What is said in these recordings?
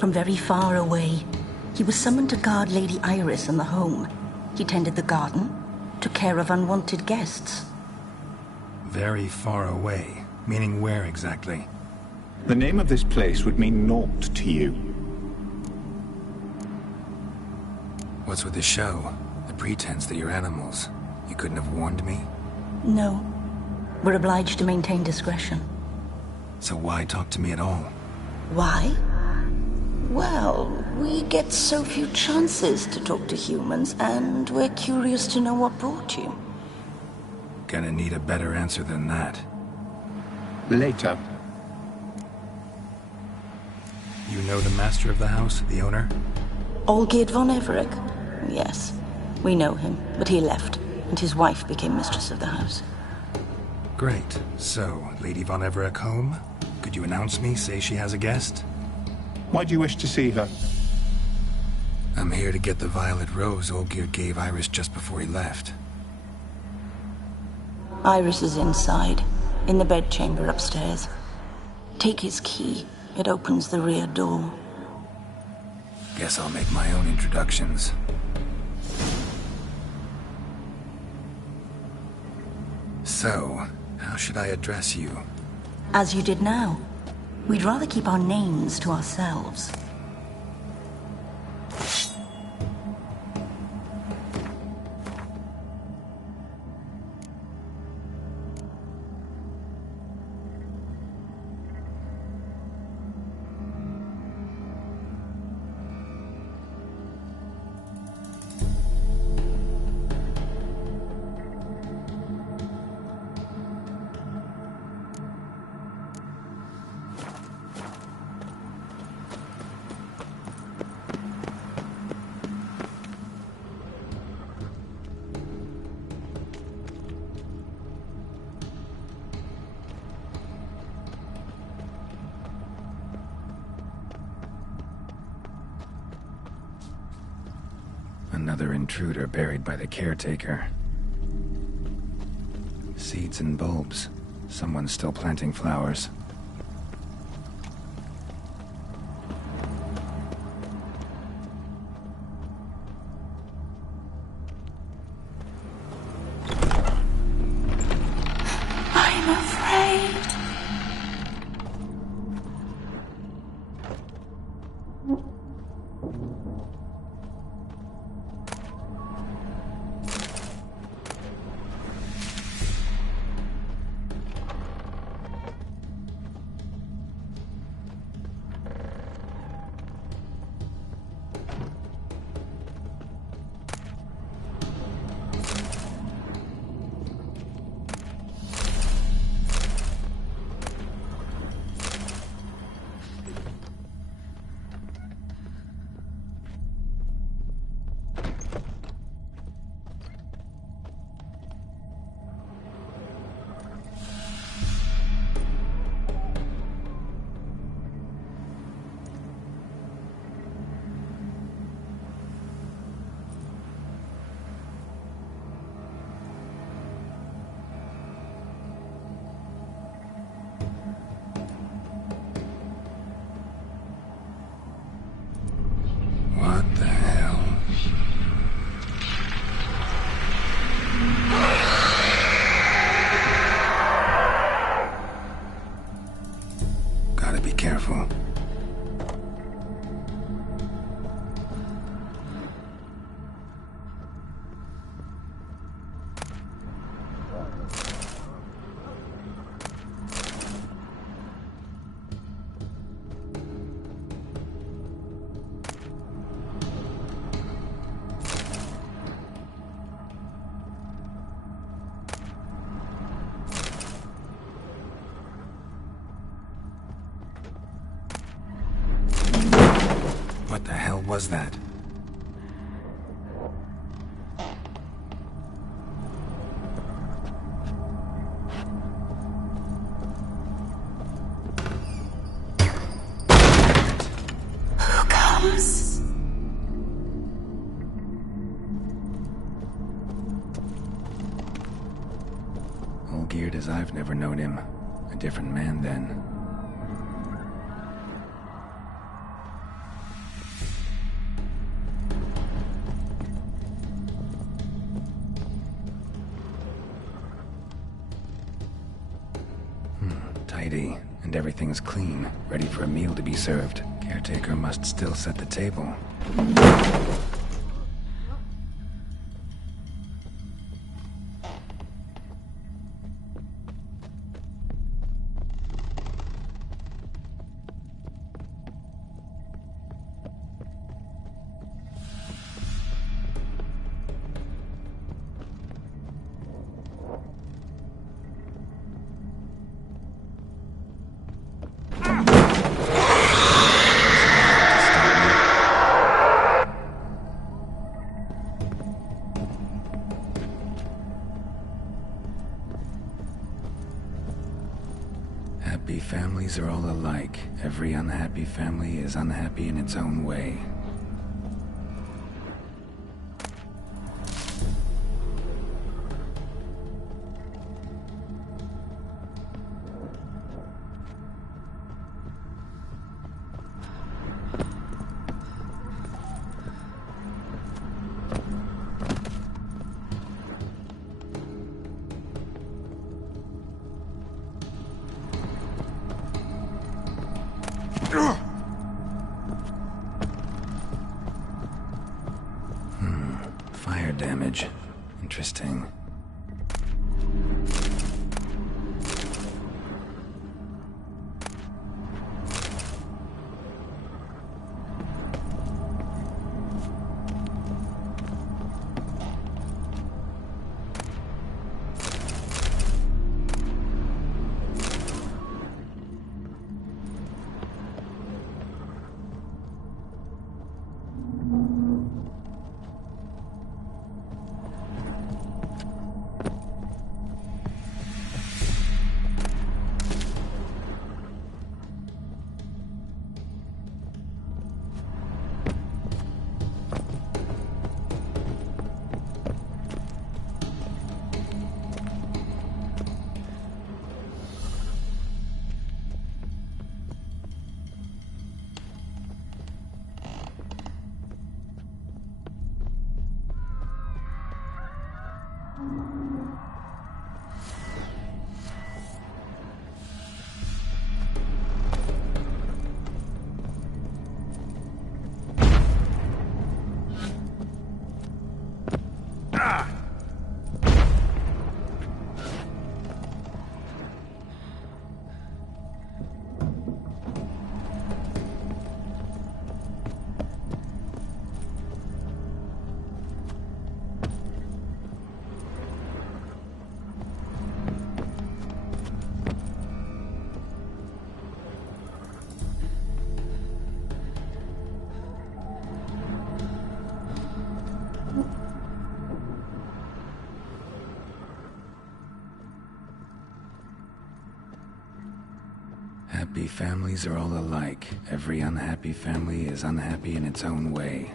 From very far away, he was summoned to guard Lady Iris and the home. He tended the garden, took care of unwanted guests. Very far away? Meaning where exactly? The name of this place would mean naught to you. What's with the show? The pretense that you're animals. You couldn't have warned me? No. We're obliged to maintain discretion. So why talk to me at all? Why? Well, we get so few chances to talk to humans, and we're curious to know what brought you. Gonna need a better answer than that. Later. You know the master of the house, the owner? Olgierd von Everec? Yes. We know him, but he left, and his wife became mistress of the house. Great. So, Lady von Everec home? Could you announce me, say she has a guest? Why do you wish to see her? I'm here to get the violet rose Olgierd gave Iris just before he left. Iris is inside, in the bedchamber upstairs. Take his key. It opens the rear door. Guess I'll make my own introductions. So, how should I address you? As you did now. We'd rather keep our names to ourselves. Another intruder buried by the caretaker. Seeds and bulbs. Someone's still planting flowers. I'm afraid. What the hell? Gotta be careful. What the hell was that? Who comes? Olgierd as I've never known him. A different man then. tidy, and everything's clean, ready for a meal to be served. Caretaker must still set the table. Happy families are all alike. Every unhappy family is unhappy in its own way. Fire damage. Interesting. Happy families are all alike. Every unhappy family is unhappy in its own way.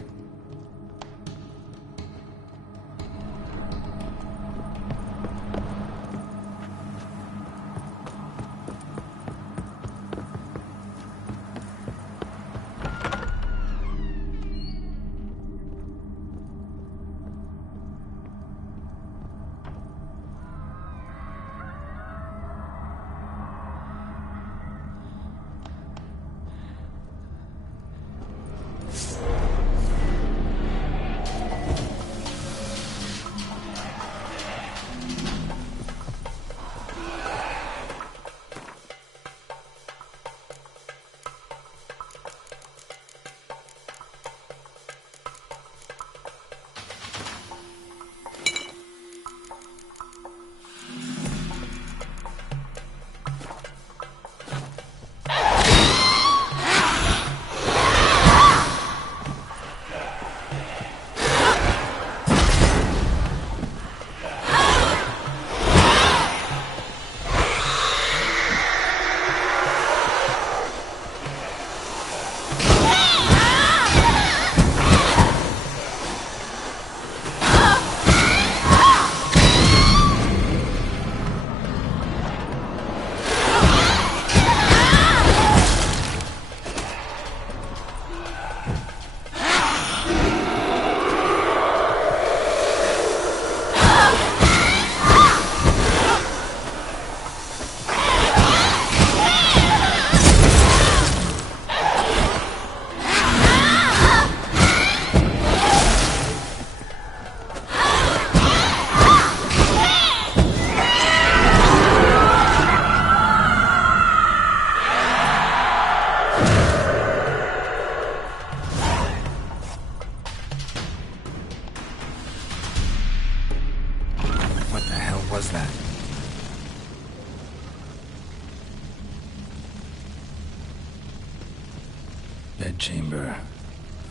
Bedchamber.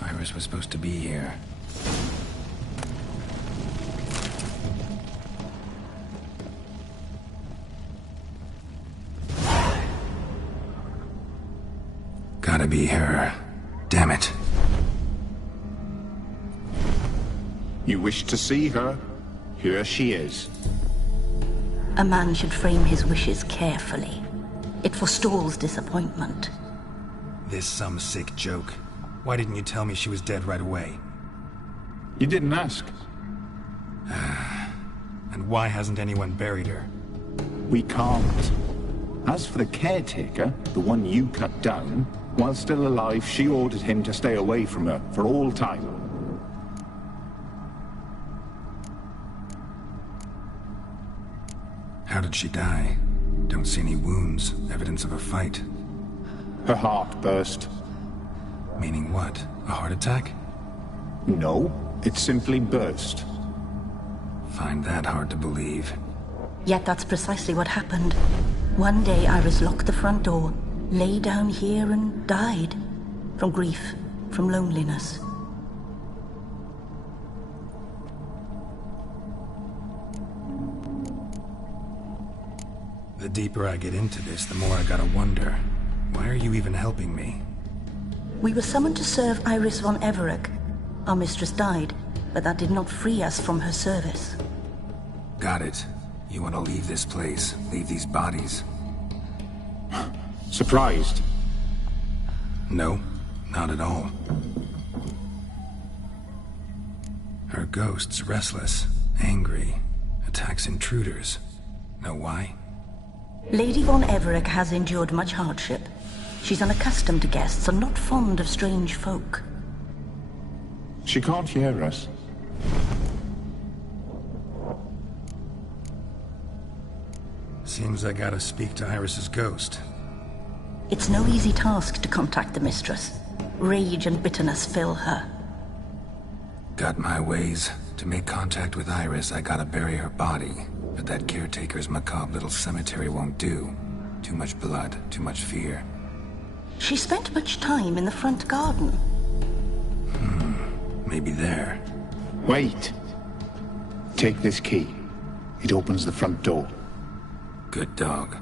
Iris was supposed to be here. Gotta be her. Damn it. You wish to see her? Here she is. A man should frame his wishes carefully. It forestalls disappointment. This some sick joke. Why didn't you tell me she was dead right away? You didn't ask. And why hasn't anyone buried her? We can't. As for the caretaker, the one you cut down, while still alive, she ordered him to stay away from her for all time. How did she die? Don't see any wounds, evidence of a fight. Her heart burst. Meaning what? A heart attack? No, it simply burst. Find that hard to believe. Yet that's precisely what happened. One day Iris locked the front door, lay down here and died. From grief, from loneliness. The deeper I get into this, the more I gotta wonder. Why are you even helping me? We were summoned to serve Iris von Everec. Our mistress died, but that did not free us from her service. Got it. You want to leave this place, leave these bodies? Surprised? No, not at all. Her ghost's restless, angry, attacks intruders. Know why? Lady von Everec has endured much hardship. She's unaccustomed to guests and not fond of strange folk. She can't hear us. Seems I gotta speak to Iris's ghost. It's no easy task to contact the mistress. Rage and bitterness fill her. Got my ways. To make contact with Iris, I gotta bury her body. But that caretaker's macabre little cemetery won't do. Too much blood, too much fear. She spent much time in the front garden. Maybe there. Wait. Take this key. It opens the front door. Good dog.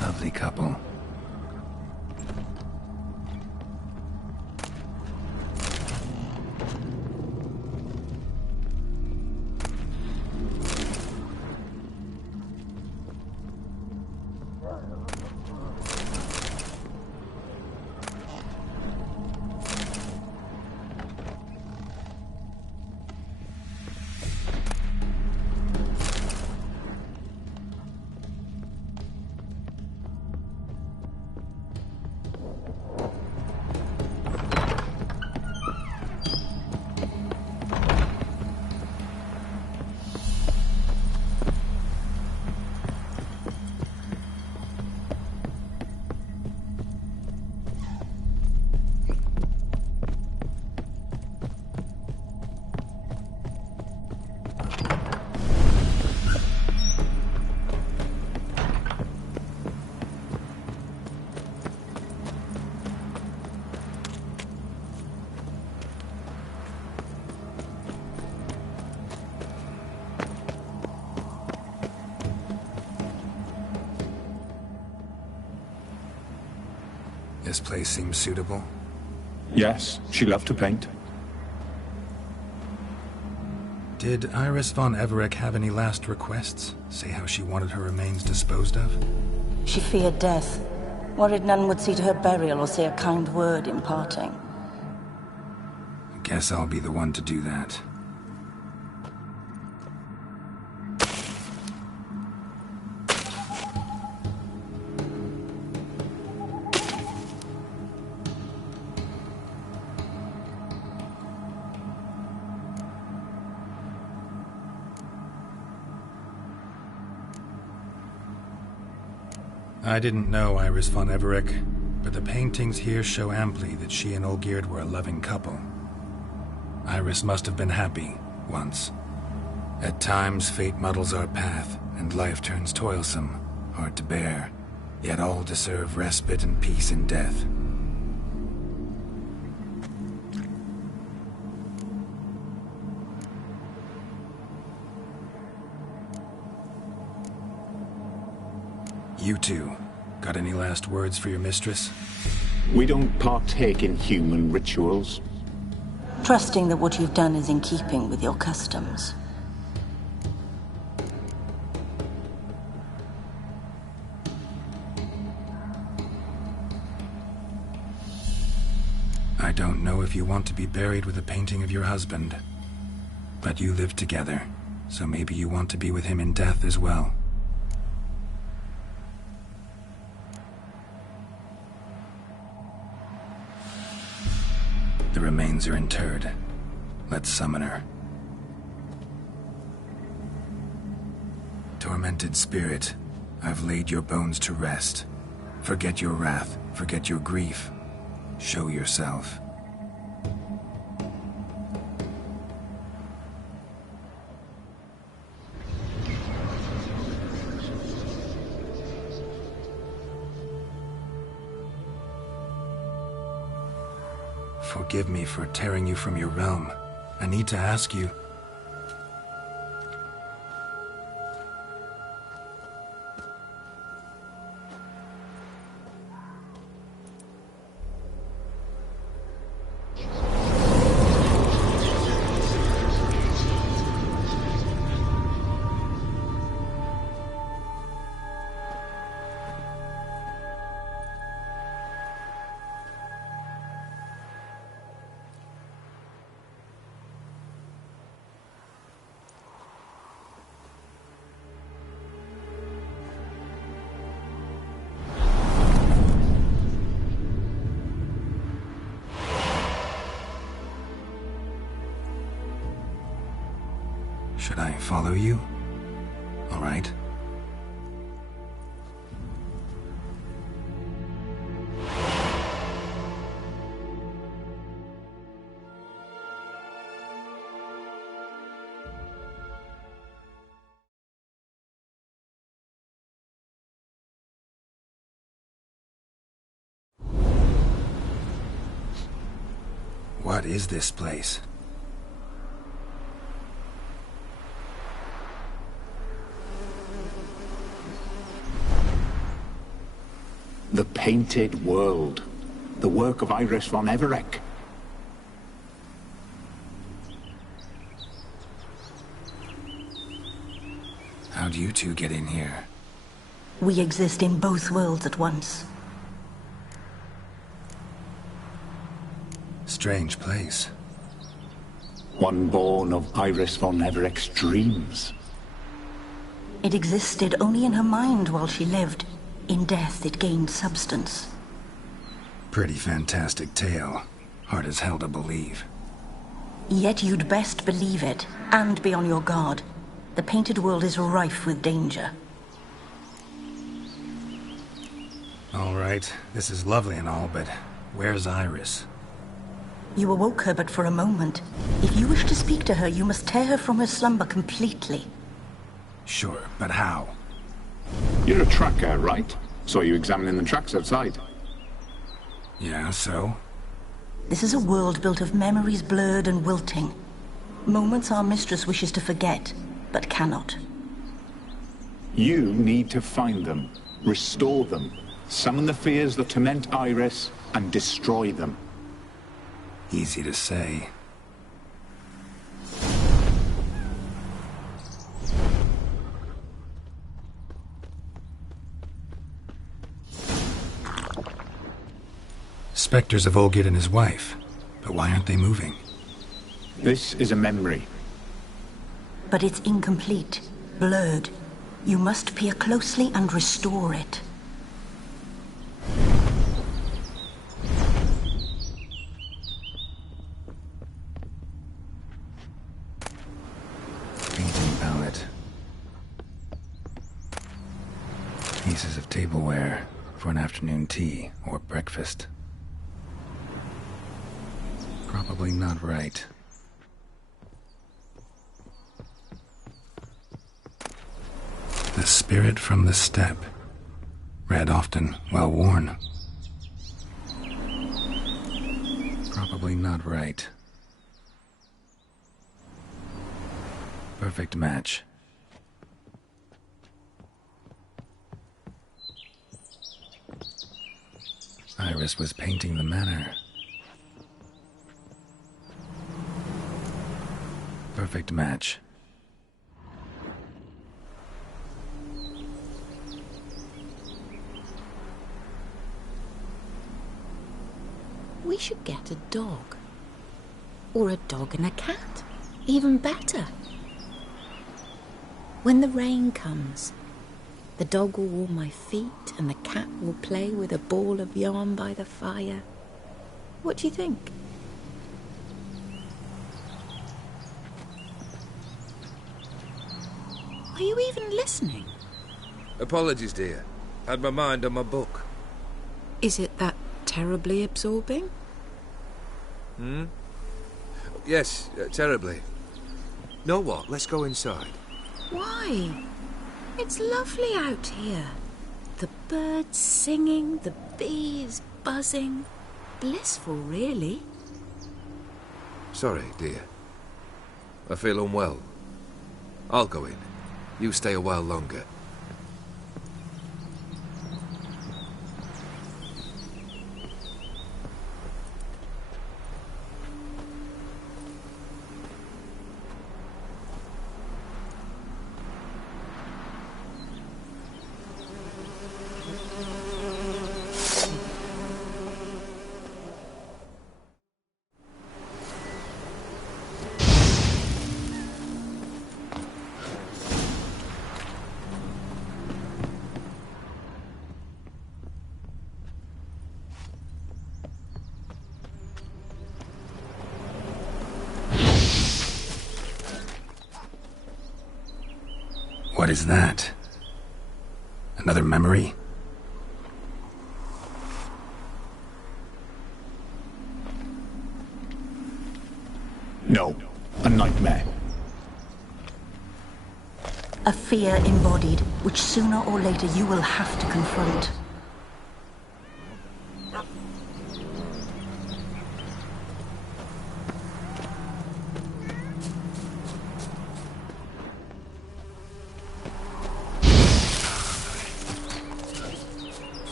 Lovely couple. This place seems suitable. Yes, she loved to paint. Did Iris von Everec have any last requests? Say how she wanted her remains disposed of? She feared death. Worried none would see to her burial or say a kind word in parting. Guess I'll be the one to do that. I didn't know Iris von Everec, but the paintings here show amply that she and Olgierd were a loving couple. Iris must have been happy, once. At times, fate muddles our path, and life turns toilsome, hard to bear, yet all deserve respite and peace in death. You two, got any last words for your mistress? We don't partake in human rituals. Trusting that what you've done is in keeping with your customs. I don't know if you want to be buried with a painting of your husband, but you lived together, so maybe you want to be with him in death as well. The remains are interred. Let's summon her. Tormented spirit, I've laid your bones to rest. Forget your wrath, forget your grief. Show yourself. Forgive me for tearing you from your realm. I need to ask you... Should I follow you? All right. What is this place? The Painted World. The work of Iris von Everec. How'd you two get in here? We exist in both worlds at once. Strange place. One born of Iris von Everec's dreams. It existed only in her mind while she lived. In death, it gained substance. Pretty fantastic tale. Hard as hell to believe. Yet you'd best believe it, and be on your guard. The Painted World is rife with danger. All right, this is lovely and all, but where's Iris? You awoke her but for a moment. If you wish to speak to her, you must tear her from her slumber completely. Sure, but how? You're a tracker, right? Saw you examining the tracks outside. Yeah, so? This is a world built of memories blurred and wilting. Moments our mistress wishes to forget, but cannot. You need to find them, restore them, summon the fears that torment Iris, and destroy them. Easy to say. Spectres of Olgierd and his wife. But why aren't they moving? This is a memory. But it's incomplete, blurred. You must peer closely and restore it. pieces of tableware for an afternoon tea or breakfast. Probably not right. The spirit from the steppe. Read often, well worn. Probably not right. Perfect match. Iris was painting the manor. Perfect match. We should get a dog. Or a dog and a cat. Even better. When the rain comes, the dog will warm my feet and the cat will play with a ball of yarn by the fire. What do you think? Are you even listening? Apologies, dear. Had my mind on my book. Is it that terribly absorbing? Yes, terribly. Know what? Let's go inside. Why? It's lovely out here. The birds singing, the bees buzzing. Blissful, really. Sorry, dear. I feel unwell. I'll go in. You stay a while longer. What is that? Another memory? No, a nightmare. A fear embodied, which sooner or later you will have to confront.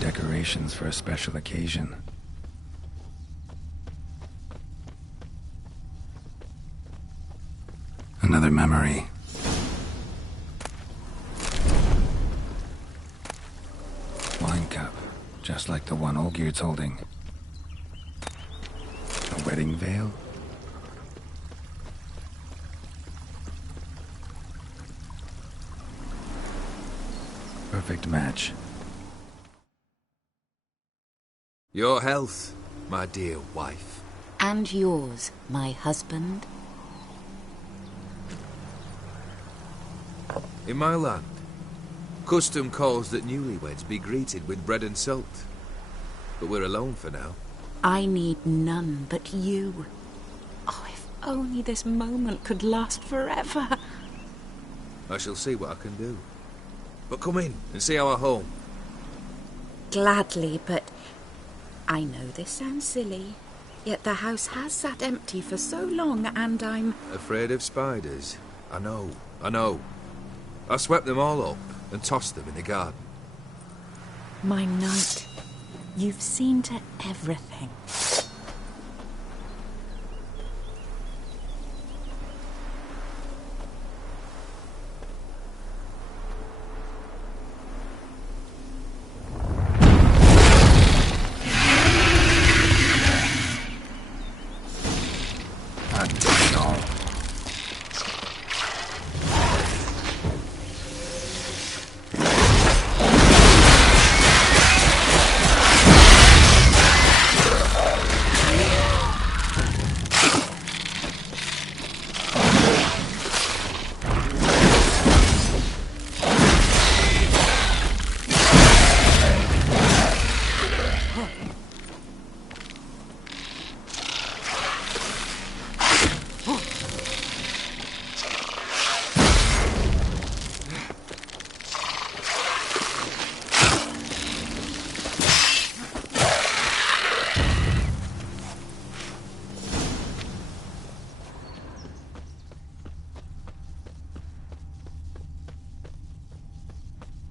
Decorations for a special occasion. Another memory. Wine cup, just like the one Olgierd's holding. A wedding veil? Perfect match. Your health, my dear wife. And yours, my husband. In my land, custom calls that newlyweds be greeted with bread and salt. But we're alone for now. I need none but you. Oh, if only this moment could last forever. I shall see what I can do. But come in and see our home. Gladly, but I know this sounds silly, yet the house has sat empty for so long, and I'm... Afraid of spiders? I know. I swept them all up and tossed them in the garden. My knight, you've seen to everything.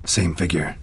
Same figure.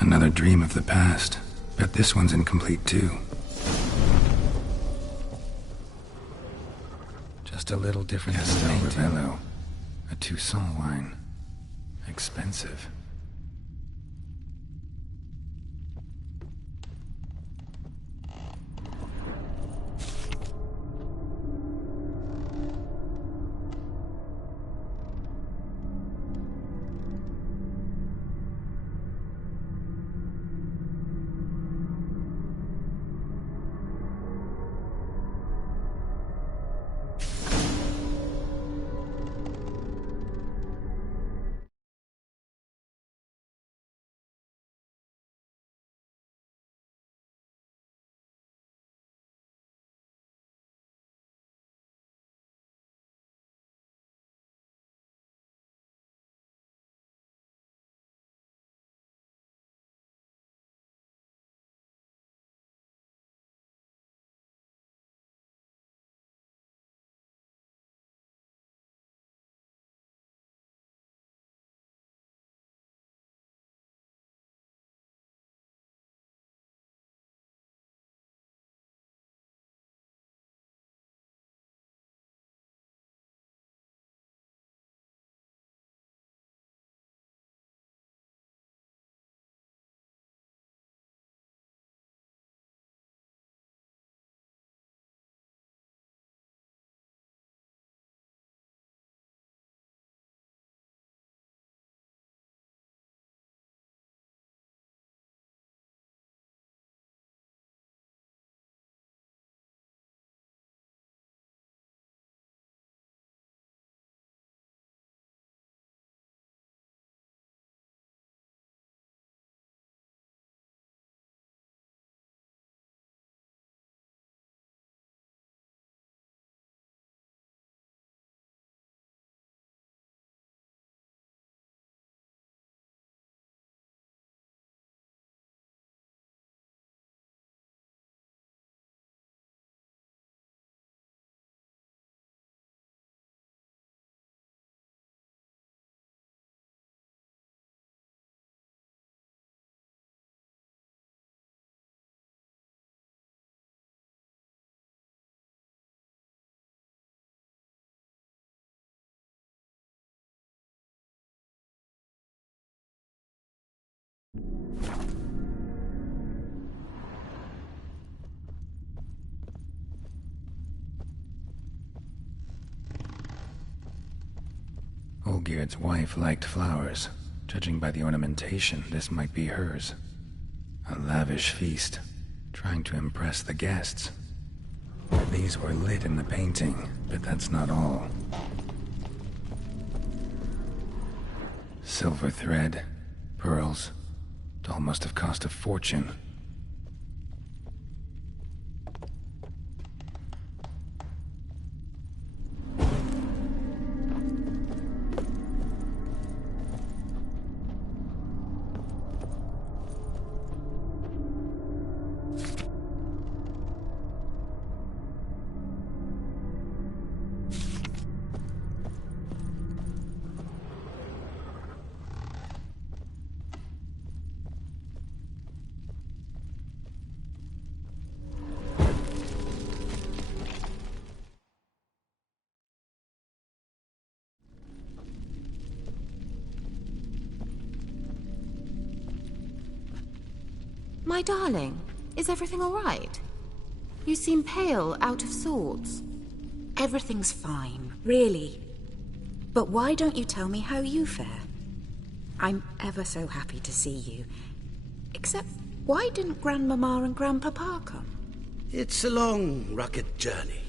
Another dream of the past. Bet this one's incomplete too. Just a little different than the painting. A Toussaint wine. Expensive. Olgierd's wife liked flowers. Judging by the ornamentation, this might be hers. A lavish feast, trying to impress the guests. These were lit in the painting, but that's not all. Silver thread, pearls. Doll must have cost a fortune. My darling, is everything all right? You seem pale, out of sorts. Everything's fine, really. But why don't you tell me how you fare? I'm ever so happy to see you. Except, why didn't Grandmama and Grandpapa come? It's a long, rugged journey.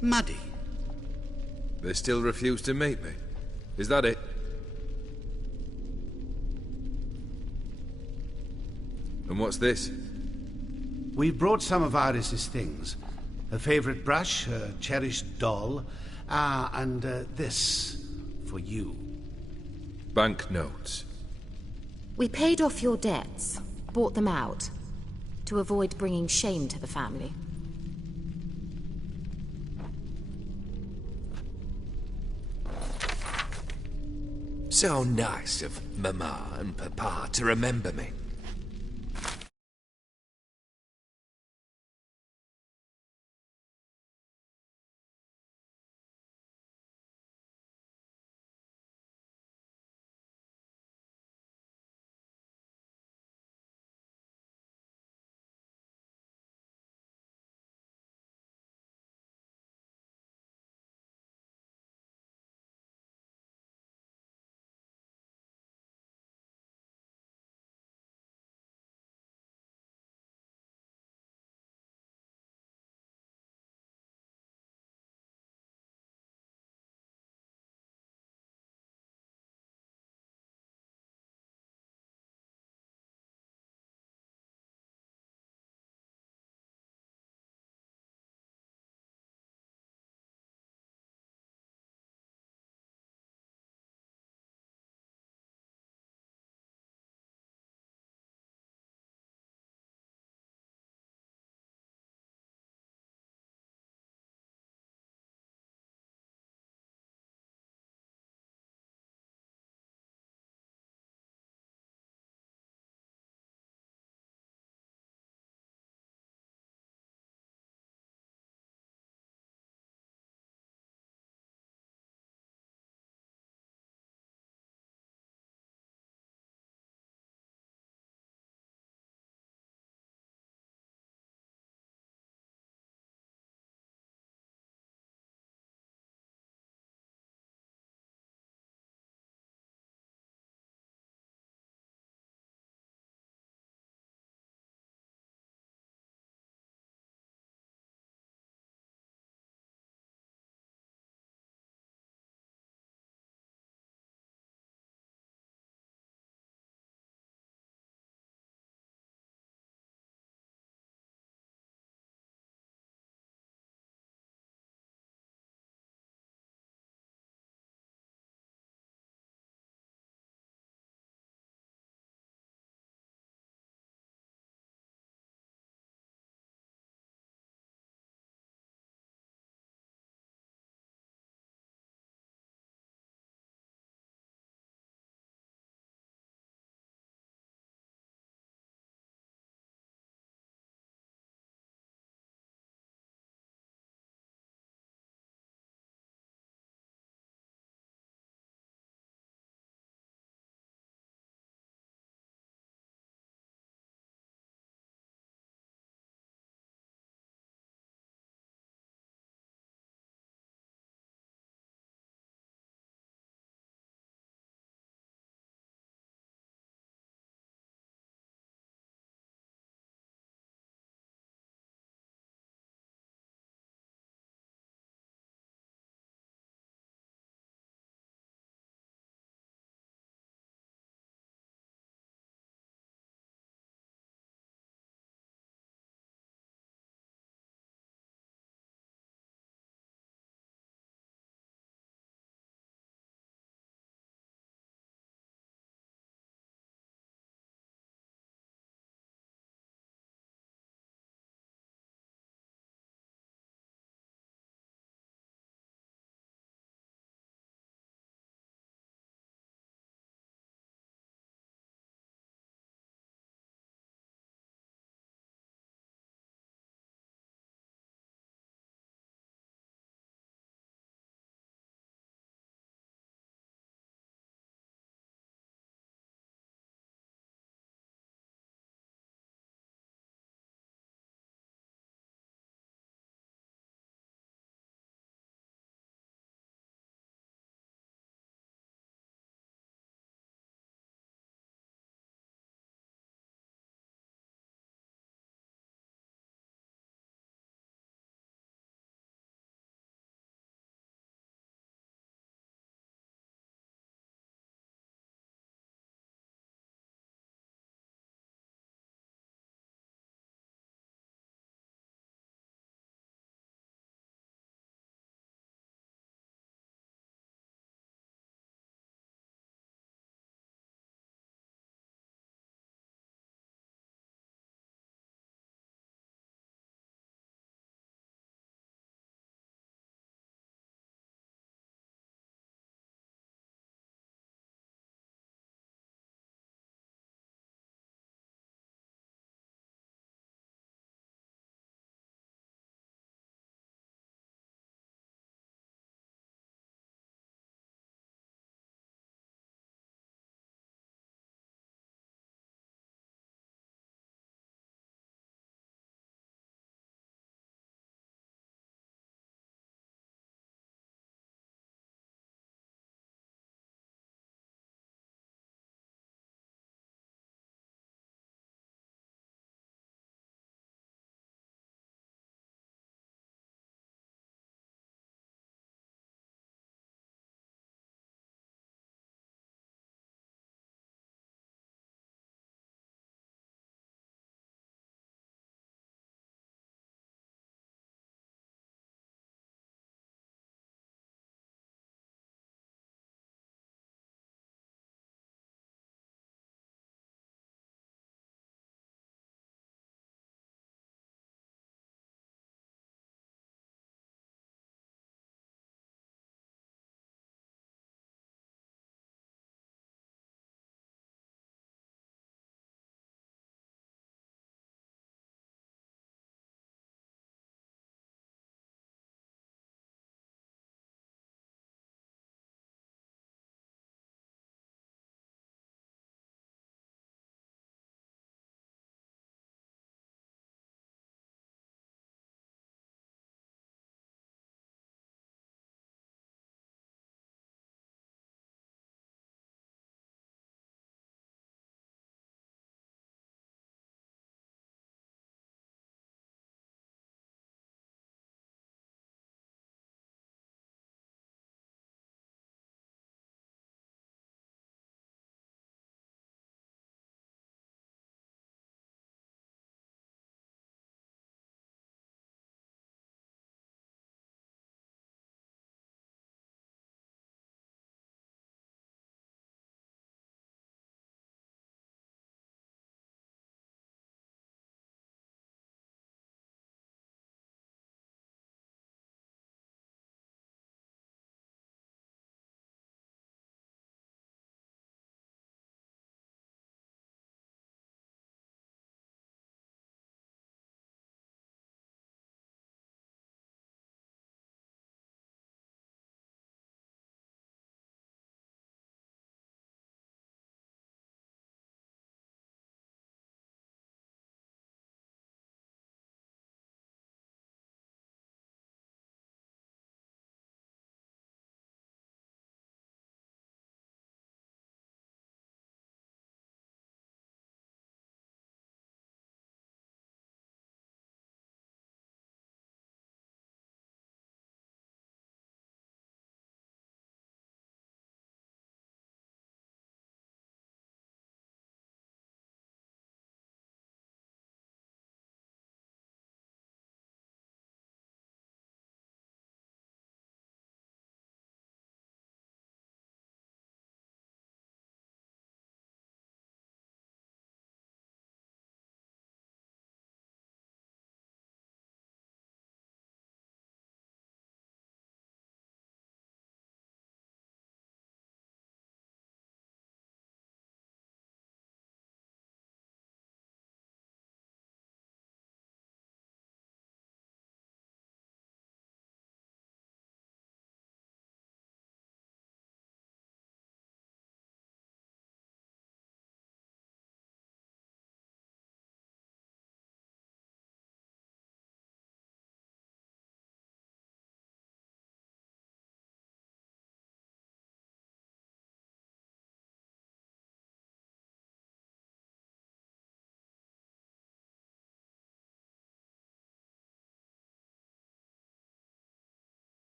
Muddy. They still refuse to meet me. Is that it? And what's this? We brought some of Iris's things. Her favorite brush, her cherished doll, and this for you. Banknotes. We paid off your debts, bought them out, to avoid bringing shame to the family. So nice of Mama and Papa to remember me.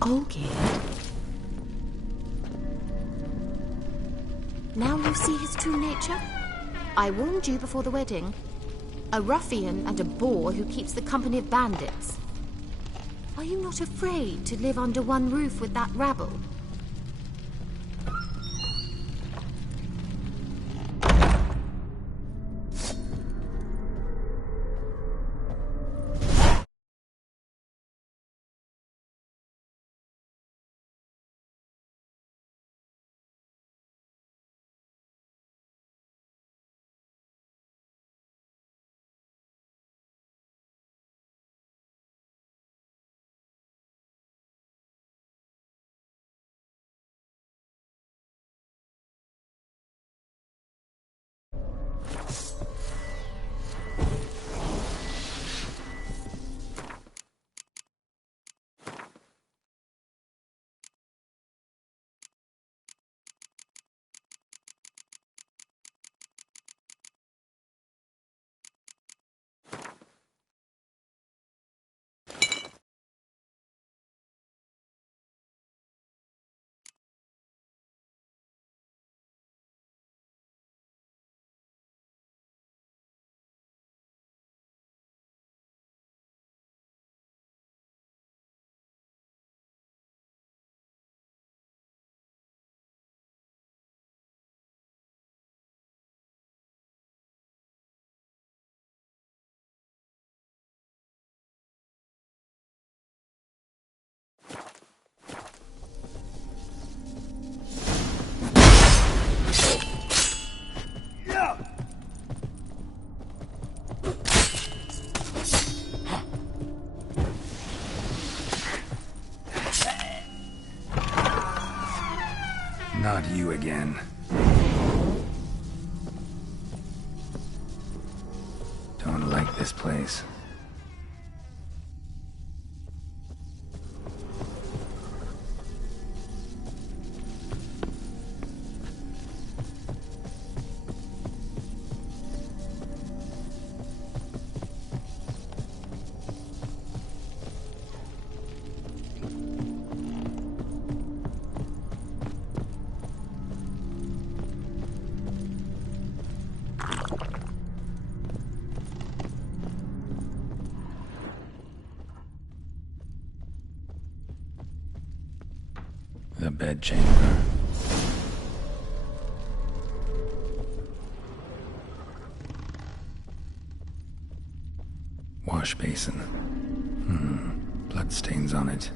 Olgierd? Now you see his true nature? I warned you before the wedding. A ruffian and a boor who keeps the company of bandits. Are you not afraid to live under one roof with that rabble? Not you again. Don't like this place. The bedchamber. Wash basin. Bloodstains on it.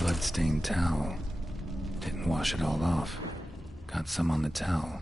Bloodstained towel. Didn't wash it all off. Got some on the towel.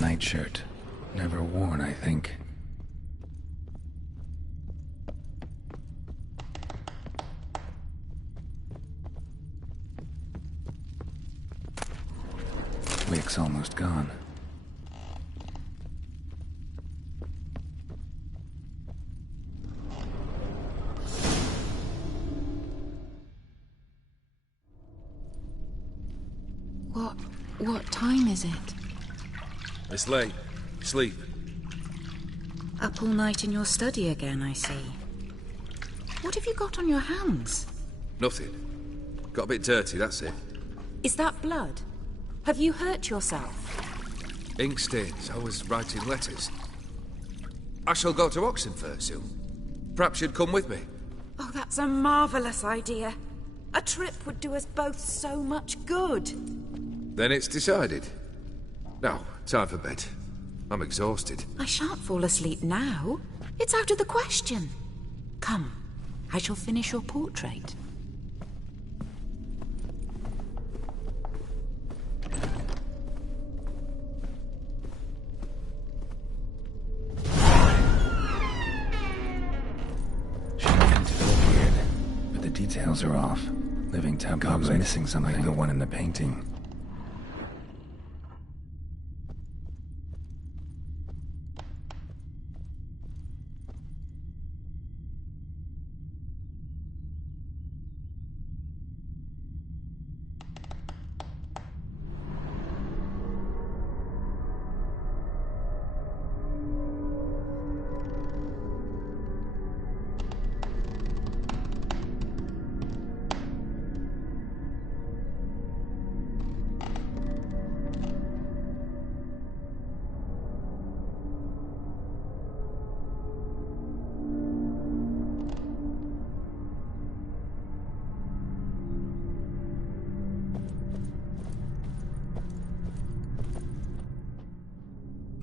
Nightshirt. Never worn, I think. Wick's almost gone. What time is it? It's late. Sleep. Up all night in your study again, I see. What have you got on your hands? Nothing. Got a bit dirty, that's it. Is that blood? Have you hurt yourself? Ink stains. I was writing letters. I shall go to Oxenfurt soon. Perhaps you'd come with me. Oh, that's a marvellous idea. A trip would do us both so much good. Then it's decided. Now, time for bed. I'm exhausted. I shan't fall asleep now. It's out of the question. Come, I shall finish your portrait. details are off. Living tableau's missing something like the one in the painting.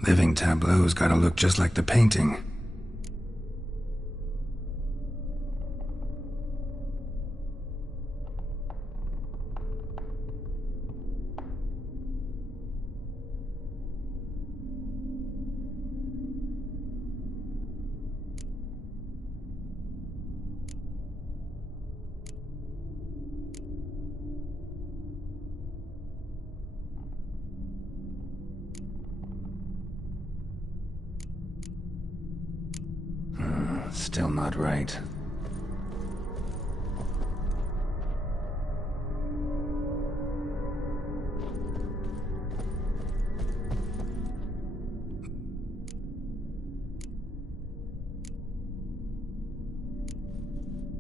Living tableau's gotta look just like the painting. Still not right.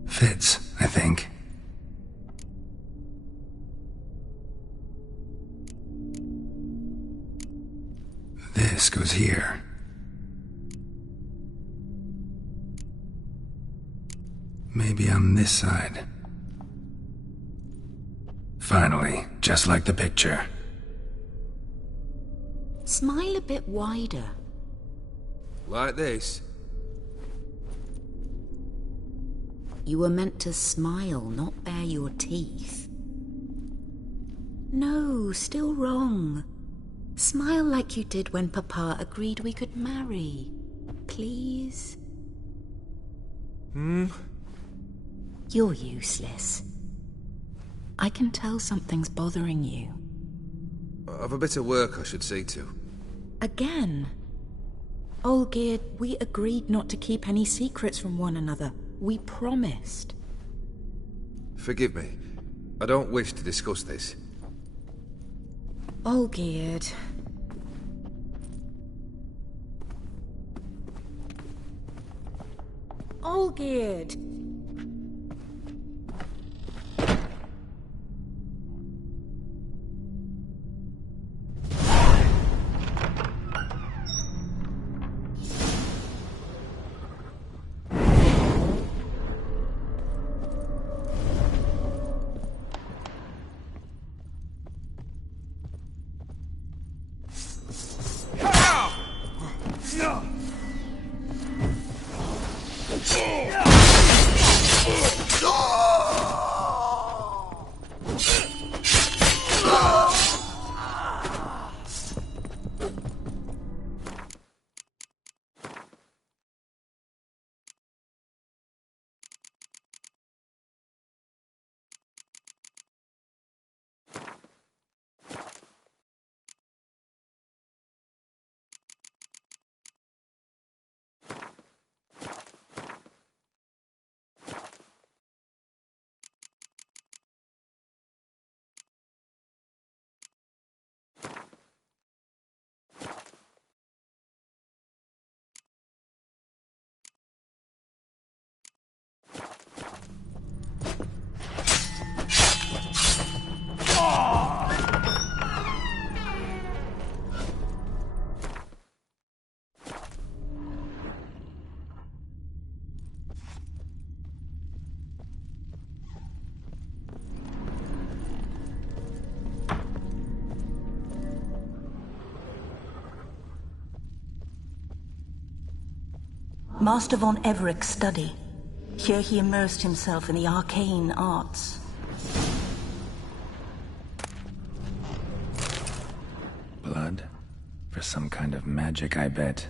Fits, I think. This goes here. Maybe on this side. Finally, just like the picture. Smile a bit wider. Like this? You were meant to smile, not bare your teeth. No, still wrong. Smile like you did when Papa agreed we could marry. Please? You're useless. I can tell something's bothering you. I've a bit of work I should see to. Again? Olgierd, we agreed not to keep any secrets from one another. We promised. Forgive me. I don't wish to discuss this. Olgierd. Olgierd! Master von Evereck's study. Here he immersed himself in the arcane arts. Blood? For some kind of magic, I bet.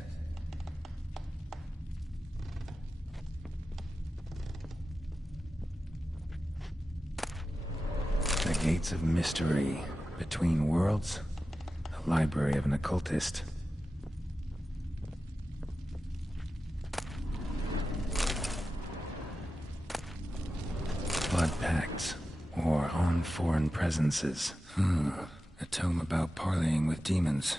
Gates of Mystery. Between Worlds. The Library of an Occultist. Blood Pacts. Or On Foreign Presences. A tome about parleying with demons.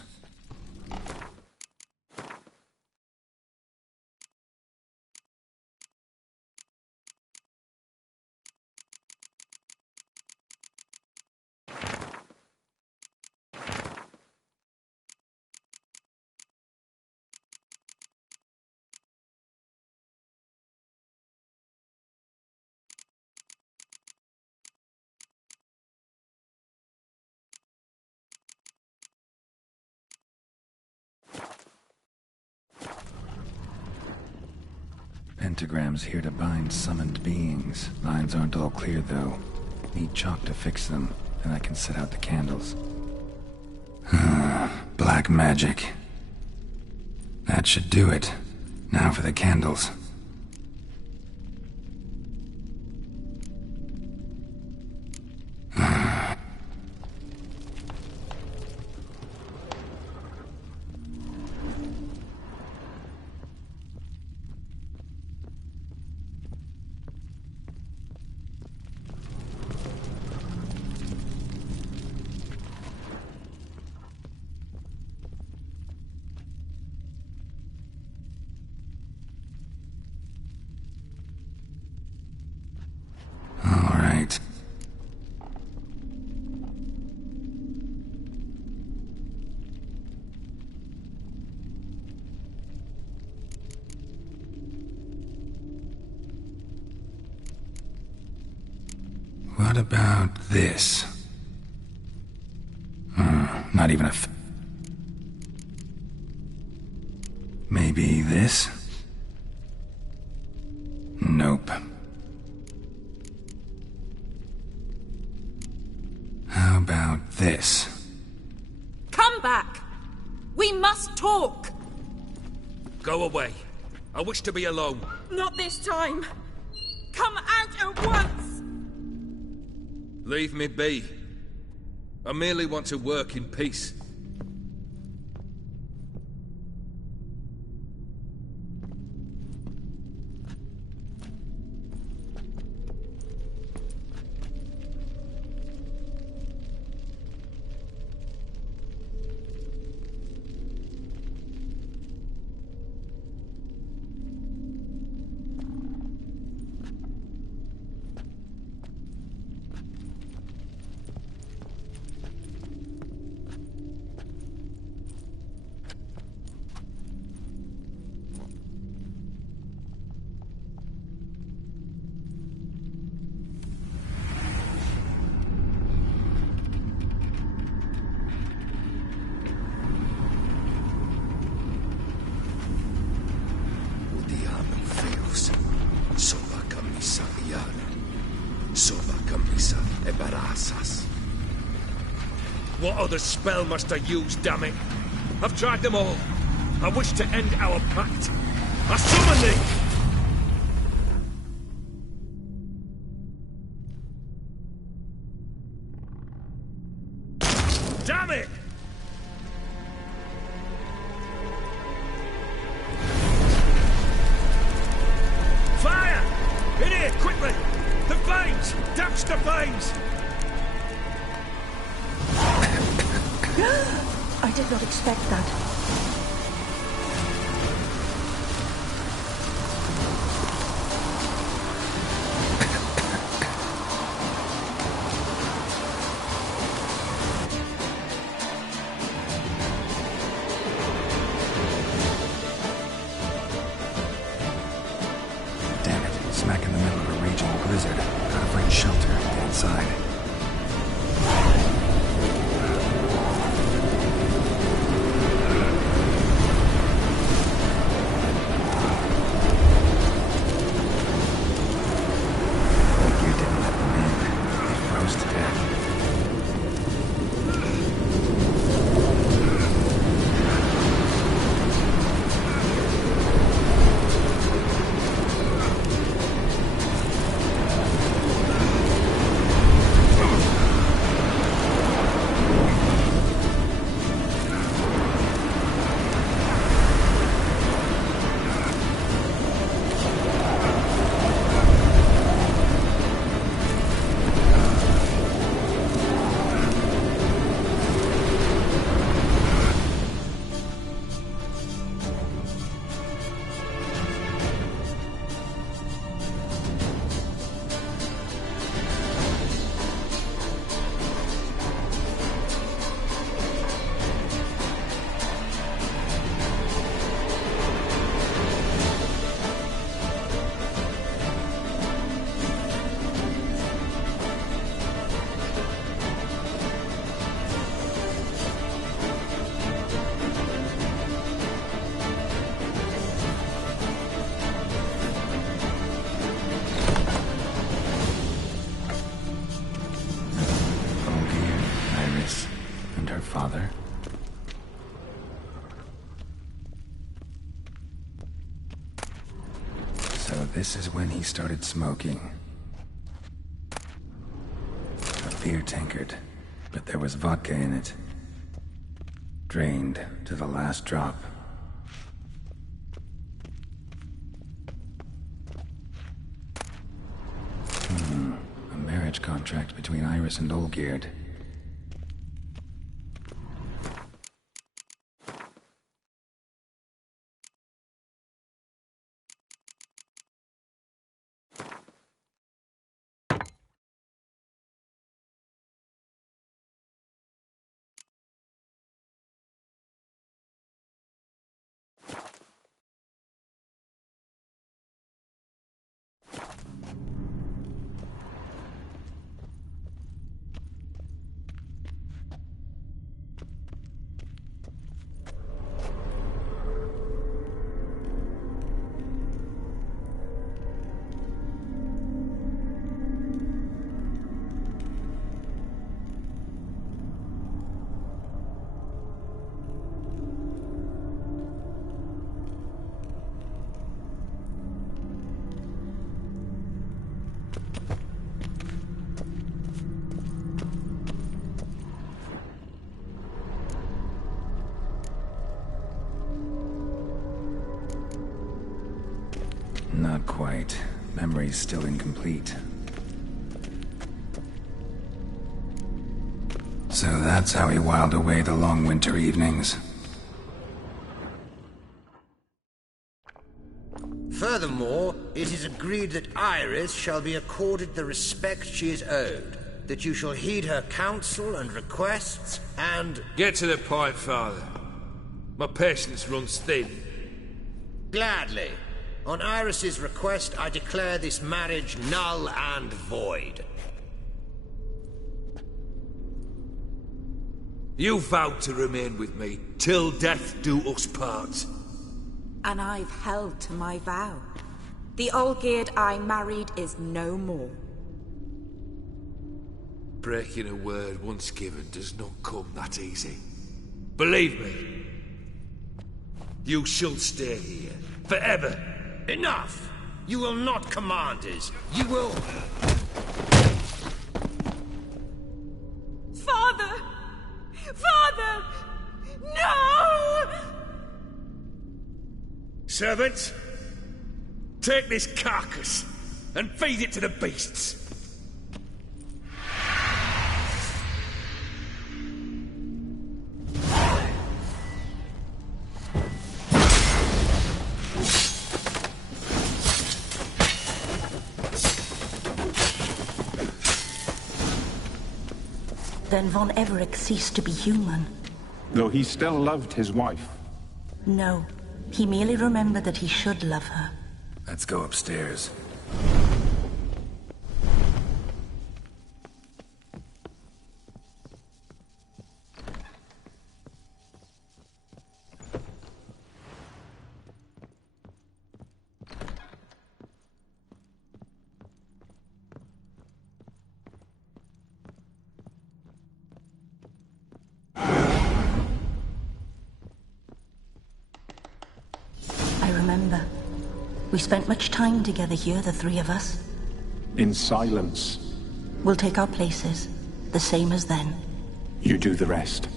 Pentagrams here to bind summoned beings. Lines aren't all clear, though. Need chalk to fix them, then I can set out the candles. Black magic. That should do it. Now for the candles. What about this? Not even a Maybe this? Nope. How about this? Come back! We must talk! Go away. I wish to be alone. Not this time! Come out at once! Leave me be. I merely want to work in peace. What other spell must I use, damn it? I've tried them all. I wish to end our pact. I summon thee! Damn it! Fire! In here, quickly! The flames! Douse the flames! I did not expect that. Damn it, smack in the middle of a raging blizzard. Gotta find shelter and get inside. This is when he started smoking. A beer tankard, but there was vodka in it. Drained to the last drop. A marriage contract between Iris and Olgierd. Not quite. Memory's still incomplete. So that's how he whiled away the long winter evenings. Furthermore, it is agreed that Iris shall be accorded the respect she is owed, that you shall heed her counsel and requests, and... Get to the point, Father. My patience runs thin. Gladly. On Iris's request, I declare this marriage null and void. You vowed to remain with me till death do us part. And I've held to my vow. The Olgierd I married is no more. Breaking a word once given does not come that easy. Believe me. You shall stay here, forever. Enough! You will not command us. You will... Father! Father! No! Servants, take this carcass and feed it to the beasts. Then von Everec ceased to be human. Though he still loved his wife. No, he merely remembered that he should love her. Let's go upstairs. I remember. We spent much time together here, the three of us. In silence. We'll take our places, the same as then. You do the rest.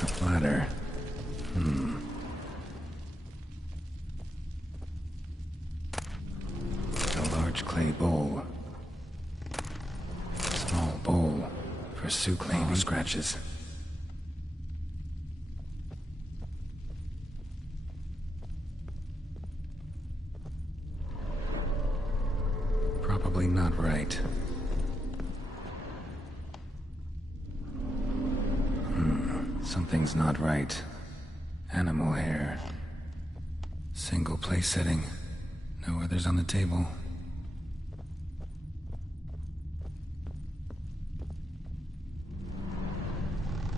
A ladder. A large clay bowl. Small bowl for soup clay scratches. Probably not right. Something's not right. Animal hair. Single place setting. No others on the table.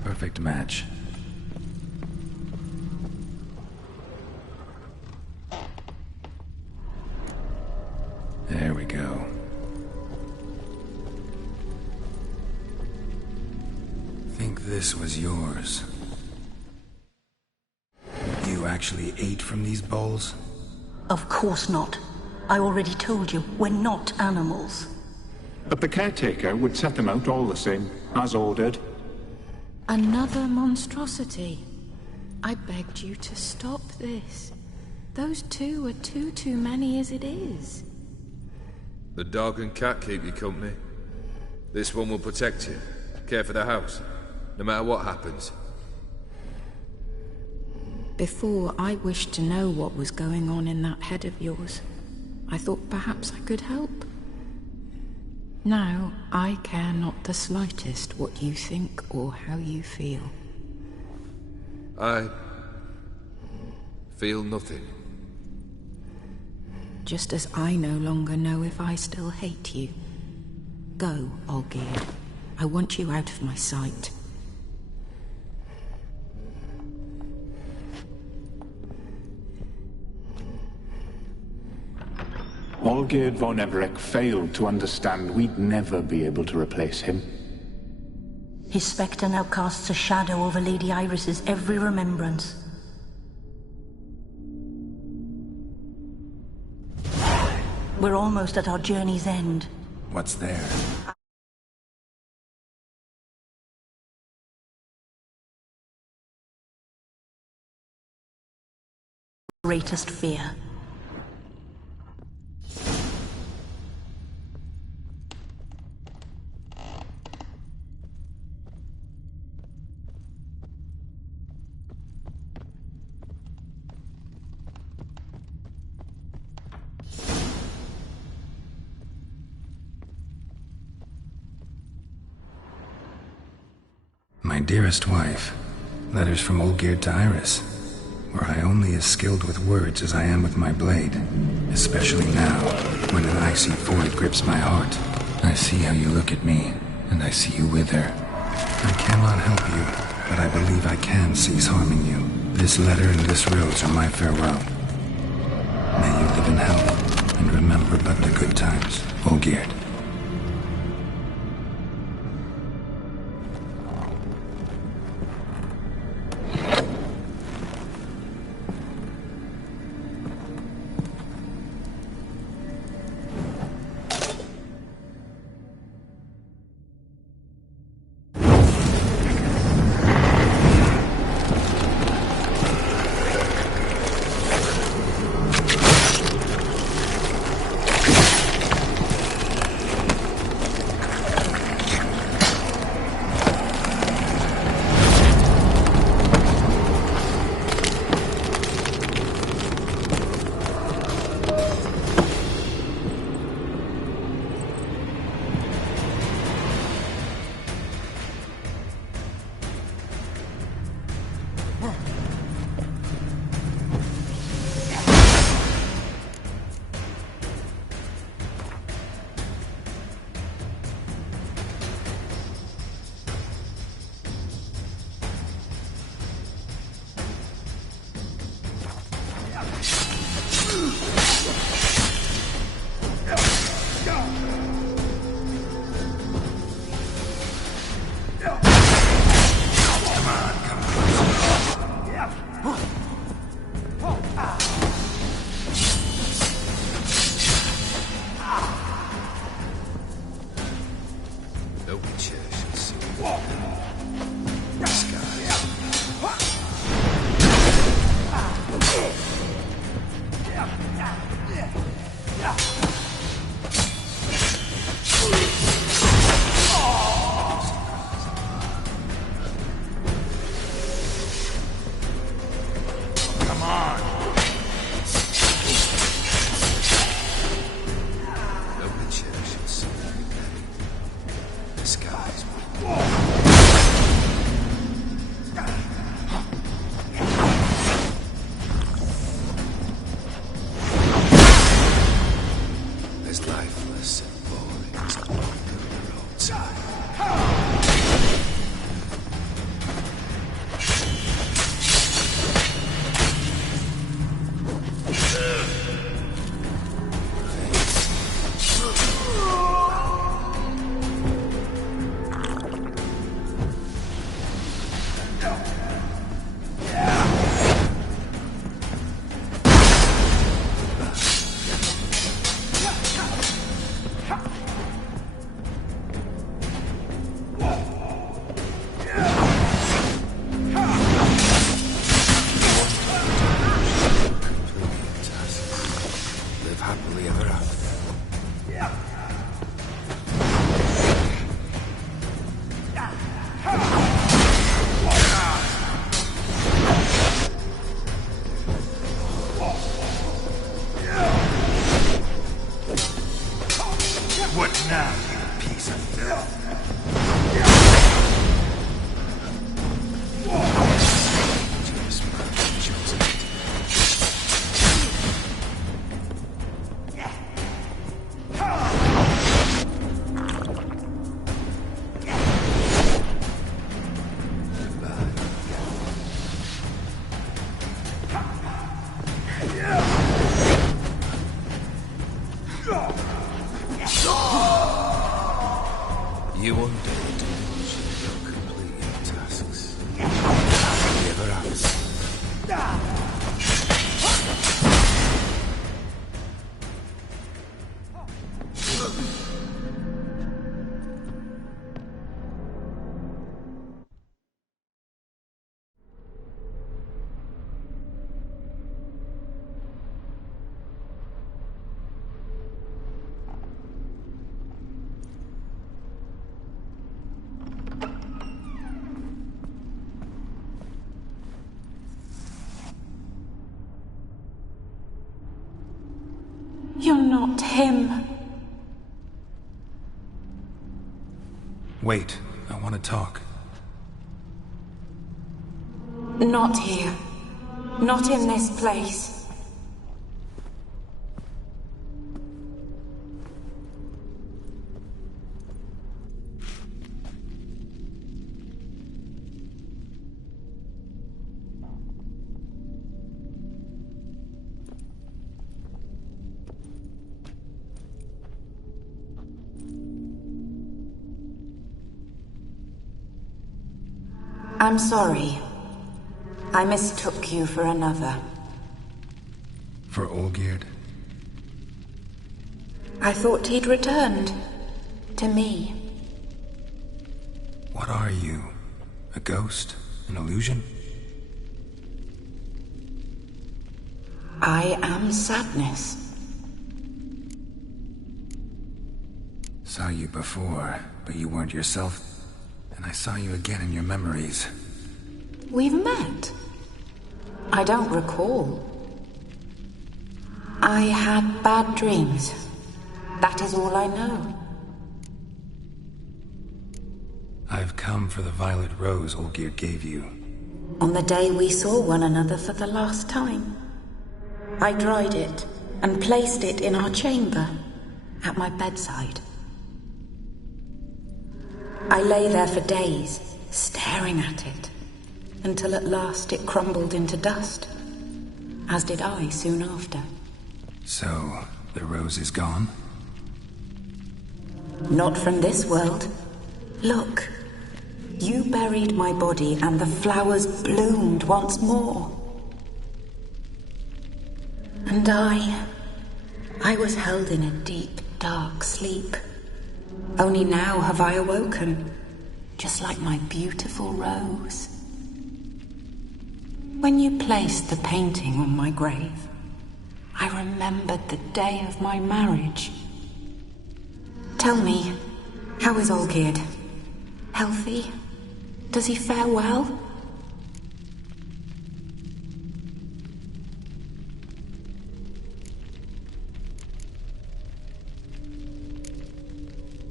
Perfect match. There we go. Think this was yours. You actually ate from these bowls? Of course not. I already told you, we're not animals. But the caretaker would set them out all the same, as ordered. Another monstrosity. I begged you to stop this. Those two are too many as it is. The dog and cat keep you company. This one will protect you, care for the house, no matter what happens. Before, I wished to know what was going on in that head of yours. I thought perhaps I could help. Now, I care not the slightest what you think or how you feel. I feel nothing. Just as I no longer know if I still hate you. Go, Olgierd. I want you out of my sight. Olgierd von Everec failed to understand we'd never be able to replace him. His spectre now casts a shadow over Lady Iris's every remembrance. We're almost at our journey's end. What's there? Greatest fear. My dearest wife, letters from Olgierd to Iris. Were I only as skilled with words as I am with my blade, especially now, when an icy void grips my heart. I see how you look at me, and I see you wither. I cannot help you, but I believe I can cease harming you. This letter and this rose are my farewell. May you live in health, and remember but the good times, Olgierd. You undead don't complete your tasks. Never has. You're not him. Wait, I want to talk. Not here. Not in this place. I'm sorry. I mistook you for another. For Olgierd? I thought he'd returned. To me. What are you? A ghost? An illusion? I am sadness. Saw you before, but you weren't yourself. And I saw you again in your memories. We've met. I don't recall. I had bad dreams. That is all I know. I've come for the violet rose Olgierd gave you. On the day we saw one another for the last time, I dried it and placed it in our chamber, at my bedside. I lay there for days, staring at it, until at last it crumbled into dust, as did I soon after. So, the rose is gone? Not from this world. Look, you buried my body and the flowers bloomed once more. And I was held in a deep, dark sleep. Only now have I awoken, just like my beautiful rose. When you placed the painting on my grave, I remembered the day of my marriage. Tell me, how is Olgierd? Healthy? Does he fare well?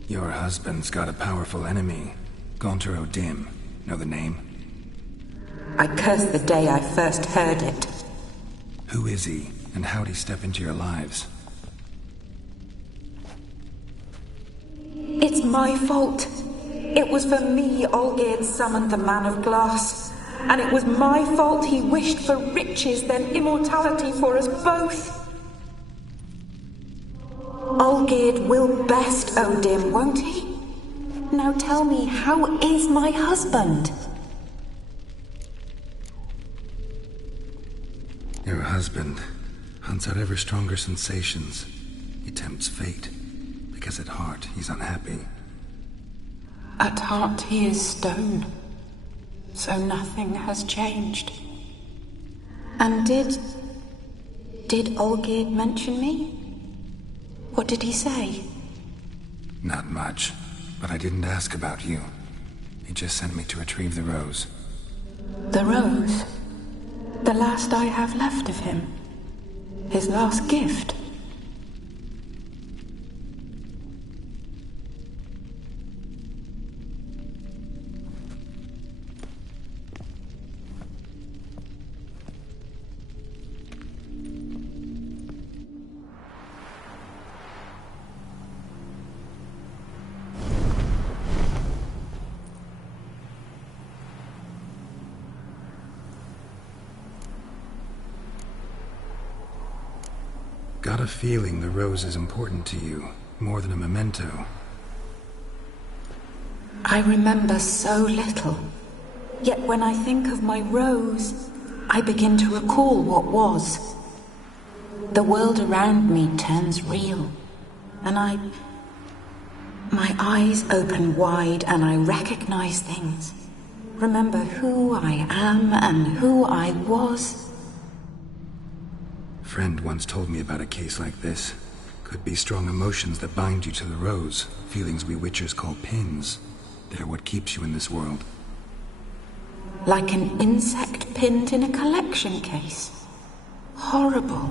Your husband's got a powerful enemy. Gaunter O'Dim. Know the name? I curse the day I first heard it. Who is he, and how'd he step into your lives? It's my fault. It was for me Olgierd summoned the Man of Glass. And it was my fault he wished for riches, then immortality for us both. Olgierd will best O'Dim, won't he? Now tell me, how is my husband? Your husband hunts out ever stronger sensations. He tempts fate, because at heart he's unhappy. At heart he is stone, so nothing has changed. And did Olgierd mention me? What did he say? Not much, but I didn't ask about you. He just sent me to retrieve the rose. The rose? The last I have left of him? His last gift? Got a feeling the rose is important to you, more than a memento. I remember so little. Yet when I think of my rose, I begin to recall what was. The world around me turns real, and my eyes open wide and I recognize things. Remember who I am and who I was. A friend once told me about a case like this. Could be strong emotions that bind you to the rose, feelings we witchers call pins. They're what keeps you in this world. Like an insect pinned in a collection case. Horrible.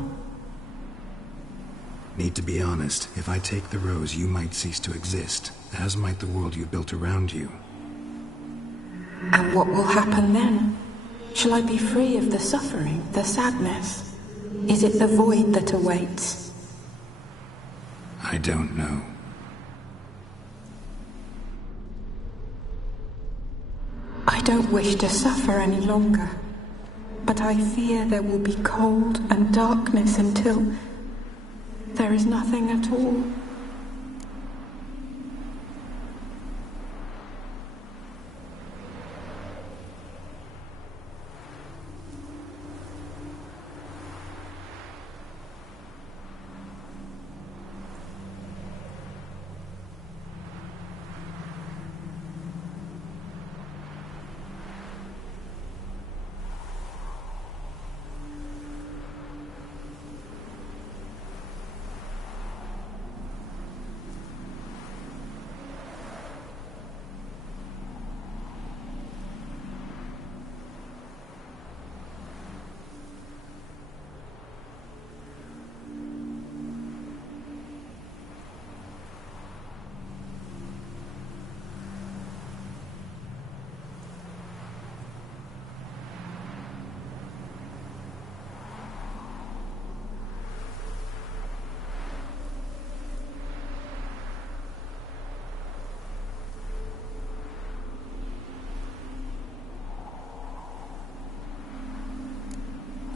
Need to be honest, if I take the rose, you might cease to exist, as might the world you built around you. And what will happen then? Shall I be free of the suffering, the sadness? Is it the void that awaits? I don't know. I don't wish to suffer any longer, but I fear there will be cold and darkness until there is nothing at all.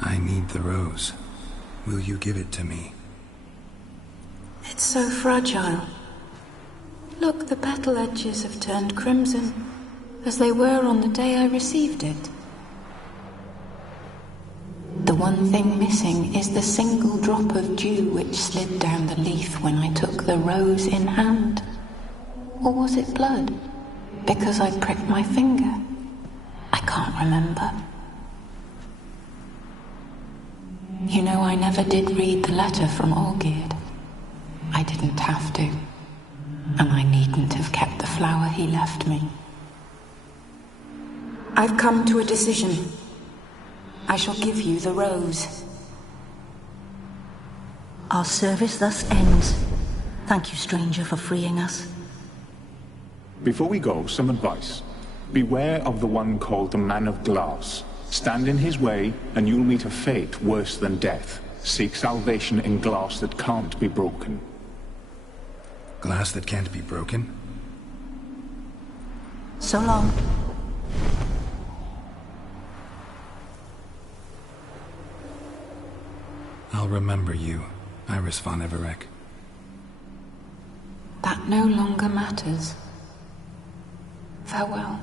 I need the rose. Will you give it to me? It's so fragile. Look, the petal edges have turned crimson, as they were on the day I received it. The one thing missing is the single drop of dew which slid down the leaf when I took the rose in hand. Or was it blood? Because I pricked my finger. I can't remember. You know, I never did read the letter from Olgierd. I didn't have to. And I needn't have kept the flower he left me. I've come to a decision. I shall give you the rose. Our service thus ends. Thank you, stranger, for freeing us. Before we go, some advice. Beware of the one called the Man of Glass. Stand in his way, and you'll meet a fate worse than death. Seek salvation in glass that can't be broken. Glass that can't be broken? So long. I'll remember you, Iris von Everec. That no longer matters. Farewell.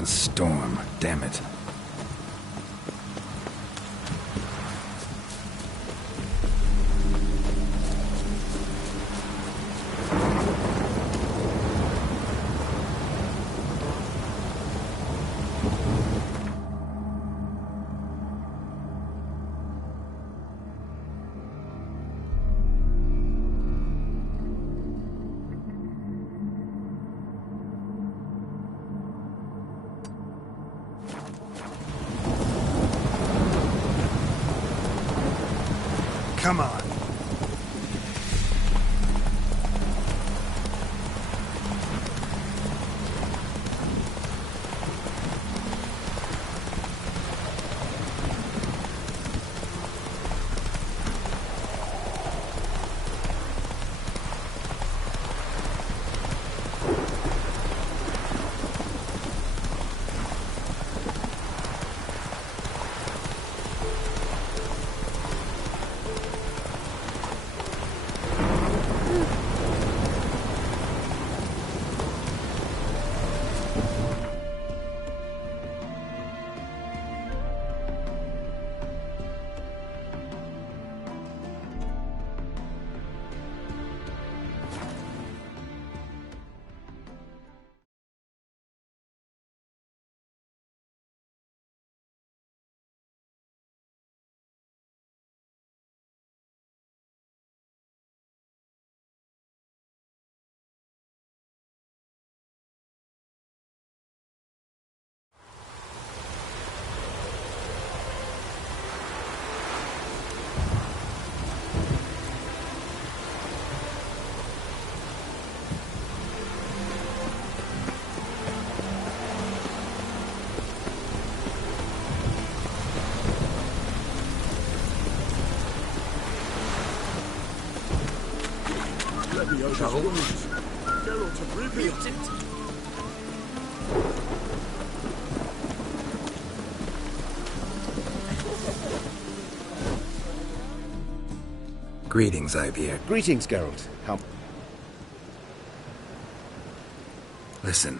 A storm, damn it. Come on. Greetings, Ivyr. Greetings, Geralt. How... Listen,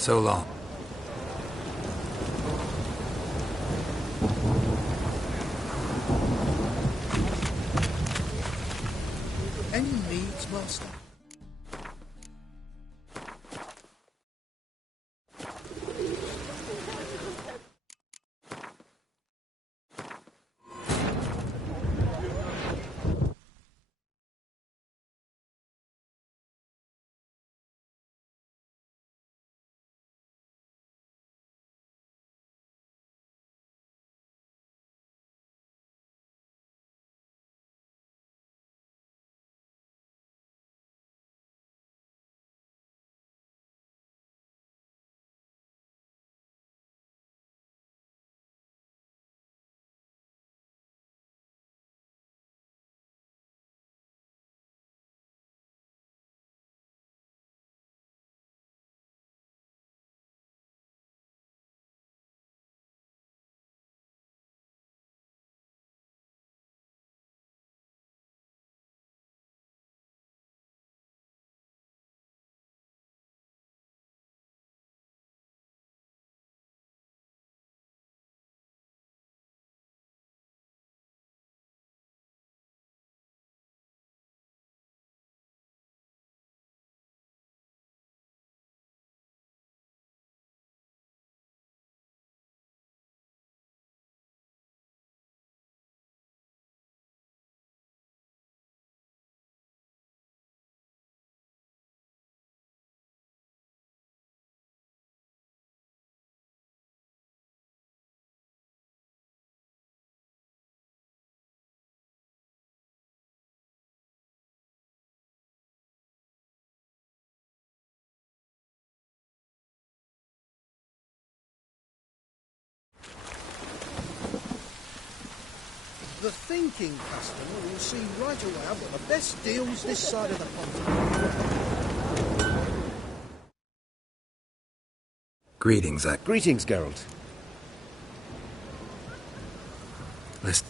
So long. Any needs, Master? The thinking customer will see right away I've got the best deals this side of the pond. Greetings, Greetings, Geralt. Listen.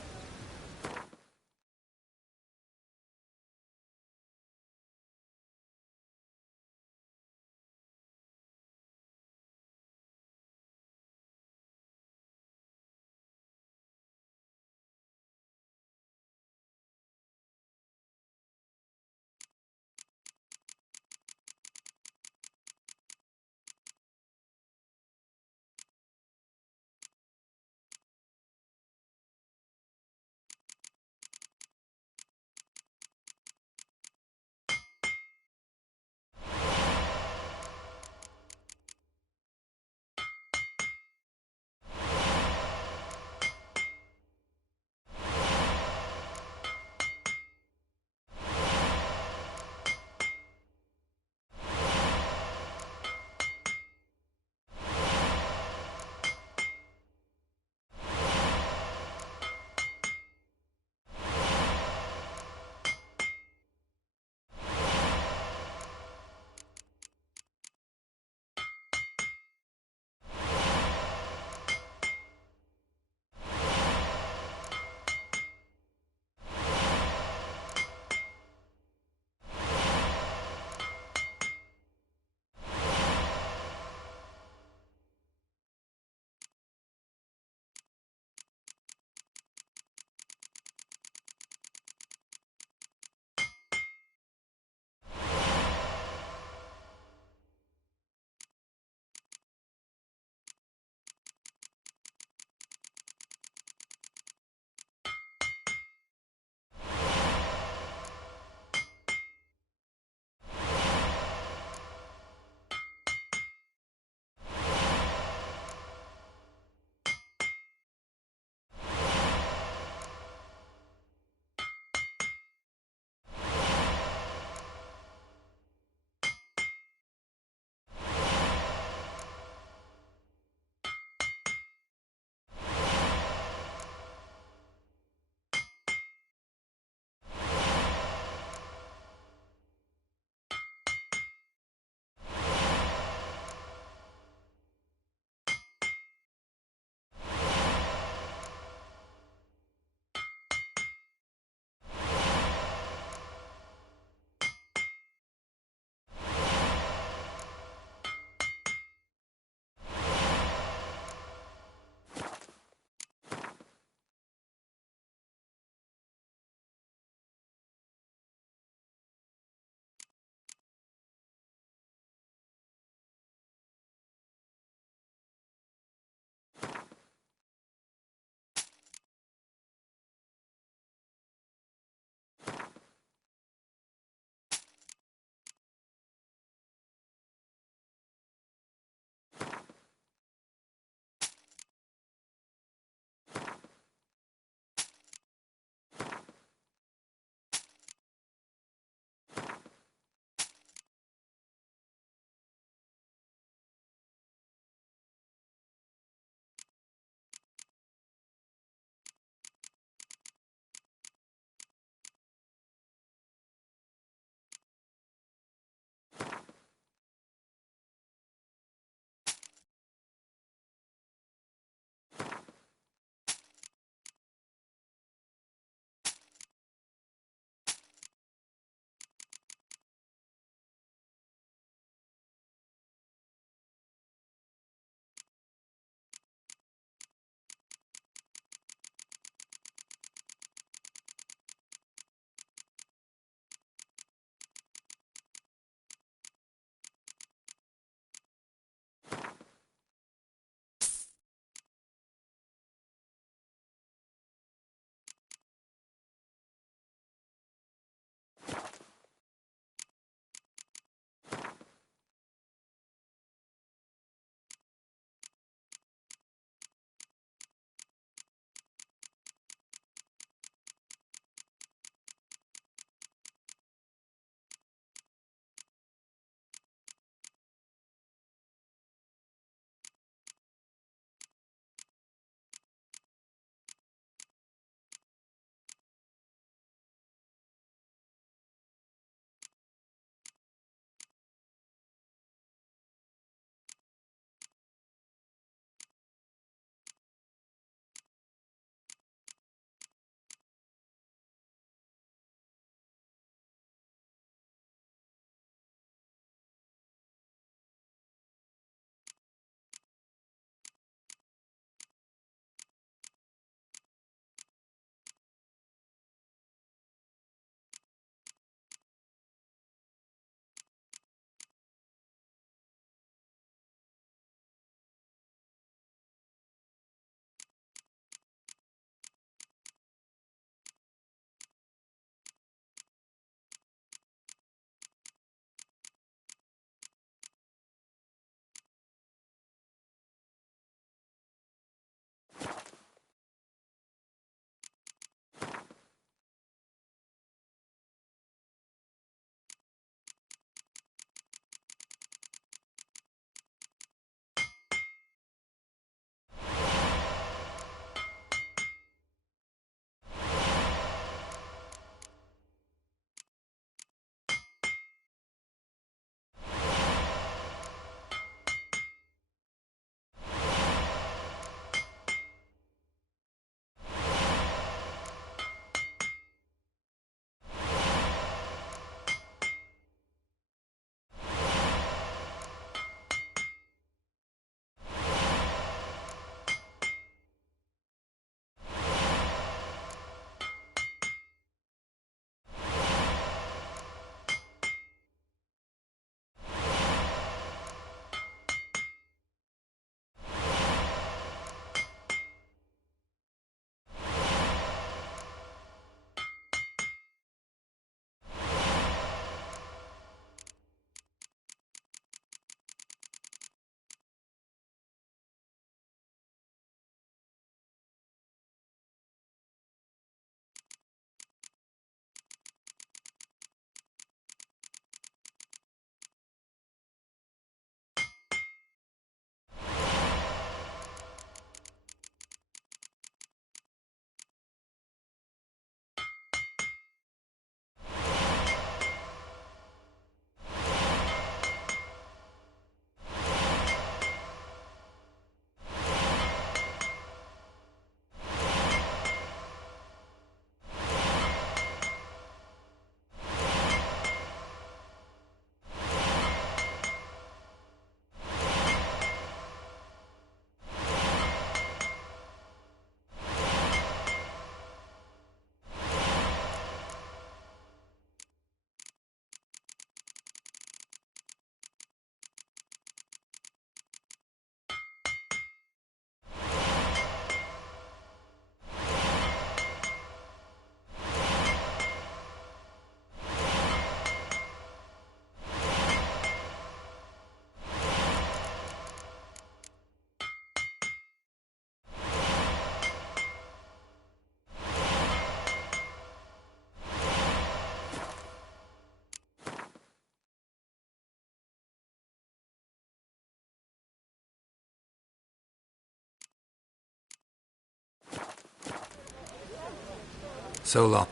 So long.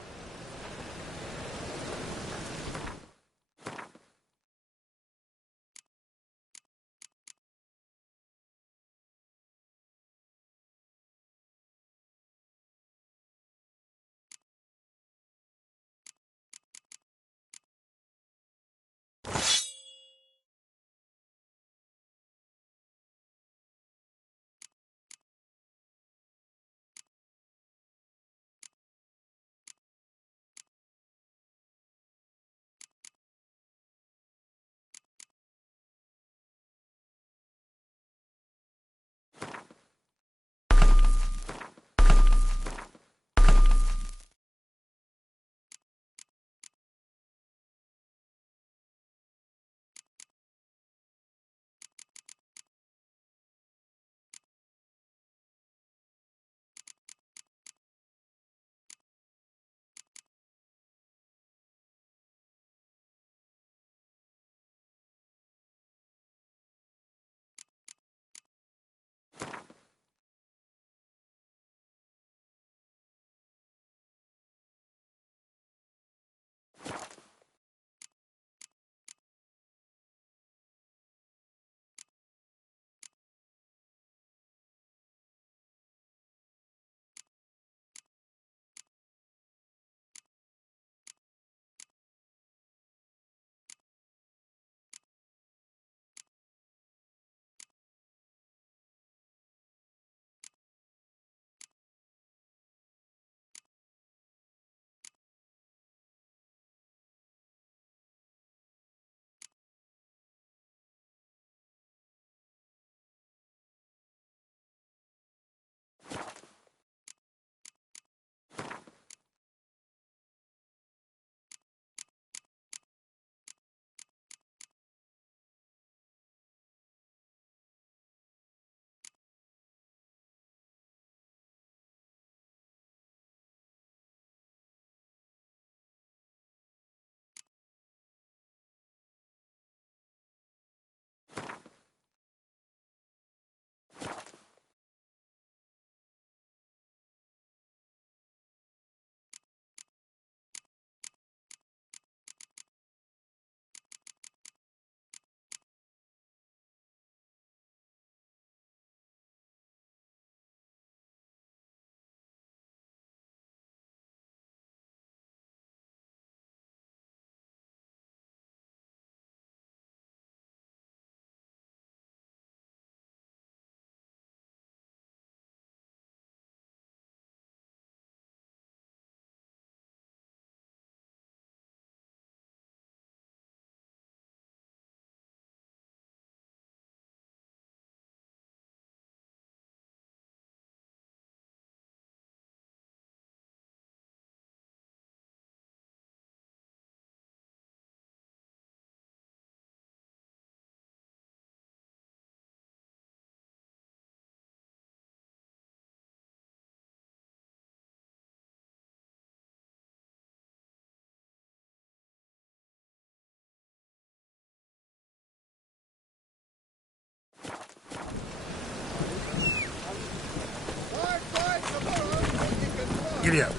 Giddy up.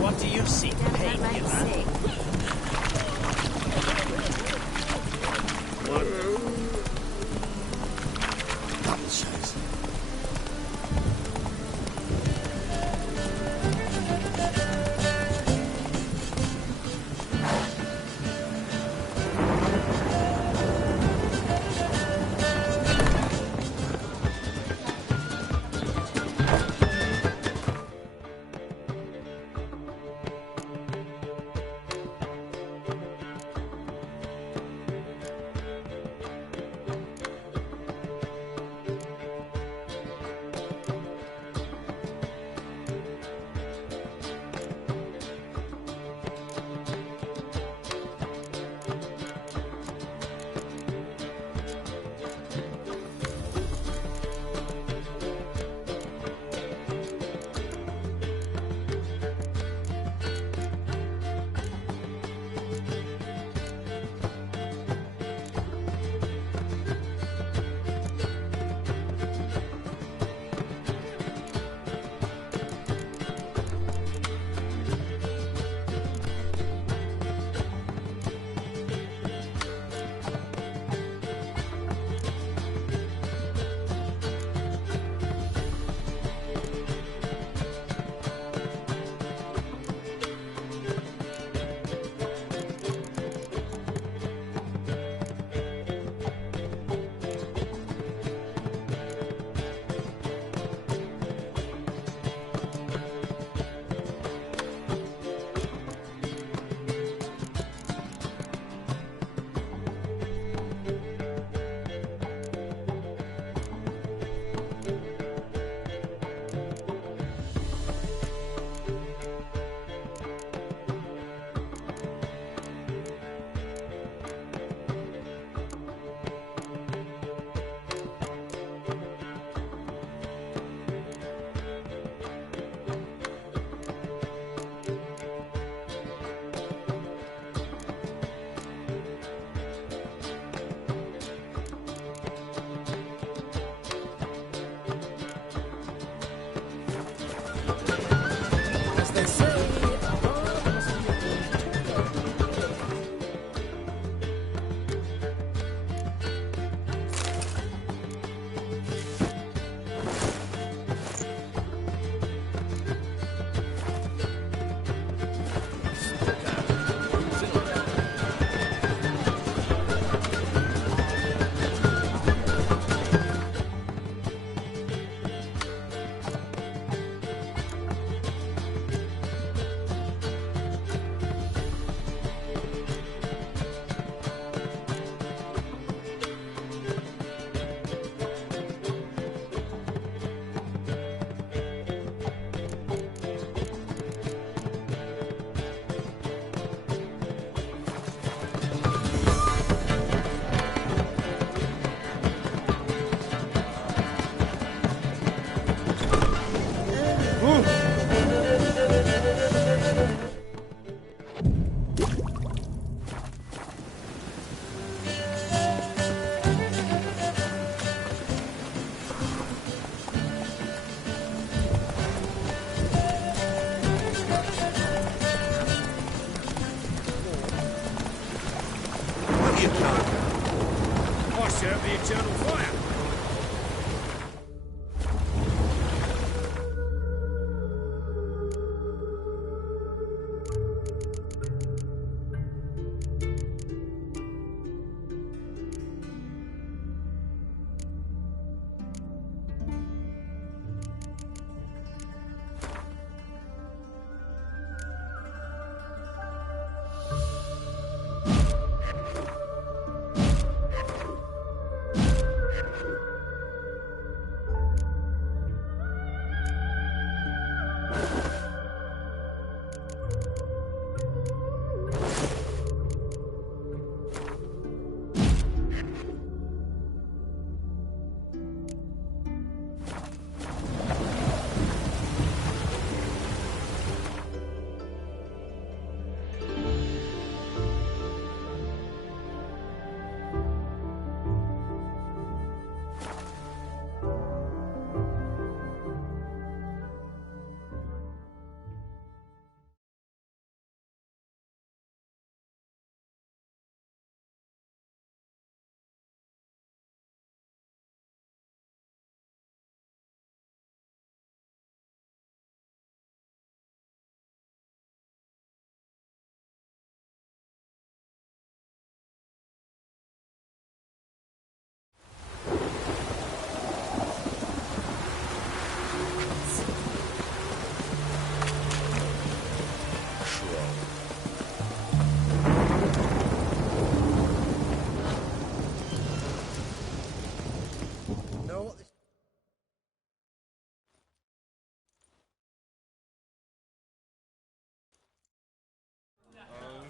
What do you seek, pain-giver? Double shows.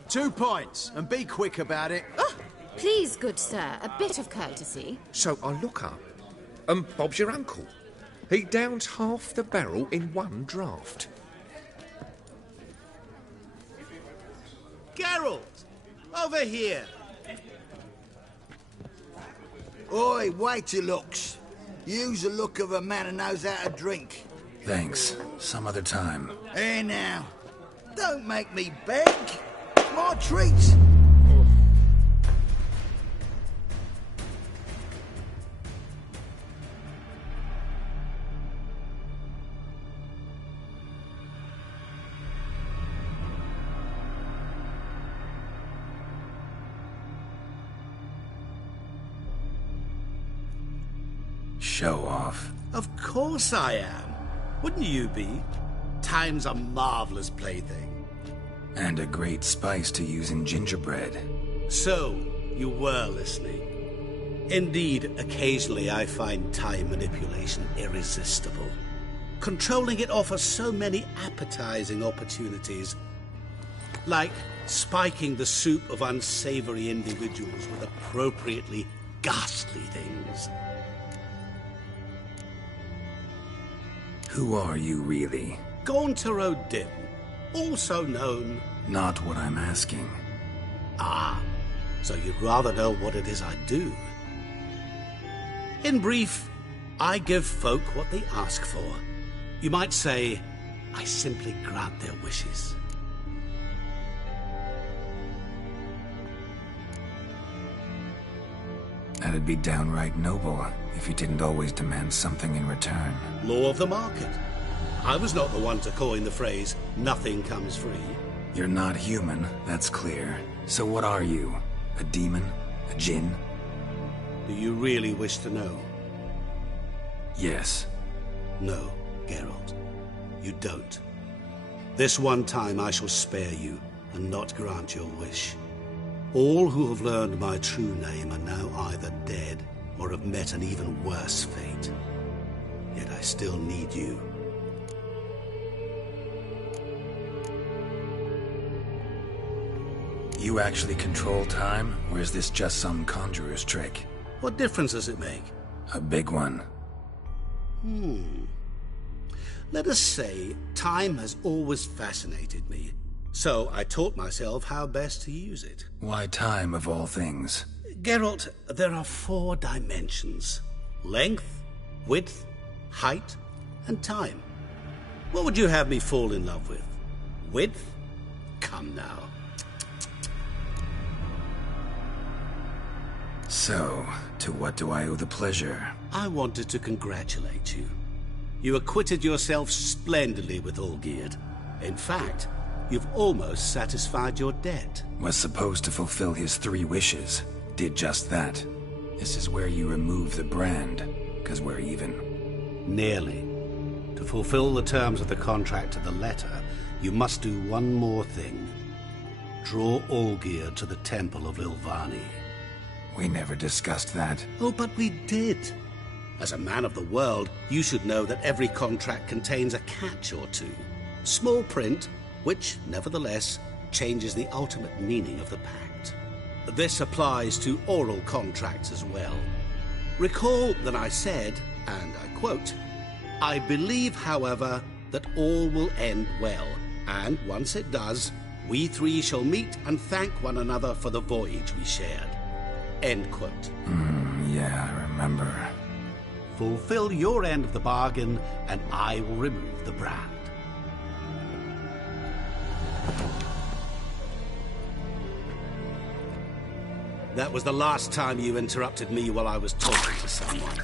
2 points, and be quick about it. Oh, please, good sir, a bit of courtesy. So I look up, and Bob's your uncle. He downs half the barrel in one draught. Geralt! Over here! Oi, wait your looks. Use the look of a man who knows how to drink. Thanks. Some other time. Here now. Don't make me beg. My treat. Show off. Of course I am. Wouldn't you be? Time's a marvelous plaything. And a great spice to use in gingerbread. So, you were listening. Indeed, occasionally I find time manipulation irresistible. Controlling it offers so many appetizing opportunities. Like spiking the soup of unsavory individuals with appropriately ghastly things. Who are you, really? Gauntero Dim, also known... Not what I'm asking. Ah, so you'd rather know what it is I do. In brief, I give folk what they ask for. You might say, I simply grant their wishes. That'd be downright noble if you didn't always demand something in return. Law of the market. I was not the one to coin the phrase, nothing comes free. You're not human, that's clear. So what are you? A demon? A djinn? Do you really wish to know? Yes. No, Geralt. You don't. This one time I shall spare you and not grant your wish. All who have learned my true name are now either dead or have met an even worse fate. Yet I still need you. You actually control time, or is this just some conjurer's trick? What difference does it make? A big one. Let us say time has always fascinated me. So I taught myself how best to use it. Why time, of all things? Geralt, there are 4 dimensions. Length, width, height, and time. What would you have me fall in love with? Width? Come now. So, to what do I owe the pleasure? I wanted to congratulate you. You acquitted yourself splendidly with Olgierd. In fact, you've almost satisfied your debt. Was supposed to fulfill his 3 wishes. Did just that. This is where you remove the brand, because we're even. Nearly. To fulfill the terms of the contract to the letter, you must do one more thing. Draw Olgierd to the Temple of Lilvani. We never discussed that. Oh, but we did. As a man of the world, you should know that every contract contains a catch or two. Small print, which, nevertheless, changes the ultimate meaning of the pact. This applies to oral contracts as well. Recall that I said, and I quote, "I believe, however, that all will end well, and once it does, we 3 shall meet and thank one another for the voyage we shared." End quote. Yeah, I remember. Fulfill your end of the bargain, and I will remove the brand. That was the last time you interrupted me while I was talking to someone.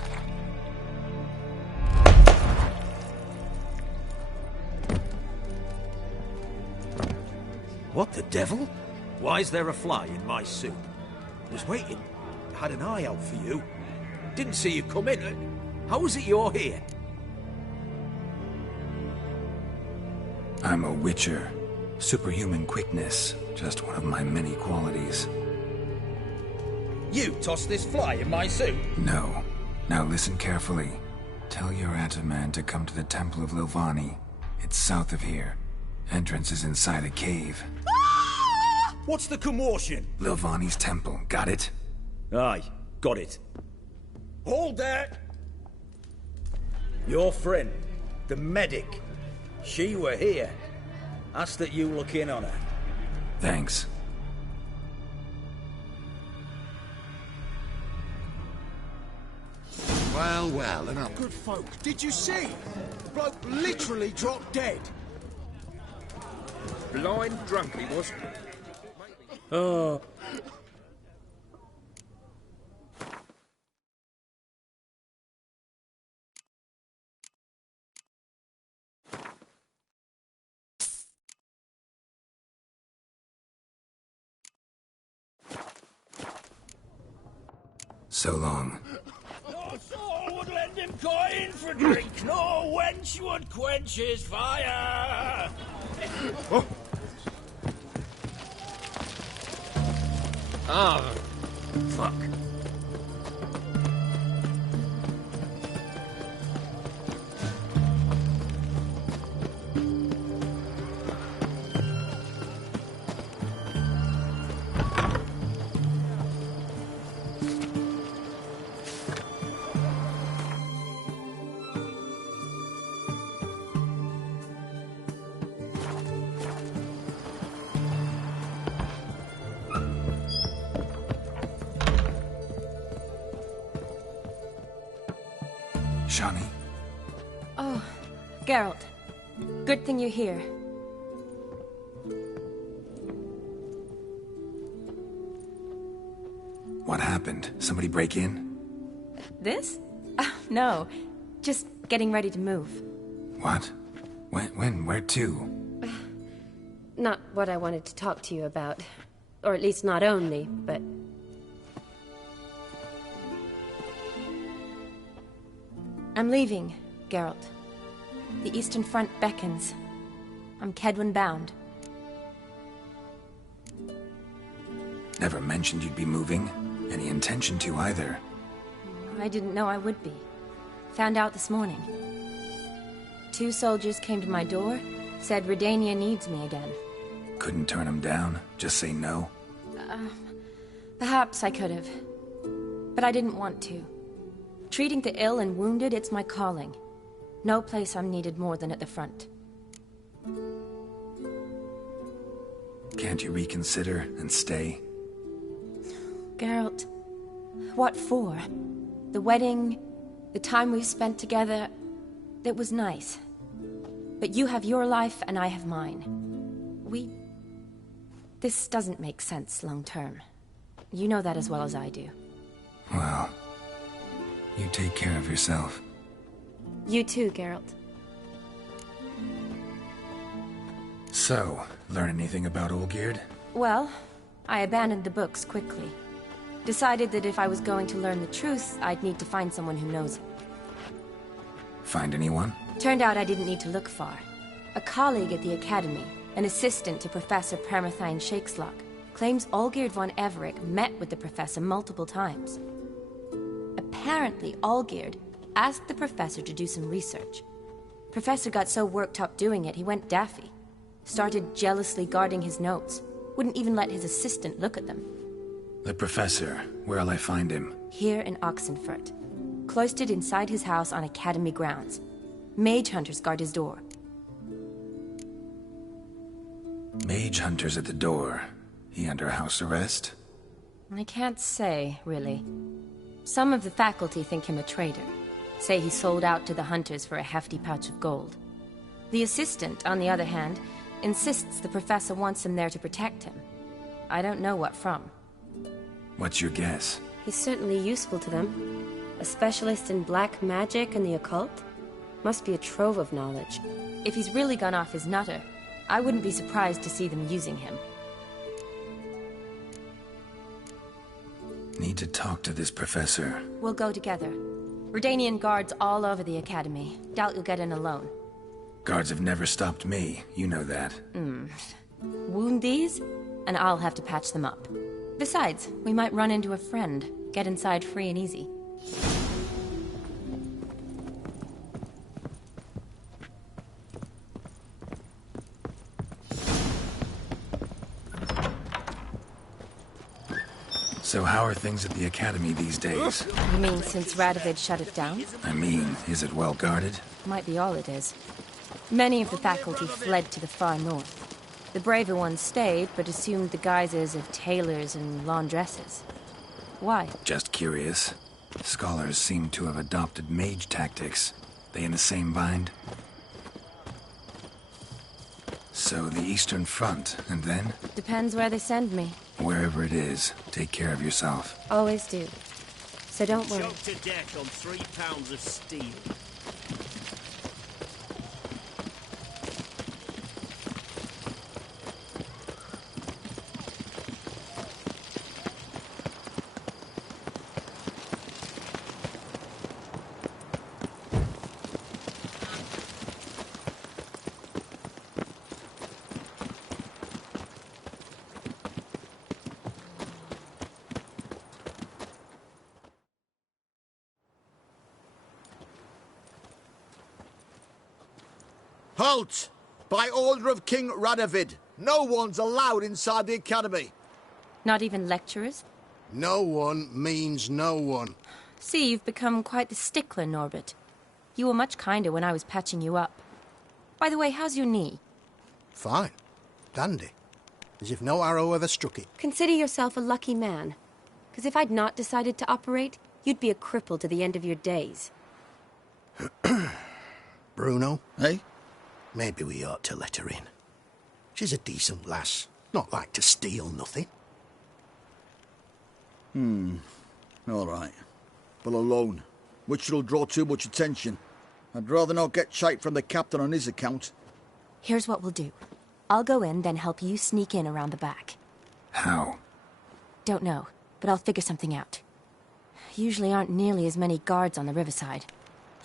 What the devil? Why is there a fly in my soup? Was waiting. Had an eye out for you. Didn't see you come in. How is it you're here? I'm a witcher. Superhuman quickness. Just one of my many qualities. You tossed this fly in my soup? No. Now listen carefully. Tell your Ataman to come to the Temple of Lilvani. It's south of here. Entrance is inside a cave. What's the commotion? Lilvani's temple, got it? Aye, got it. Hold there! Your friend, the medic, she were here. Ask that you look in on her. Thanks. Well, well, and up. Good folk, did you see? Bloke literally dropped dead. Blind drunk he was. Oh. So long. No soul would lend him coin for drink, no wench would quench his fire! Oh. Ah, fuck. Shani. Oh, Geralt. Good thing you're here. What happened? Somebody break in? This? No. Just getting ready to move. What? When? Where to? Not what I wanted to talk to you about. Or at least not only, but... I'm leaving, Geralt. The Eastern Front beckons. I'm Kedwin bound. Never mentioned you'd be moving. Any intention to either. I didn't know I would be. Found out this morning. 2 soldiers came to my door, said Redania needs me again. Couldn't turn them down? Just say no? Perhaps I could have. But I didn't want to. Treating the ill and wounded, it's my calling. No place I'm needed more than at the front. Can't you reconsider and stay? Geralt, what for? The wedding, the time we've spent together, it was nice. But you have your life and I have mine. This doesn't make sense long term. You know that as well as I do. Well, you take care of yourself. You too, Geralt. So, learn anything about Olgierd? Well, I abandoned the books quickly. Decided that if I was going to learn the truth, I'd need to find someone who knows it. Find anyone? Turned out I didn't need to look far. A colleague at the Academy, an assistant to Professor Parmathine Shakeslock, claims Olgierd von Everick met with the professor multiple times. Apparently, Olgierd asked the professor to do some research. Professor got so worked up doing it, he went daffy. Started jealously guarding his notes. Wouldn't even let his assistant look at them. The professor. Where'll I find him? Here in Oxenfurt. Cloistered inside his house on Academy grounds. Mage hunters guard his door. Mage hunters at the door. He under house arrest? I can't say, really. Some of the faculty think him a traitor. Say he sold out to the hunters for a hefty pouch of gold. The assistant, on the other hand, insists the professor wants him there to protect him. I don't know what from. What's your guess? He's certainly useful to them. A specialist in black magic and the occult? Must be a trove of knowledge. If he's really gone off his nutter, I wouldn't be surprised to see them using him. Need to talk to this professor. We'll go together. Redanian guards all over the Academy. Doubt you'll get in alone. Guards have never stopped me, you know that. Wound these, and I'll have to patch them up. Besides, we might run into a friend. Get inside free and easy. So how are things at the Academy these days? You mean since Radovid shut it down? I mean, is it well guarded? Might be all it is. Many of the faculty fled to the far north. The braver ones stayed, but assumed the guises of tailors and laundresses. Why? Just curious. Scholars seem to have adopted mage tactics. They in the same bind? So the Eastern Front, and then? Depends where they send me. Wherever it is, take care of yourself. Always do. So don't worry. Choked to death on 3 pounds of steel. Halt! By order of King Radovid, no one's allowed inside the Academy. Not even lecturers? No one means no one. See, you've become quite the stickler, Norbert. You were much kinder when I was patching you up. By the way, how's your knee? Fine. Dandy. As if no arrow ever struck it. Consider yourself a lucky man. Because if I'd not decided to operate, you'd be a cripple to the end of your days. Bruno, eh? Maybe we ought to let her in. She's a decent lass. Not like to steal nothing. All right. But alone, which will draw too much attention. I'd rather not get shite from the captain on his account. Here's what we'll do. I'll go in, then help you sneak in around the back. How? Don't know, but I'll figure something out. Usually aren't nearly as many guards on the riverside.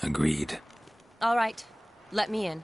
Agreed. All right. Let me in.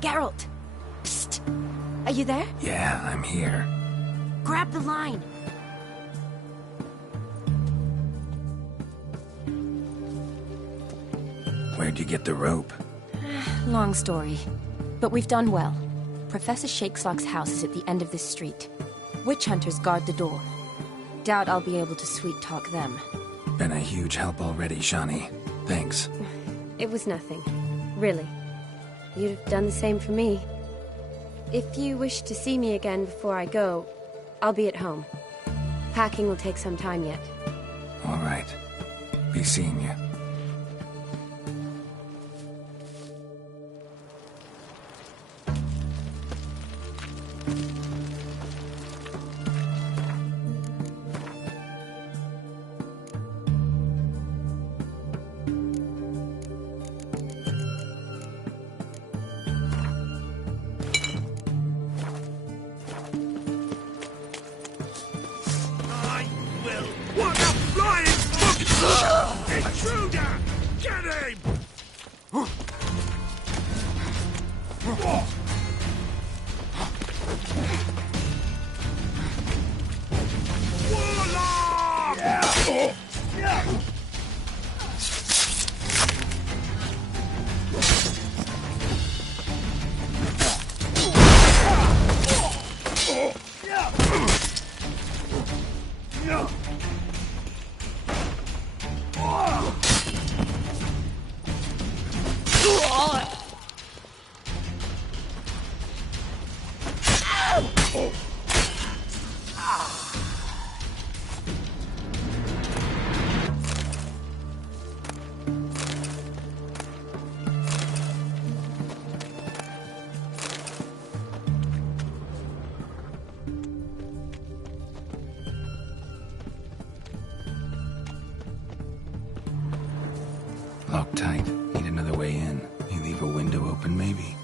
Geralt! Psst! Are you there? Yeah, I'm here. Grab the line! Where'd you get the rope? Long story. But we've done well. Professor Shakeslock's house is at the end of this street. Witch hunters guard the door. Doubt I'll be able to sweet-talk them. Been a huge help already, Shawnee. Thanks. It was nothing. Really. You'd have done the same for me. If you wish to see me again before I go, I'll be at home. Packing will take some time yet. All right. Be seeing you. Locked tight. Need another way in. You leave a window open, maybe?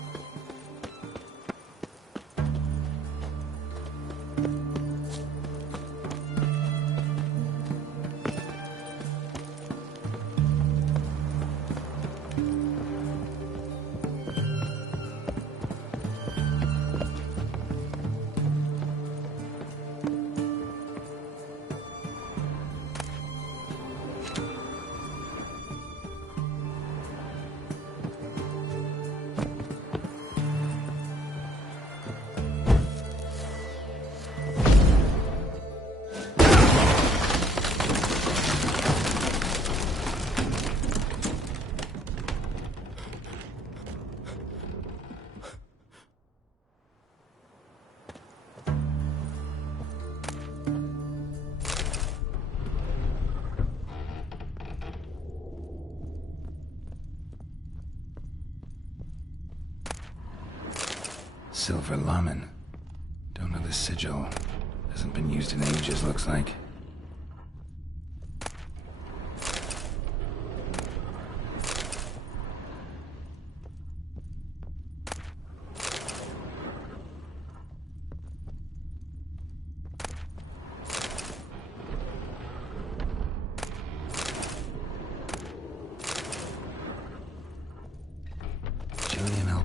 Silver Laman. Don't know the sigil. Hasn't been used in ages, looks like.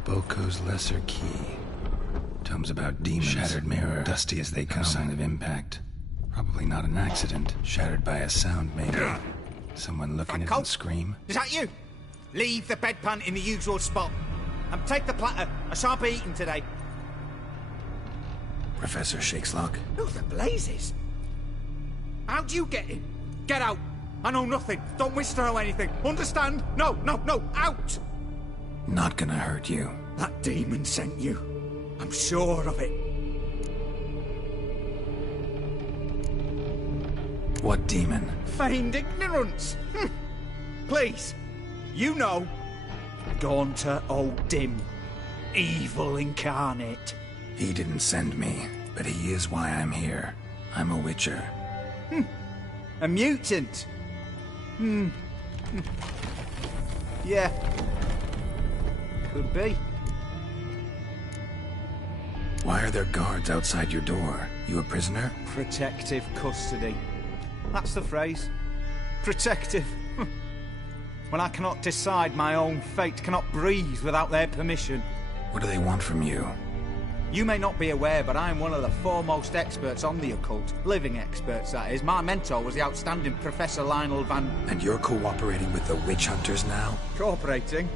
Boko's lesser key. Tomes about demons. Shattered mirror. Dusty as they come. No sign of impact. Probably not an accident. Shattered by a sound, maybe. Someone looking at it and scream. Is that you? Leave the bedpan in the usual spot. And take the platter. I shan't be eating today. Professor Shakeslock. Who the blazes? How do you get in? Get out. I know nothing. Don't wish to know anything. Understand? No, out! Not gonna hurt you. That demon sent you. I'm sure of it. What demon? Feigned ignorance. Please. You know. Gaunter O'Dim. Evil incarnate. He didn't send me, but he is why I'm here. I'm a witcher. A mutant. Yeah. Could be. Why are there guards outside your door? You a prisoner? Protective custody. That's the phrase. Protective. When I cannot decide my own fate, cannot breathe without their permission. What do they want from you? You may not be aware, but I am one of the foremost experts on the occult. Living experts, that is. My mentor was the outstanding Professor Lionel Van... And you're cooperating with the witch hunters now? Cooperating?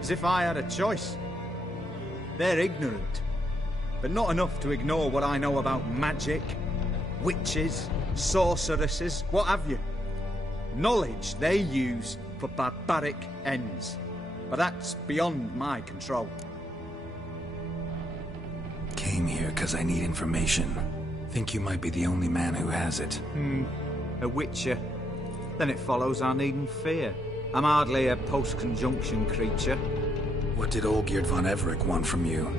As if I had a choice. They're ignorant, but not enough to ignore what I know about magic, witches, sorceresses, what have you. Knowledge they use for barbaric ends. But that's beyond my control. Came here because I need information. Think you might be the only man who has it. A witcher. Then it follows I needn't fear. I'm hardly a post-conjunction creature. What did Olgierd von Everec want from you?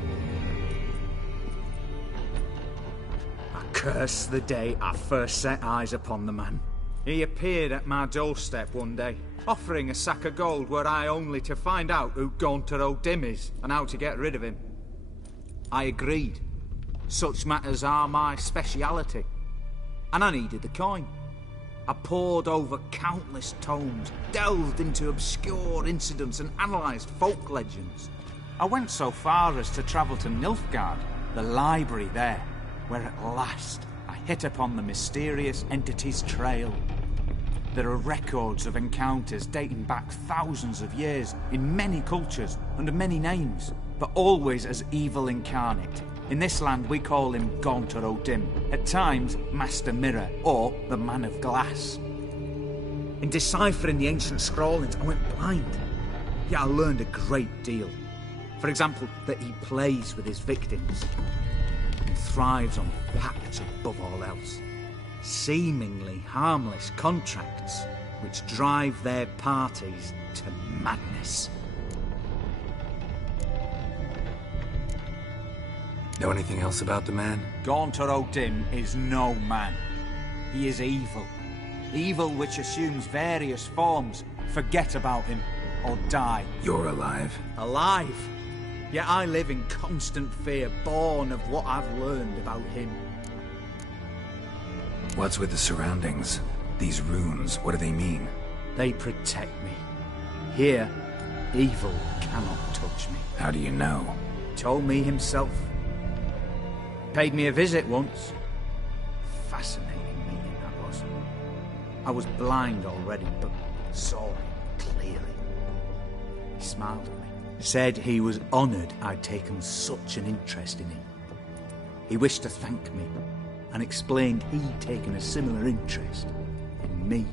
I curse the day I first set eyes upon the man. He appeared at my doorstep one day, offering a sack of gold were I only to find out who Gaunter O'Dim is and how to get rid of him. I agreed. Such matters are my speciality. And I needed the coin. I pored over countless tomes, delved into obscure incidents and analysed folk legends. I went so far as to travel to Nilfgaard, the library there, where at last I hit upon the mysterious entity's trail. There are records of encounters dating back thousands of years, in many cultures, under many names, but always as evil incarnate. In this land we call him Gaunter O'Dim, at times Master Mirror, or the Man of Glass. In deciphering the ancient scrawlings, I went blind. Yet I learned a great deal. For example, that he plays with his victims, and thrives on pacts above all else. Seemingly harmless contracts which drive their parties to madness. Know anything else about the man? Gaunter O'Dim is no man. He is evil. Evil which assumes various forms. Forget about him, or die. You're alive. Alive? Yet I live in constant fear, born of what I've learned about him. What's with the surroundings? These runes, what do they mean? They protect me. Here, evil cannot touch me. How do you know? Told me himself. Paid me a visit once. Fascinating meeting that was. I was blind already, but saw him clearly. He smiled at me. Said he was honoured I'd taken such an interest in him. He wished to thank me, and explained he'd taken a similar interest in me.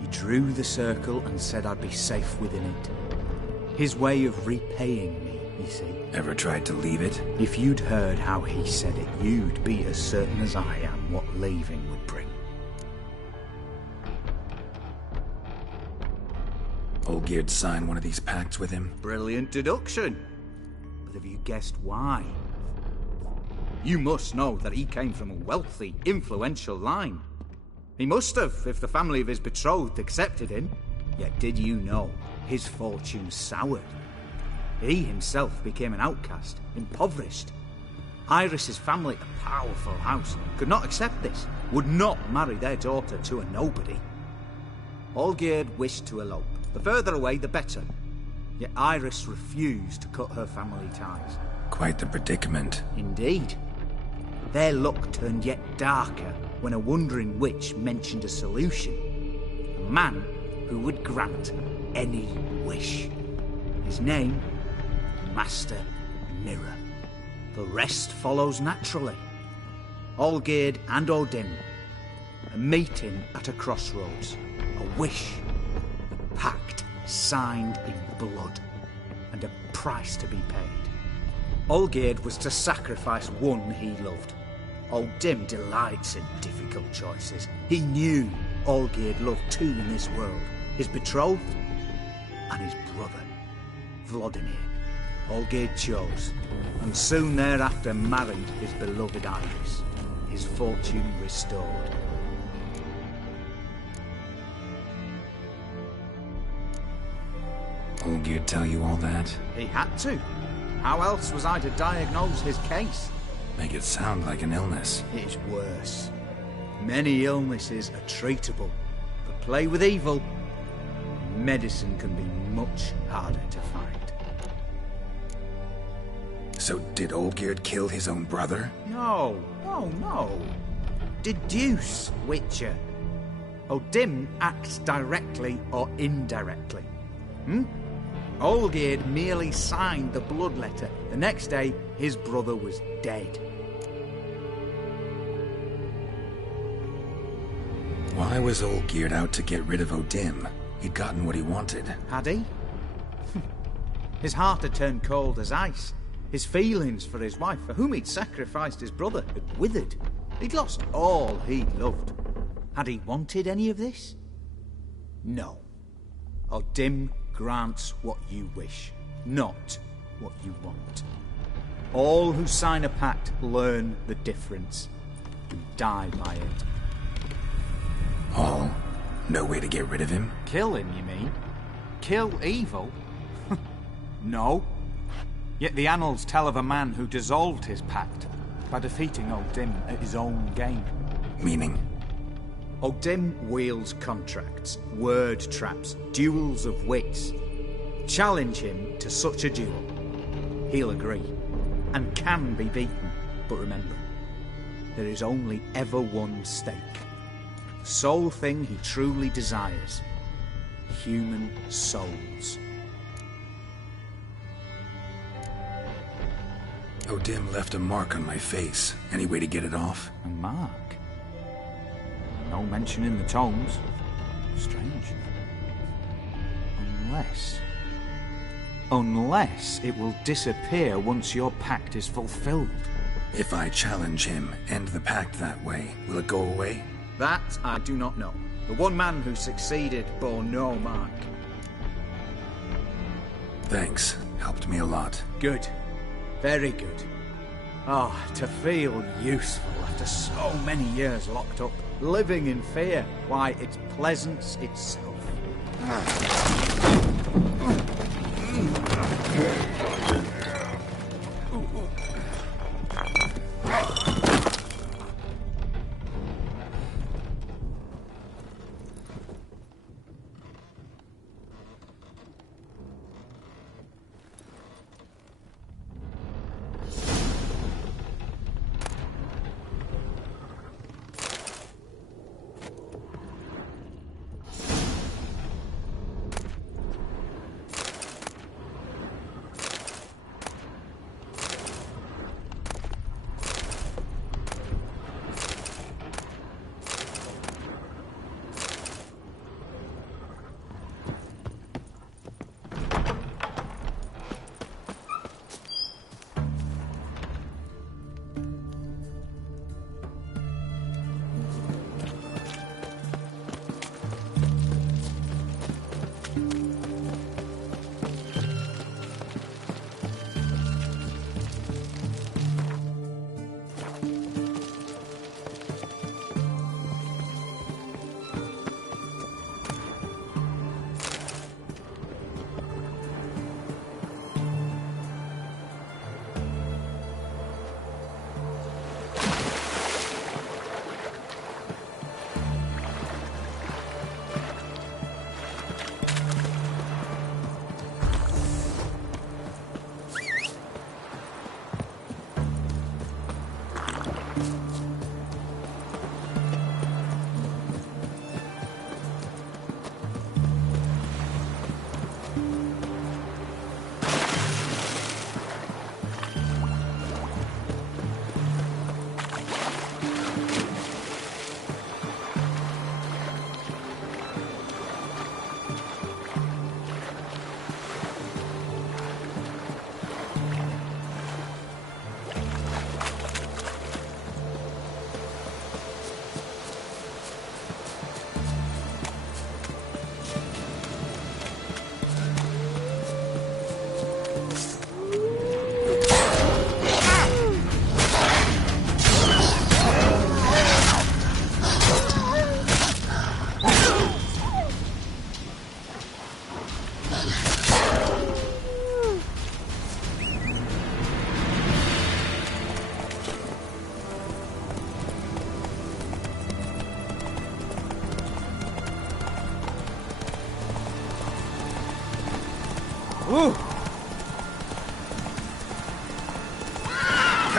He drew the circle and said I'd be safe within it. His way of repaying me, you see. Ever tried to leave it? If you'd heard how he said it, you'd be as certain as I am what leaving would bring. Olgierd signed one of these pacts with him? Brilliant deduction. But have you guessed why? You must know that he came from a wealthy, influential line. He must have, if the family of his betrothed accepted him. Yet did you know his fortune soured? He himself became an outcast, impoverished. Iris's family, a powerful house, could not accept this, would not marry their daughter to a nobody. Olgierd wished to elope. The further away, the better. Yet Iris refused to cut her family ties. Quite the predicament. Indeed. Their luck turned yet darker when a wandering witch mentioned a solution. A man who would grant any wish. His name, Master Mirror. The rest follows naturally. Olgierd and O'Dim, a meeting at a crossroads, a wish, a pact signed in blood, and a price to be paid. Olgierd was to sacrifice one he loved. O'Dim delights in difficult choices. He knew Olgierd loved two in this world, his betrothed and his brother, Vladimir. Olgierd chose, and soon thereafter married his beloved Iris, his fortune restored. Olgierd tell you all that? He had to. How else was I to diagnose his case? Make it sound like an illness. It's worse. Many illnesses are treatable, but play with evil, medicine can be much harder to find. So did Olgierd kill his own brother? No. Deduce, Witcher. O'Dim acts directly or indirectly. Olgierd merely signed the blood letter. The next day, his brother was dead. Why was Olgierd out to get rid of O'Dim? He'd gotten what he wanted. Had he? His heart had turned cold as ice. His feelings for his wife, for whom he'd sacrificed his brother, had withered. He'd lost all he'd loved. Had he wanted any of this? No. O'Dim grants what you wish, not what you want. All who sign a pact learn the difference and die by it. All? No way to get rid of him? Kill him, you mean? Kill evil? No. Yet the annals tell of a man who dissolved his pact by defeating O'Dim at his own game. Meaning? O'Dim wields contracts, word traps, duels of wits. Challenge him to such a duel. He'll agree, and can be beaten. But remember, there is only ever one stake. The sole thing he truly desires. Human souls. O'Dim left a mark on my face. Any way to get it off? A mark? No mention in the tomes. Strange. Unless it will disappear once your pact is fulfilled. If I challenge him, end the pact that way, will it go away? That I do not know. The one man who succeeded bore no mark. Thanks. Helped me a lot. Good. Very good. Oh, to feel useful after so many years locked up, living in fear. Why, it's pleasance itself.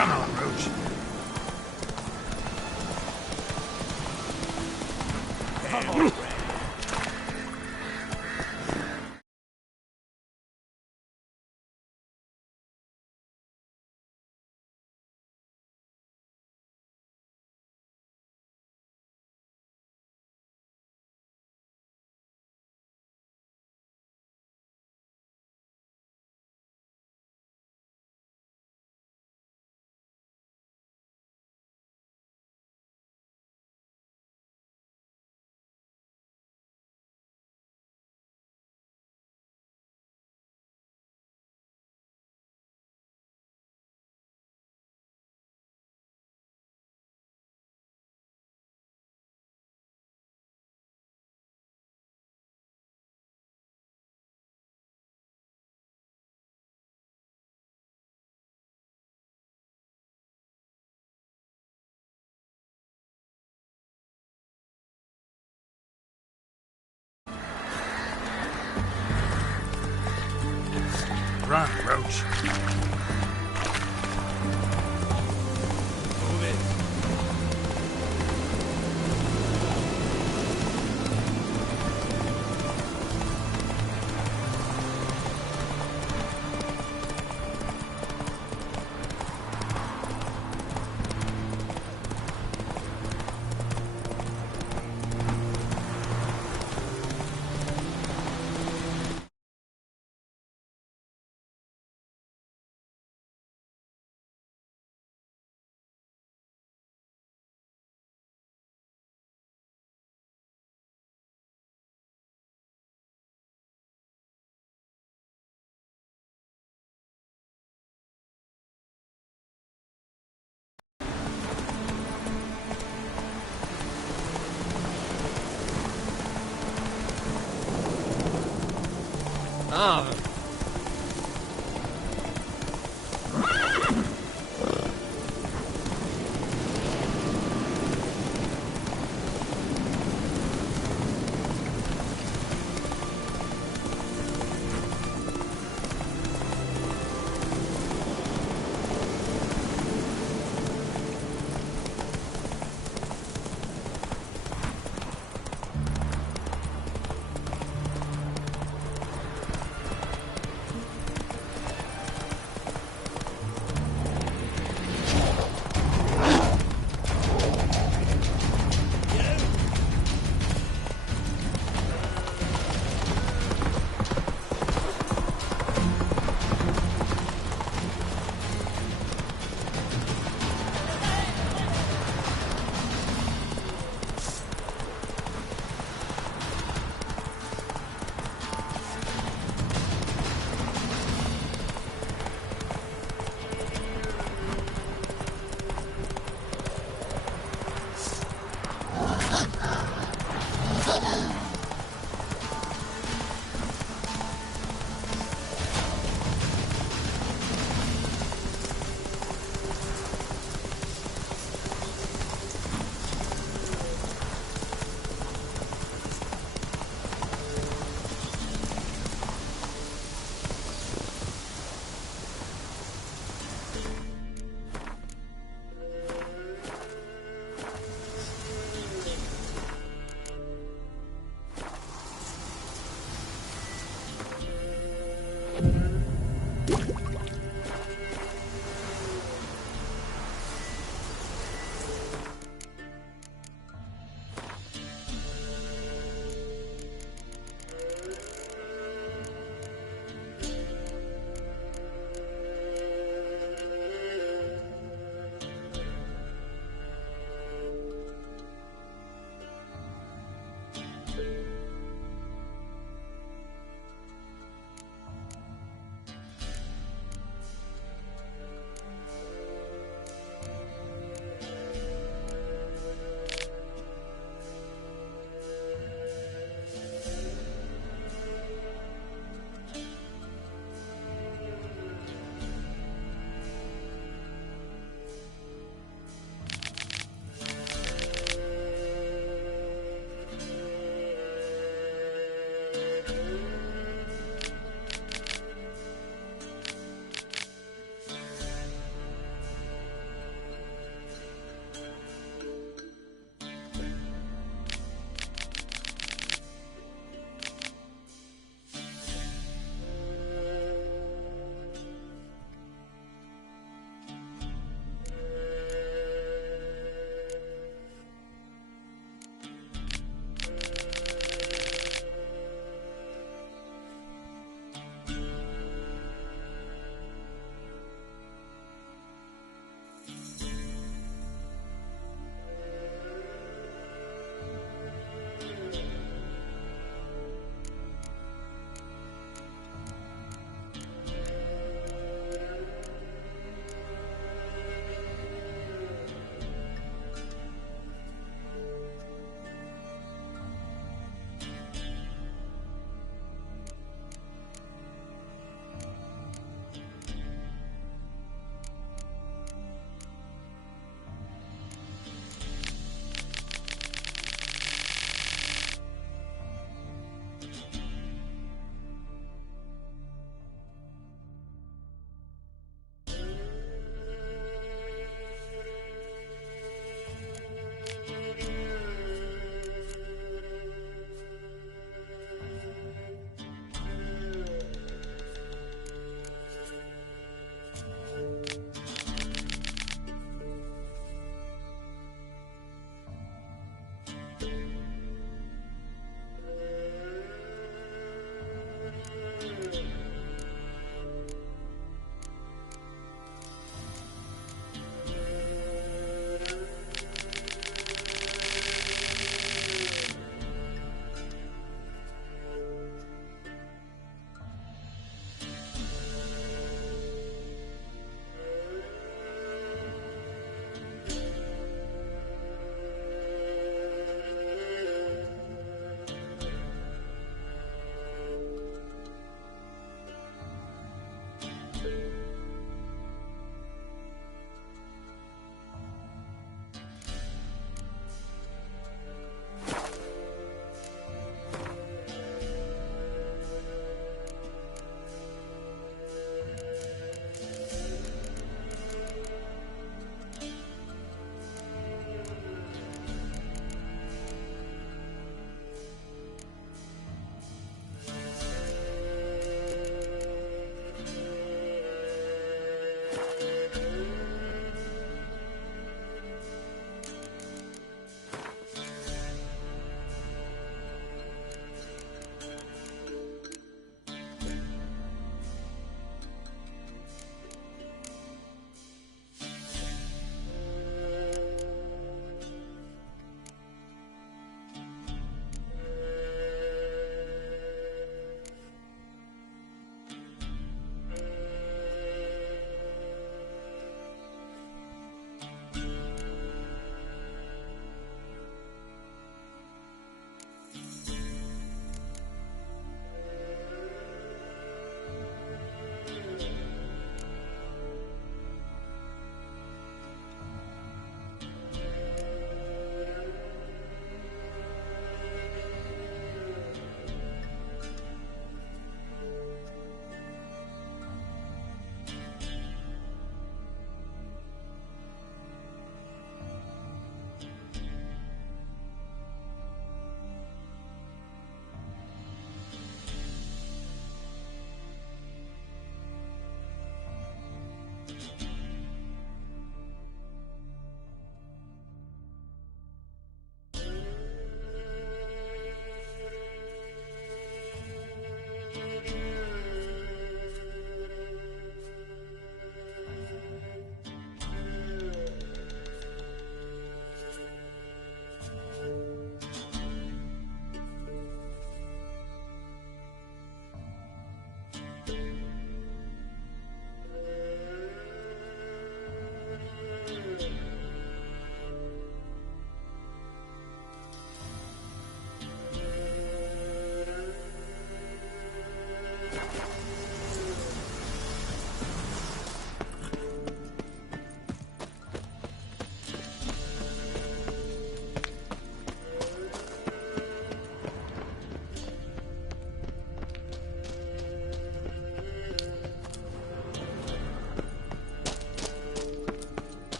Come on, Roach. Run, Roach. Move it. Ah.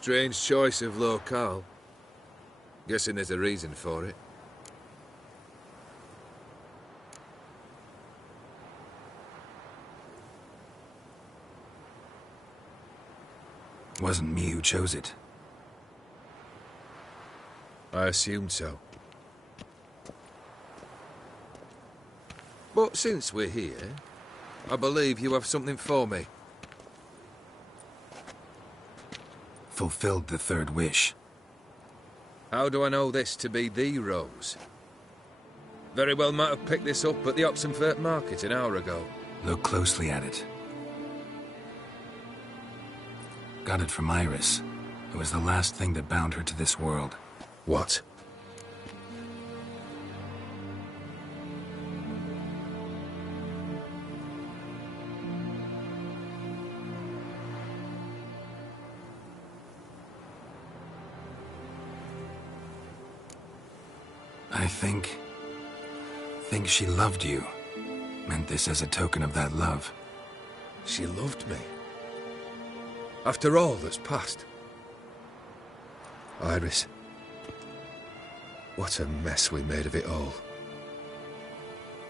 Strange choice of locale. Guessing there's a reason for it. Wasn't me who chose it. I assumed so. But since we're here, I believe you have something for me. Fulfilled the third wish. How do I know this to be the rose? Very well might have picked this up at the Oxenfurt market an hour ago. Look closely at it. Got it from Iris. It was the last thing that bound her to this world. What? I think she loved you. Meant this as a token of that love. She loved me. After all that's passed. Iris. What a mess we made of it all.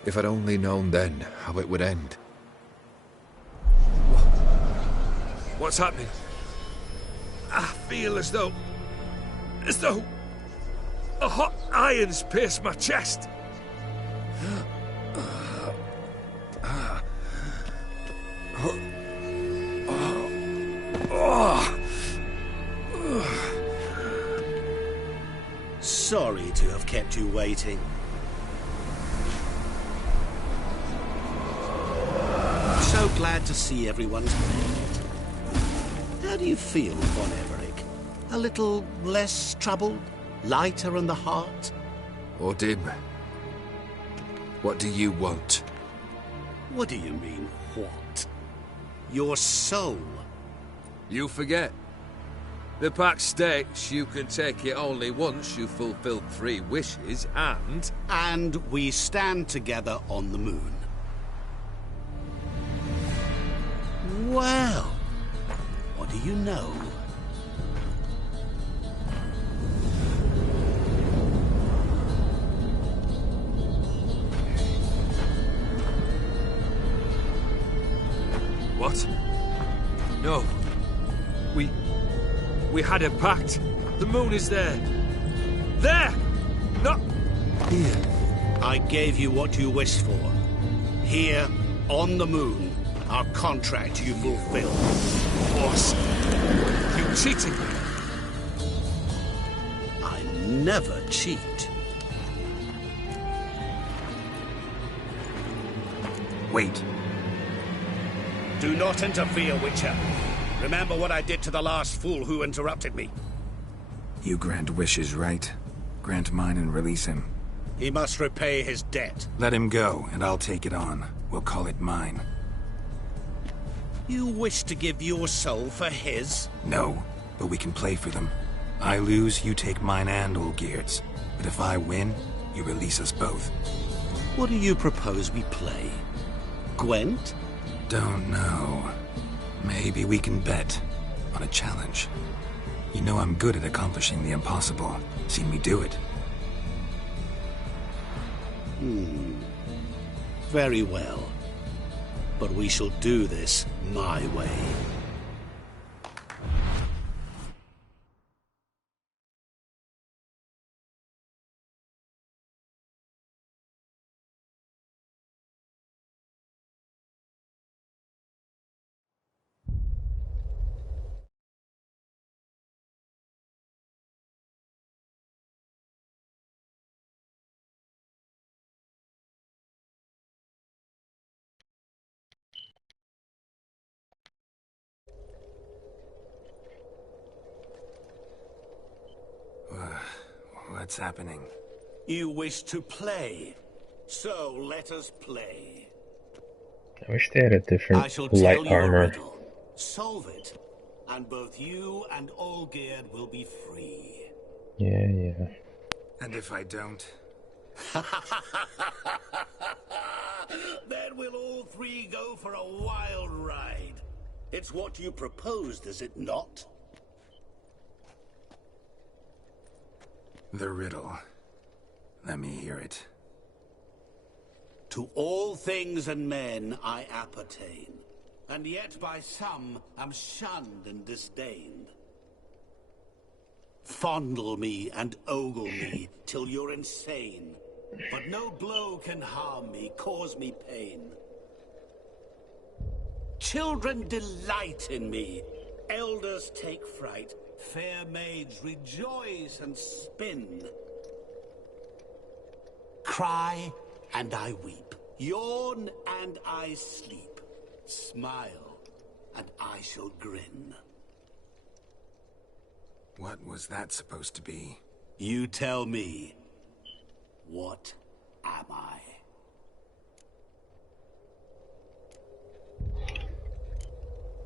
If I'd only known then how it would end. What's happening? I feel as though a hot iron's pierced my chest. Sorry to have kept you waiting. So glad to see everyone's made it. How do you feel, Von Everett? A little less troubled? Lighter in the heart? Or dim? What do you want? What do you mean, what? Your soul. You forget. The pact states you can take it only once you fulfill 3 wishes, and... And we stand together on the moon. Well, what do you know? What? No. We had a pact. The moon is there. There! Not here. I gave you what you wished for. Here, on the moon, our contract you fulfilled. Boss, you cheated me. I never cheat. Wait. Do not interfere, Witcher. Remember what I did to the last fool who interrupted me. You grant wishes, right? Grant mine and release him. He must repay his debt. Let him go, and I'll take it on. We'll call it mine. You wish to give your soul for his? No, but we can play for them. I lose, you take mine and Olgierd's. But if I win, you release us both. What do you propose we play? Gwent? Don't know. Maybe we can bet on a challenge. You know I'm good at accomplishing the impossible. Seen me do it. Very well. But we shall do this my way. What's happening? You wish to play, so let us play. I wish they had a I different shall light tell you a armor. riddle. Solve it, and both you and Olgierd will be free. Yeah. And if I don't? Then we'll all 3 go for a wild ride. It's what you proposed, is it not? The riddle. Let me hear it. To all things and men I appertain, and yet by some am shunned and disdained. Fondle me and ogle me till you're insane, but no blow can harm me, cause me pain. Children delight in me, elders take fright, fair maids rejoice and spin. Cry and I weep, yawn and I sleep, smile and I shall grin. What was that supposed to be? You tell me, what am I?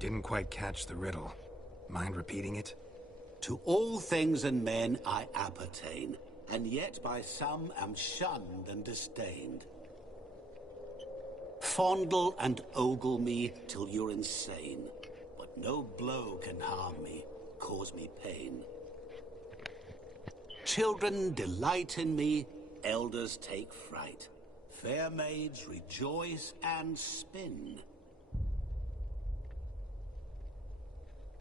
Didn't quite catch the riddle. Mind repeating it? To all things and men I appertain, and yet by some am shunned and disdained. Fondle and ogle me till you're insane, but no blow can harm me, cause me pain. Children delight in me, elders take fright, fair maids rejoice and spin.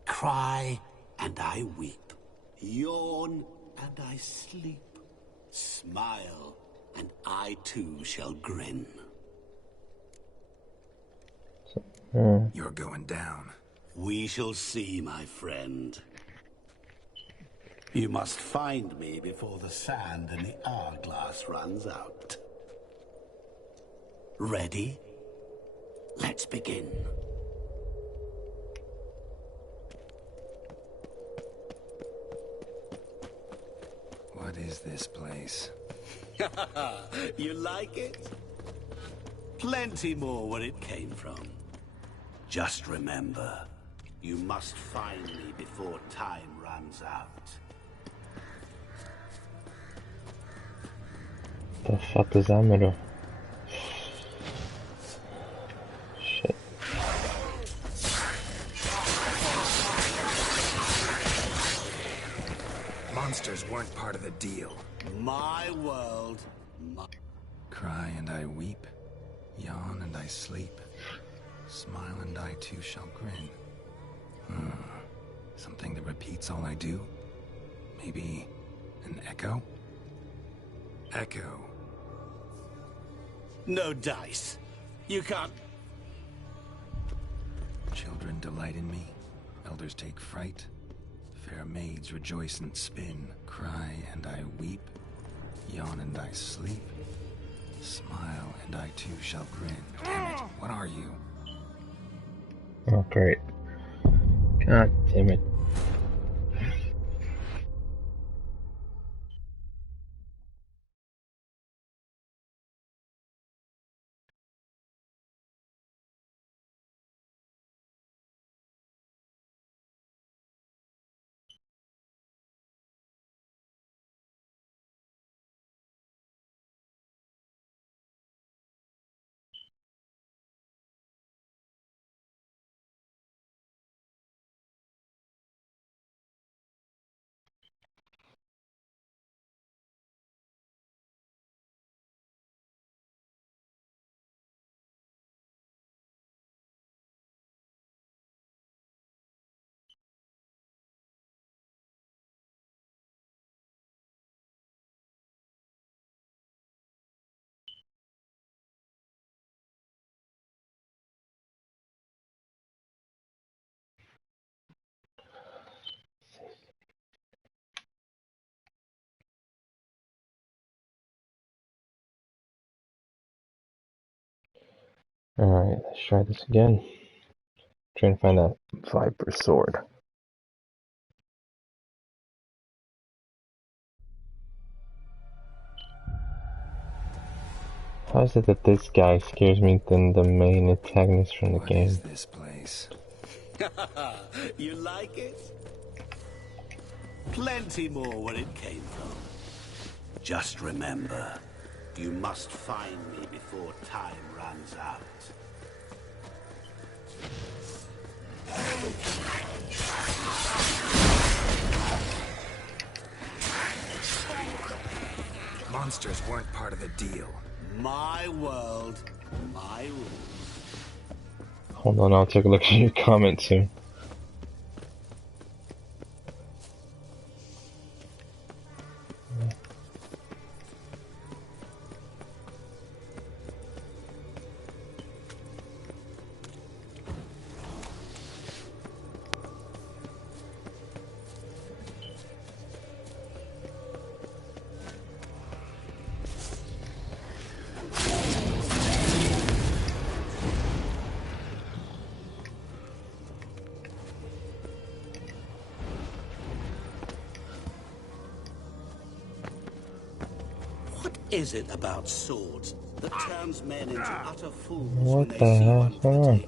Cry and I weep, yawn and I sleep, smile and I too shall grin. You're going down. We shall see, my friend. You must find me before the sand in the hourglass runs out. Ready? Let's begin. What is this place? You like it? Plenty more where it came from. Just remember, you must find me before time runs out. The fuck is that middle? Shit. Monsters weren't part of the deal. My world, Cry and I weep, yawn and I sleep, smile and I too shall grin. Something that repeats all I do? Maybe an echo? Echo. No dice. You can't... Children delight in me, elders take fright, fair maids rejoice and spin, cry and I weep, yawn and I sleep, smile and I too shall grin. Damn it, what are you? Oh, great. God damn it. Alright, let's try this again. Trying to find that Viper sword. How is it that this guy scares me than the main antagonist from the game? What is this place? You like it? Plenty more where it came from. Just remember, you must find me before time runs out. monsters weren't part of the deal. My world, my rules. Hold on, I'll take a look at your comment soon. What is it about swords that turns men into utter fools What when they the see hell one is going on?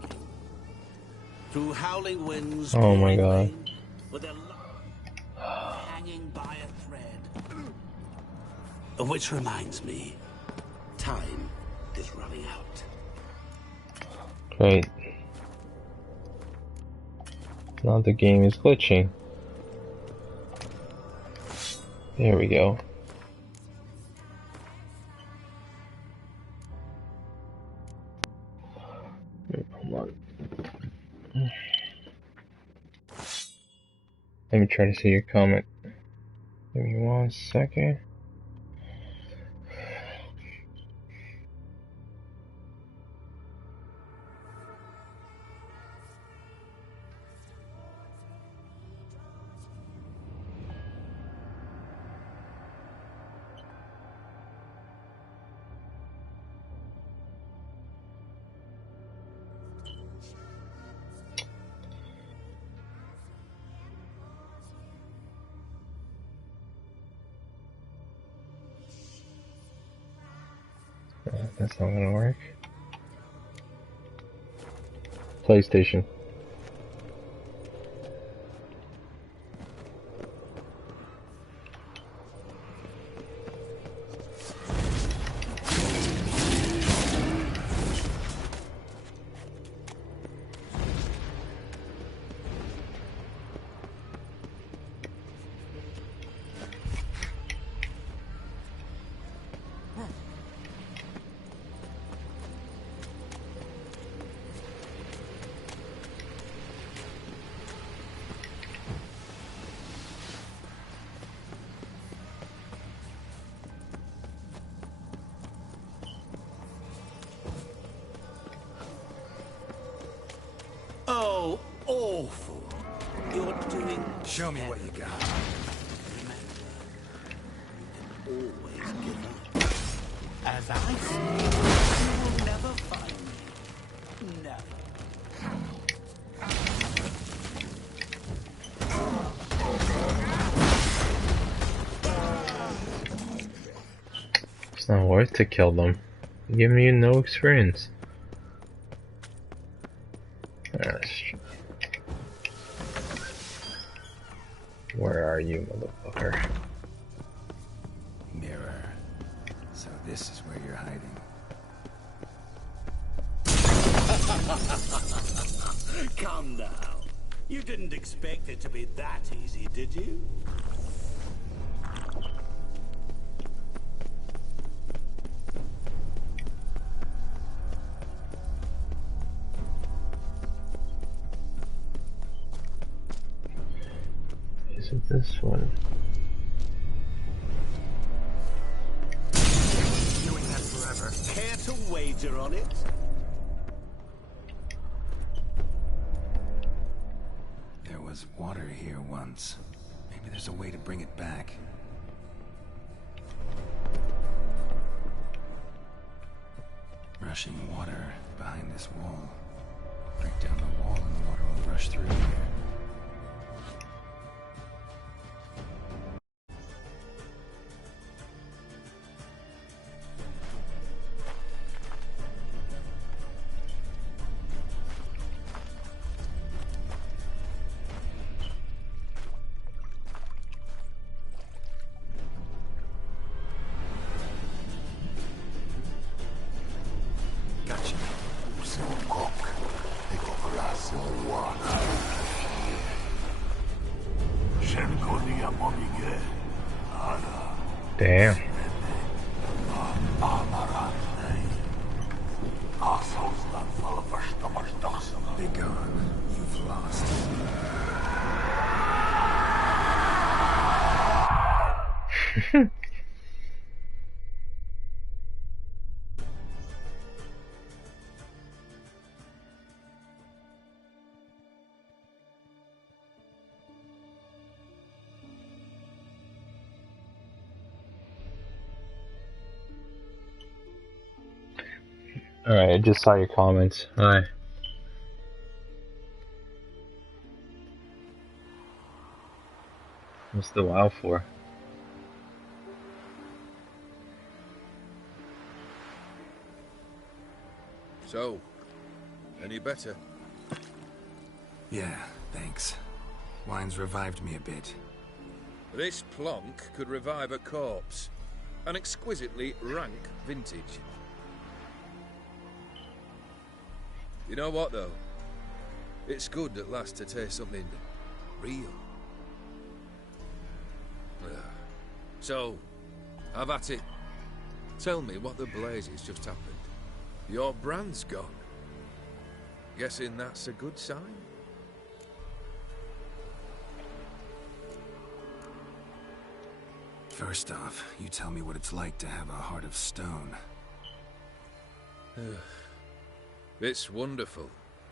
through howling winds, Oh my pouring god. rain, with their hanging by a thread? Which reminds me, time is running out. Great. Now the game is glitching. There we go. Hold on. Let me try to see your comment. Give me 1 second. That's not gonna work. PlayStation. Oh, awful. You're doing... Show me what you got. Always give up. As I see, you will never find me. Never. It's not worth to kill them. Give me no experience. Where are you, motherfucker? Mirror. So this is where you're hiding. Come now. You didn't expect it to be that easy, did you? Is it this one? Doing that forever. Care to wager on it? There was water here once. Maybe there's a way to bring it back. Rushing water behind this wall. Break down the wall and the water will rush through here. Damn. Alright, I just saw your comments. Hi. What's the wow for? So, any better? Yeah, thanks. Wine's revived me a bit. This plonk could revive a corpse. An exquisitely rank vintage. You know what, though? It's good at last to taste something real. So, have at it. Tell me what the blazes just happened. Your brand's gone. Guessing that's a good sign? First off, you tell me what it's like to have a heart of stone. It's wonderful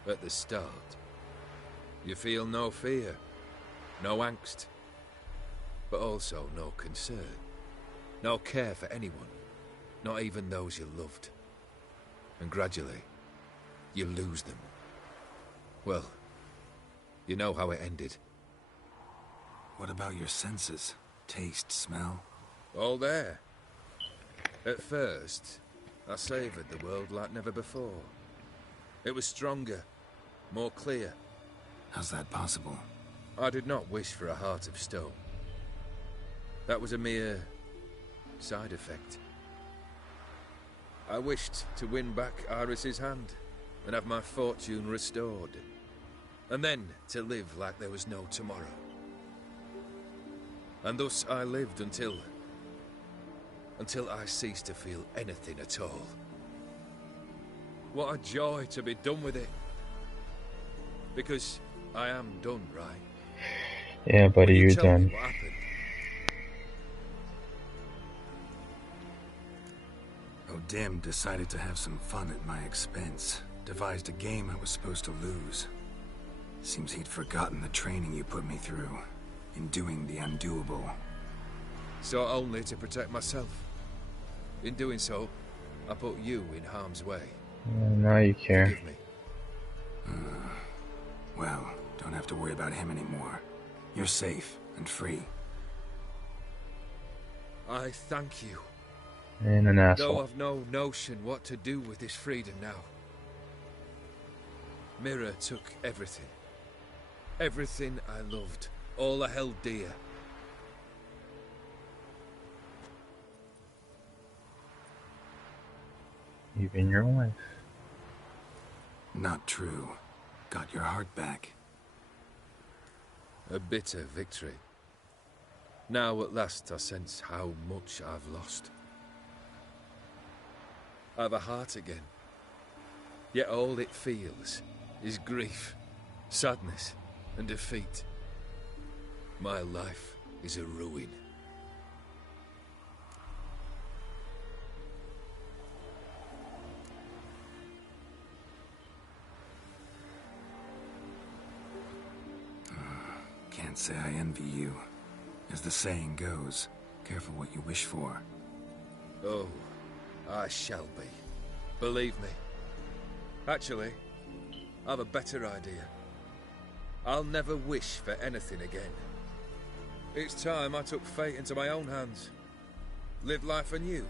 at the start. You feel no fear, no angst, but also no concern, no care for anyone, not even those you loved. And gradually, you lose them. Well, you know how it ended. What about your senses? Taste, smell? All there. At first, I savoured the world like never before. It was stronger, more clear. How's that possible? I did not wish for a heart of stone. That was a mere side effect. I wished to win back Iris's hand and have my fortune restored. And then to live like there was no tomorrow. And thus I lived until I ceased to feel anything at all. What a joy to be done with it. Because I am done, right? Yeah, buddy, you're Tell me done. what happened. O'Dim decided to have some fun at my expense. Devised a game I was supposed to lose. Seems he'd forgotten the training you put me through. In doing the undoable. Sought only to protect myself. In doing so, I put you in harm's way. Now you care. Forgive me. Well, don't have to worry about him anymore. You're safe and free. I thank you. And an Though asshole. I've no notion what to do with this freedom now. Mirror took everything. Everything I loved. All I held dear. Even your wife. Not true. Got your heart back. A bitter victory. Now at last I sense how much I've lost. I've a heart again. Yet all it feels is grief, sadness, and defeat. My life is a ruin. Can't say I envy you. As the saying goes, careful what you wish for. Oh, I shall be. Believe me. Actually, I've a better idea. I'll never wish for anything again. It's time I took fate into my own hands. Live life anew.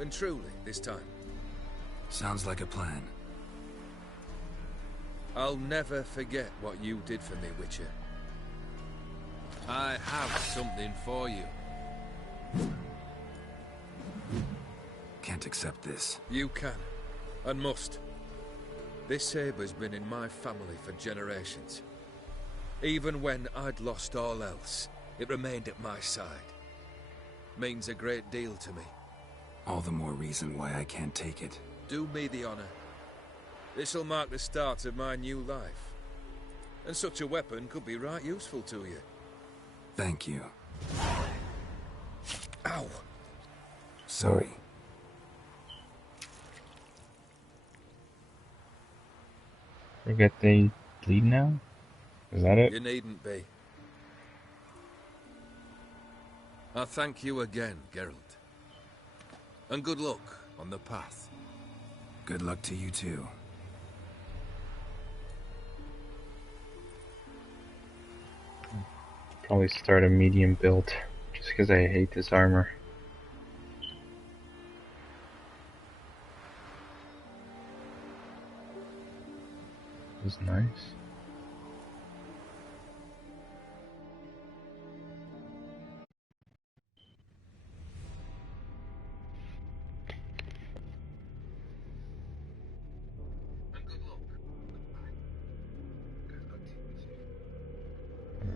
And truly, this time. Sounds like a plan. I'll never forget what you did for me, Witcher. I have something for you. Can't accept this. You can, and must. This sabre's been in my family for generations. Even when I'd lost all else, it remained at my side. Means a great deal to me. All the more reason why I can't take it. Do me the honor. This'll mark the start of my new life. And such a weapon could be right useful to you. Thank you. Ow! Sorry. Forget they bleed now? Is that it? You needn't be. I thank you again, Geralt. And good luck on the path. Good luck to you too. Probably start a medium build, just because I hate this armor. It was nice.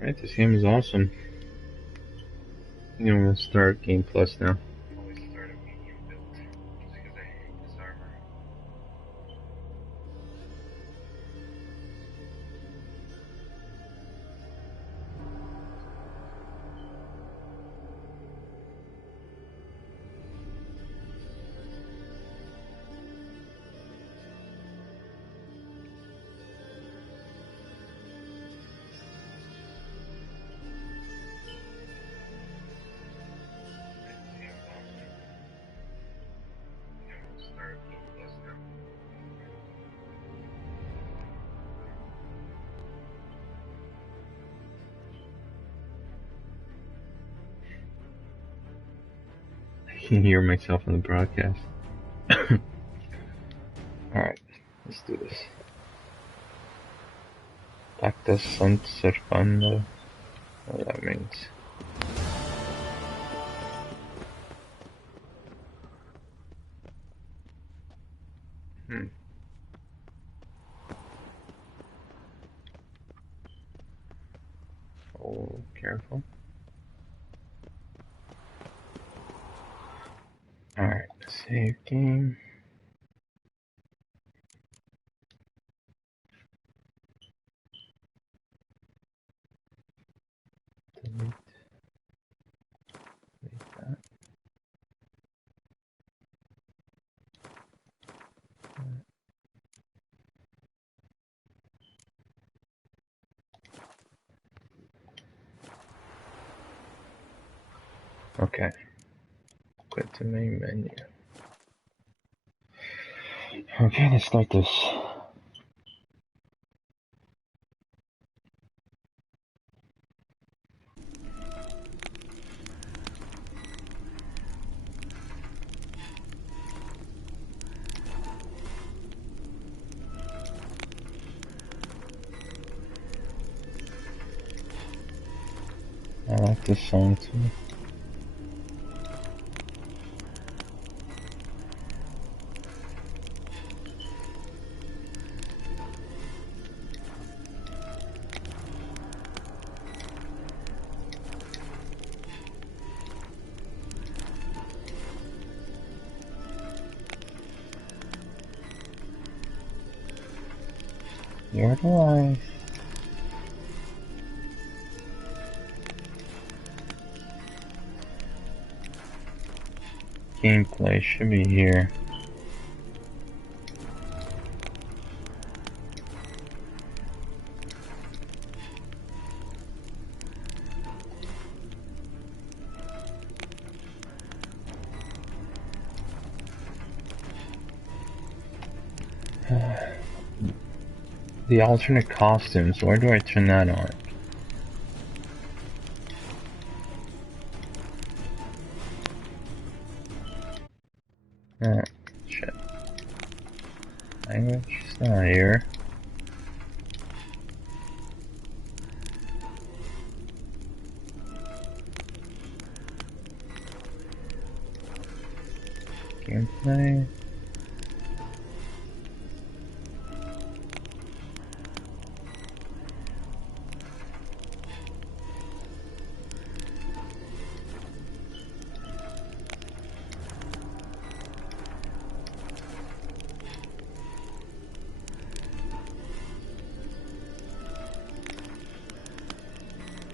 Alright, this game is awesome. I'm gonna start Gameplus now. I can hear myself on the broadcast. Alright, let's do this. Pacta sunt servanda. What that means. Oh, careful. Alright, save game. Delete. Delete that. Okay. Quit to main menu. Okay, let's start this. I like this song too. Where do I... Gameplay should be here. The alternate costumes, where do I turn that on? Shit. Language? It's not here. Gameplay?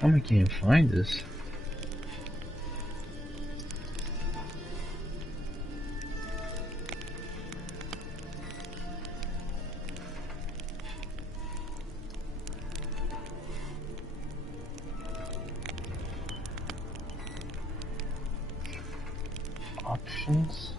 How am I can't find this? Options?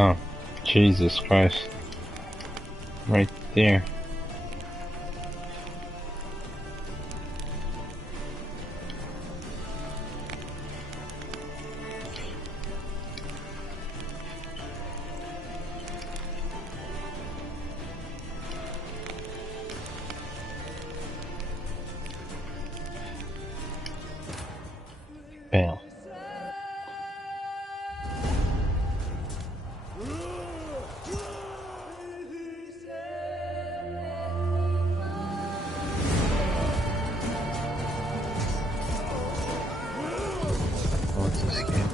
Oh, Jesus Christ. Right there. Fail. What's this game?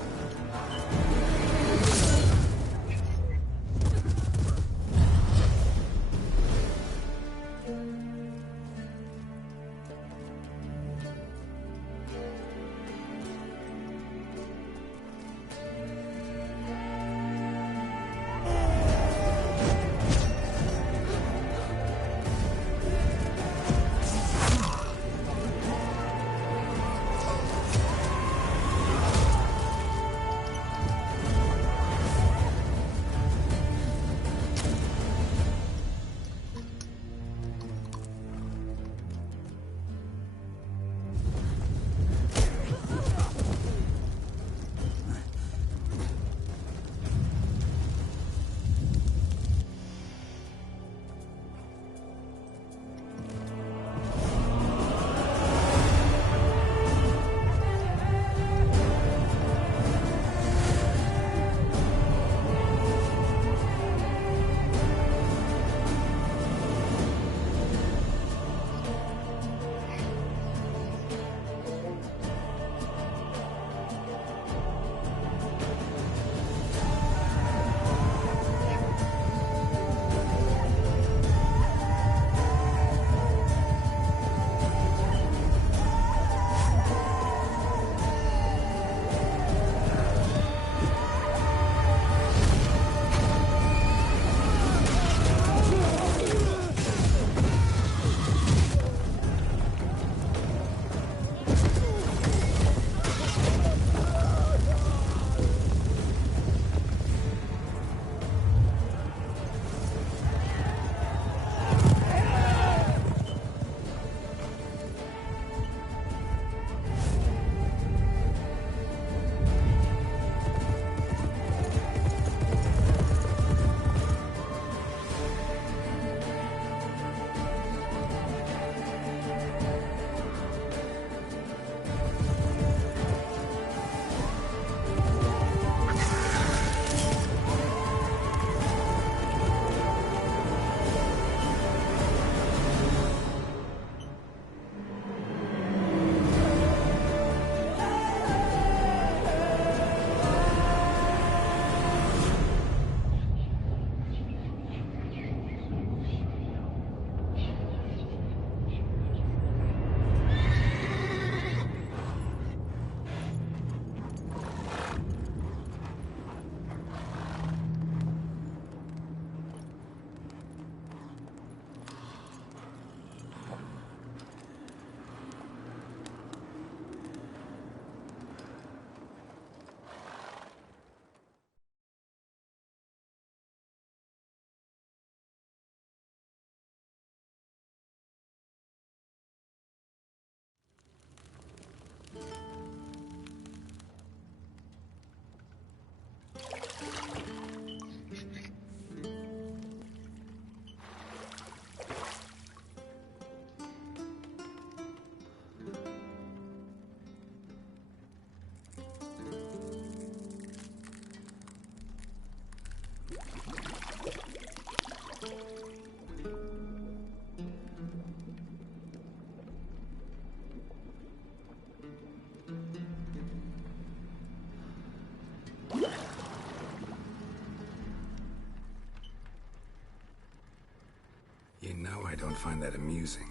You know I don't find that amusing.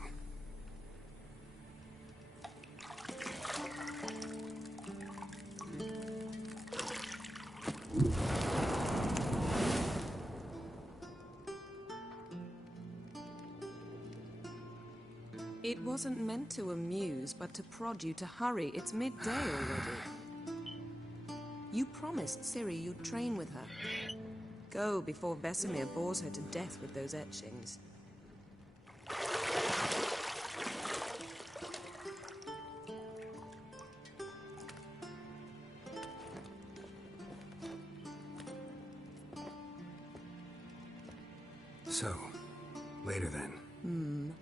It wasn't meant to amuse, but to prod you to hurry. It's midday already. You promised Ciri you'd train with her. Go before Vesemir bores her to death with those etchings. So, later then.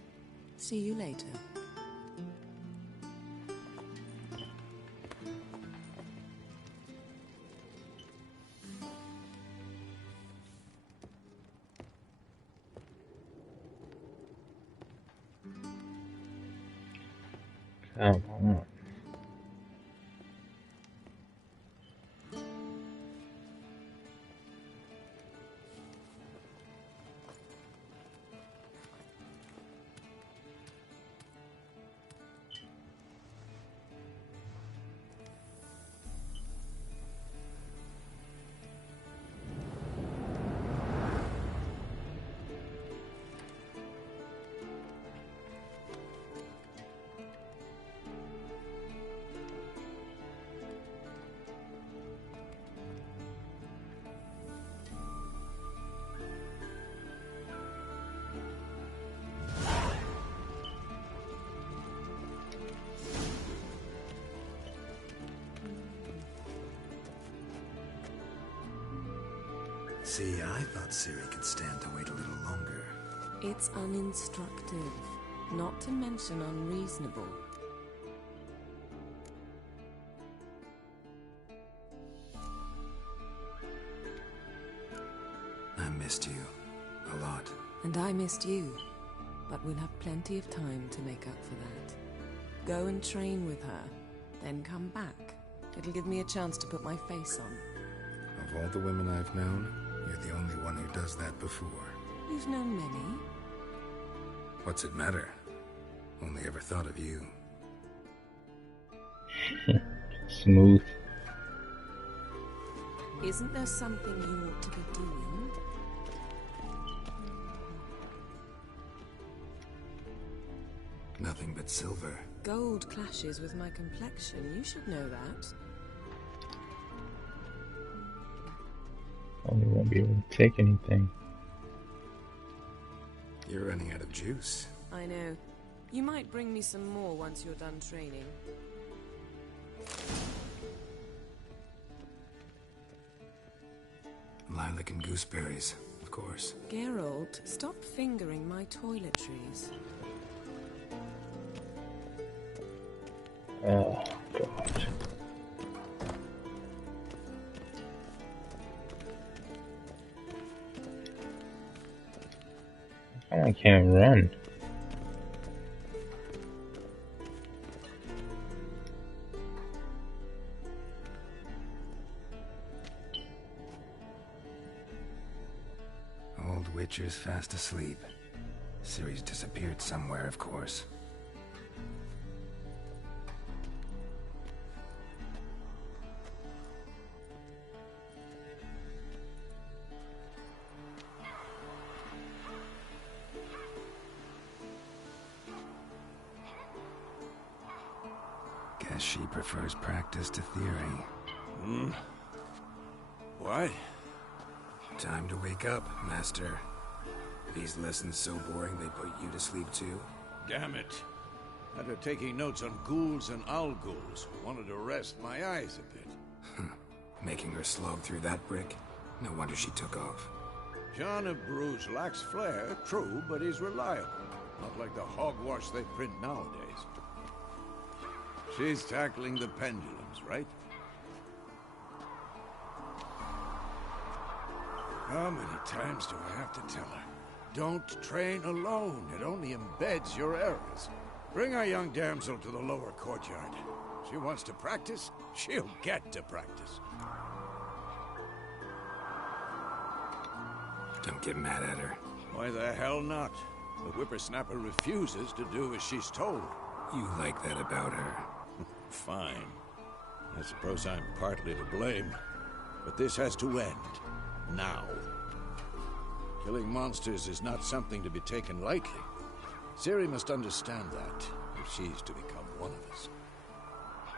See you later. Come on. See, I thought Ciri could stand to wait a little longer. It's uninstructive, not to mention unreasonable. I missed you. A lot. And I missed you. But we'll have plenty of time to make up for that. Go and train with her, then come back. It'll give me a chance to put my face on. Of all the women I've known, you're the only one who does that before. You've known many. What's it matter? Only ever thought of you. Smooth. Isn't there something you ought to be doing? Nothing but silver. Gold clashes with my complexion. You should know that. Only won't be able to take anything. You're running out of juice. I know. You might bring me some more once you're done training. Lilac and gooseberries, of course. Geralt, stop fingering my toiletries. Oh, God. I can't run. Old Witcher's fast asleep. Ciri's disappeared somewhere, of course. Guess she prefers practice to theory. What? Time to wake up, Master. These lessons so boring they put you to sleep too? Damn it. After taking notes on ghouls and owl ghouls, wanted to rest my eyes a bit. Making her slog through that brick? No wonder she took off. John of Bruges lacks flair, true, but he's reliable. Not like the hogwash they print nowadays. She's tackling the pendulums, right? How many times do I have to tell her? Don't train alone. It only embeds your errors. Bring our young damsel to the lower courtyard. She wants to practice, she'll get to practice. Don't get mad at her. Why the hell not? The whippersnapper refuses to do as she's told. You like that about her? Fine. I suppose I'm partly to blame. But this has to end. Now. Killing monsters is not something to be taken lightly. Ciri must understand that, if she's to become one of us.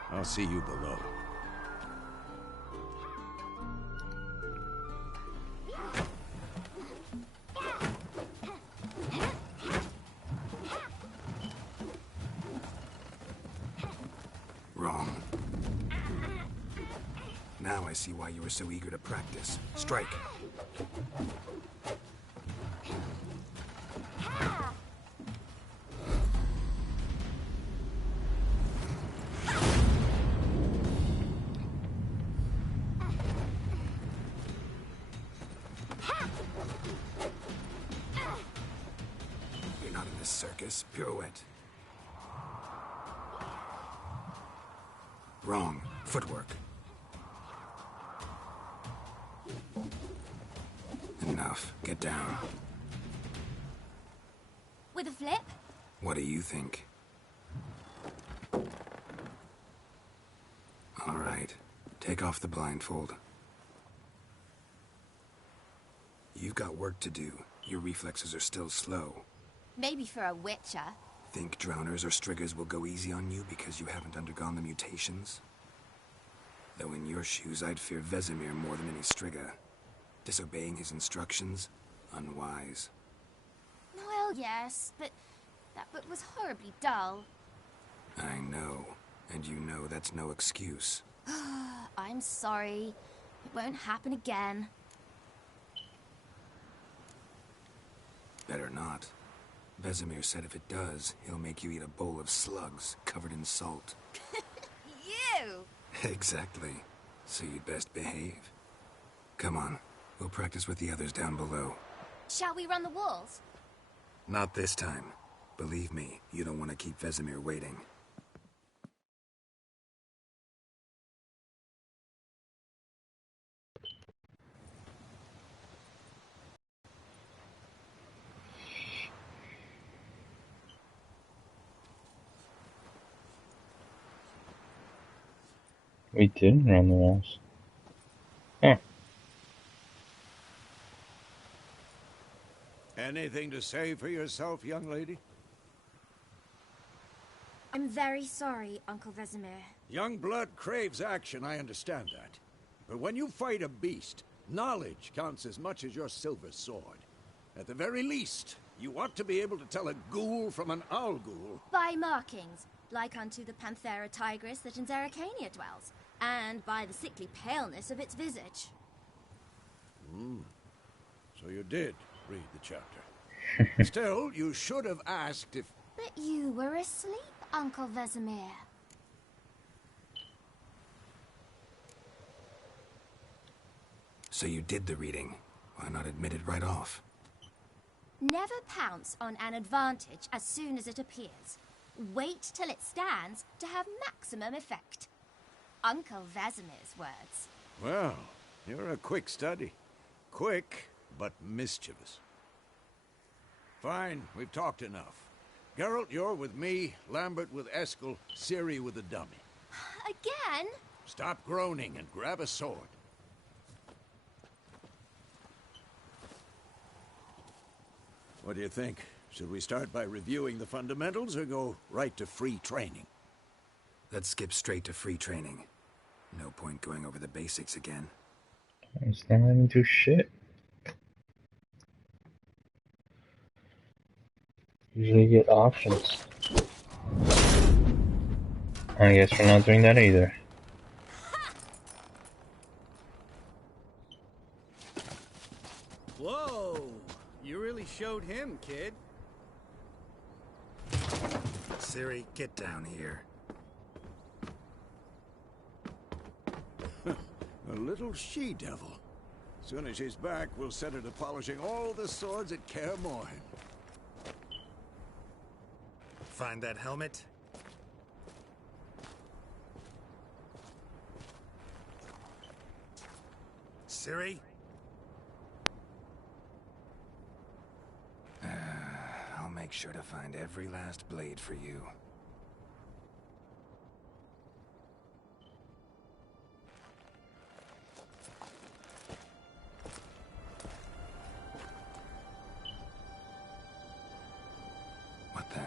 I'll see you below. Wrong. Now I see why you were so eager to practice. Strike. You're not in this circus. Pirouette. Wrong. Footwork. Enough. Get down. With a flip? What do you think? All right. Take off the blindfold. You've got work to do. Your reflexes are still slow. Maybe for a witcher. Think drowners or striggers will go easy on you because you haven't undergone the mutations? Though in your shoes, I'd fear Vesemir more than any strigger. Disobeying his instructions? Unwise. Well, yes, but that book was horribly dull. I know. And you know that's no excuse. I'm sorry. It won't happen again. Better not. Vesemir said if it does, he'll make you eat a bowl of slugs covered in salt. You! Exactly. So you'd best behave. Come on. We'll practice with the others down below. Shall we run the walls? Not this time. Believe me, you don't want to keep Vesemir waiting. We did run the walls. Huh. Anything to say for yourself, young lady? I'm very sorry, Uncle Vesemir. Young blood craves action, I understand that. But when you fight a beast, knowledge counts as much as your silver sword. At the very least, you ought to be able to tell a ghoul from an owl ghoul. By markings, like unto the Panthera tigris that in Zeracania dwells, and by the sickly paleness of its visage. So you did read the chapter. Still, you should have asked if... But you were asleep, Uncle Vesemir. So you did the reading. Why not admit it right off? Never pounce on an advantage as soon as it appears. Wait till it stands to have maximum effect. Uncle Vesemir's words. Well, you're a quick study. Quick, but mischievous. Fine, we've talked enough. Geralt, you're with me, Lambert with Eskel, Ciri with the dummy. Again? Stop groaning and grab a sword. What do you think? Should we start by reviewing the fundamentals or go right to free training? Let's skip straight to free training. No point going over the basics again. It's not letting me do shit. Usually get options. I guess we're not doing that either. Whoa! You really showed him, kid. Ciri, get down here. A little she-devil. Soon as she's back, we'll set her to polishing all the swords at Kaer Morhen. Find that helmet? Ciri? I'll make sure to find every last blade for you. What the?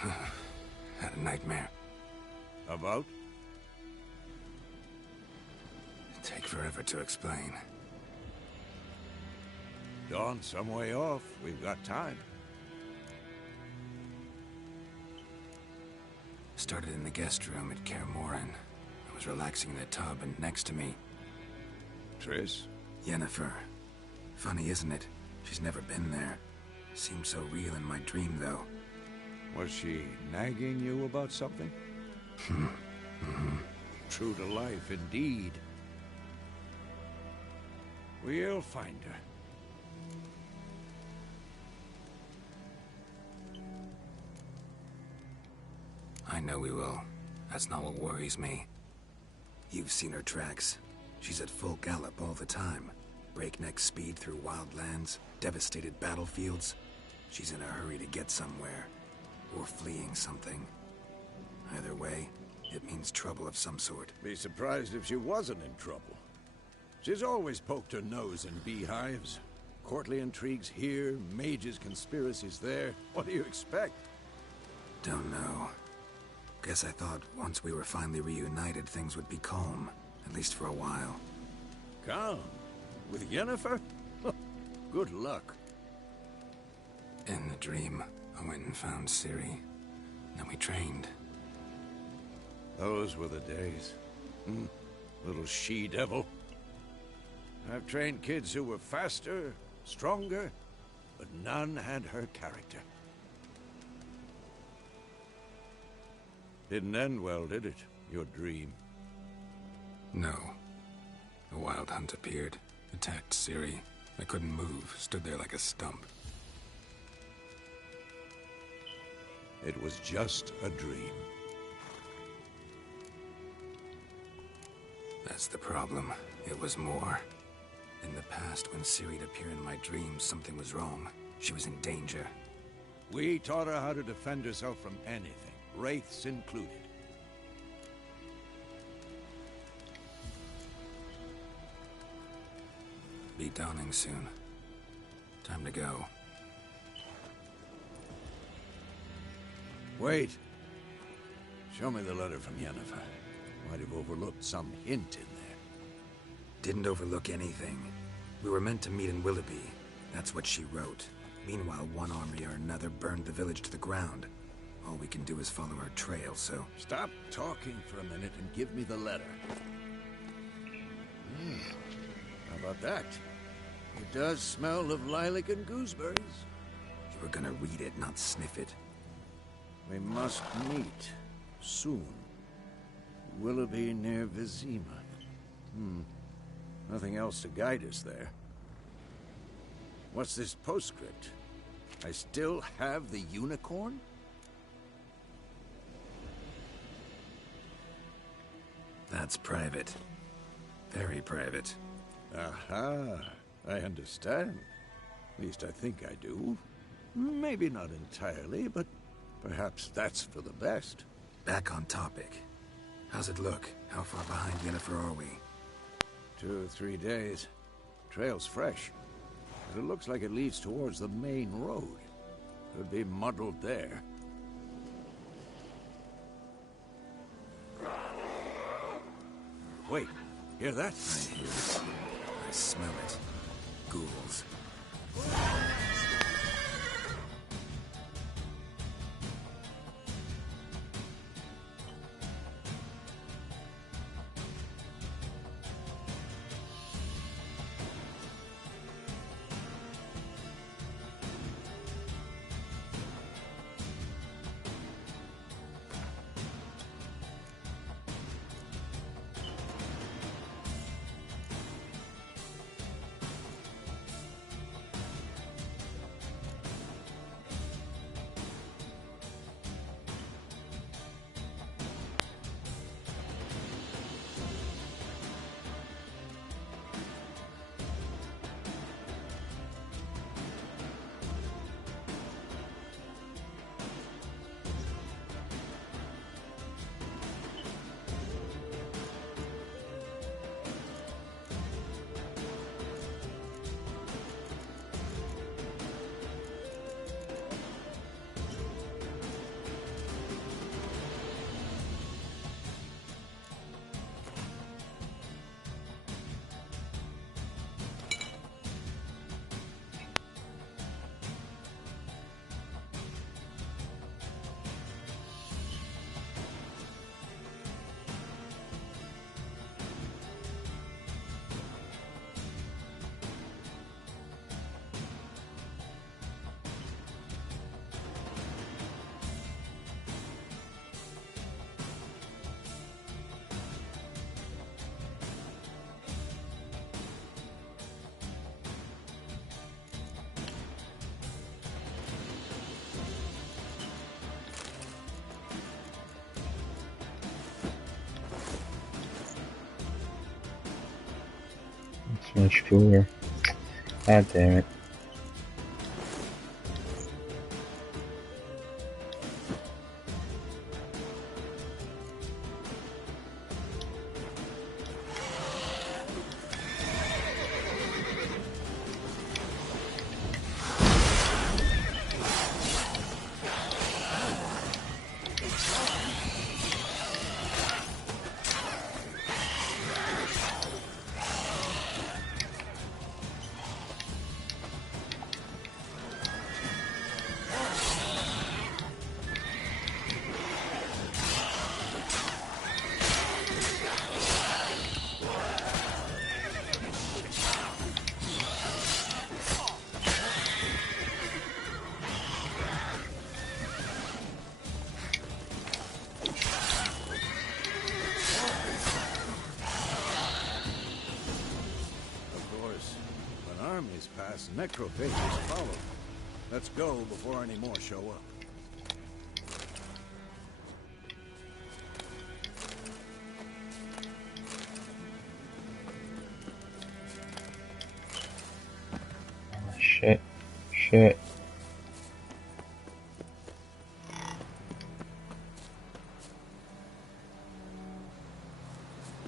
Had a nightmare. About? Take forever to explain. Dawn's some way off. We've got time. Started in the guest room at Kaer Morhen. I was relaxing in the tub, and next to me... Triss? Yennefer. Funny, isn't it? She's never been there. Seemed so real in my dream, though. Was she nagging you about something? True to life, indeed. We'll find her. I know we will. That's not what worries me. You've seen her tracks. She's at full gallop all the time. Breakneck speed through wild lands, devastated battlefields. She's in a hurry to get somewhere. Or fleeing something. Either way, it means trouble of some sort. Be surprised if she wasn't in trouble. She's always poked her nose in beehives. Courtly intrigues here, mages' conspiracies there. What do you expect? Don't know. Guess I thought once we were finally reunited, things would be calm. At least for a while. Calm? With Yennefer? Good luck. In the dream, I went and found Ciri. Then we trained. Those were the days. Little she-devil. I've trained kids who were faster, stronger, but none had her character. Didn't end well, did it? Your dream? No. A wild hunt appeared, attacked Ciri. I couldn't move, stood there like a stump. It was just a dream. That's the problem. It was more. In the past, when Ciri'd appear in my dreams, something was wrong. She was in danger. We taught her how to defend herself from anything, wraiths included. Be dawning soon. Time to go. Wait. Show me the letter from Yennefer. Might have overlooked some hint in there. Didn't overlook anything. We were meant to meet in Willoughby. That's what she wrote. Meanwhile, one army or another burned the village to the ground. All we can do is follow her trail, so... Stop talking for a minute and give me the letter. How about that? It does smell of lilac and gooseberries. You were gonna read it, not sniff it. We must meet. Soon. Willoughby near Vizima. Nothing else to guide us there. What's this postscript? I still have the unicorn? That's private. Very private. Aha. I understand. At least I think I do. Maybe not entirely, but perhaps that's for the best. Back on topic. How's it look? How far behind Yennefer are we? 2 or 3 days. Trail's fresh. But it looks like it leads towards the main road. Could be muddled there. Wait, hear that? I hear it. I smell it. Ghouls. Much cooler. God damn it. Necrophages follow. Let's go before any more show up. Oh, shit. Shit.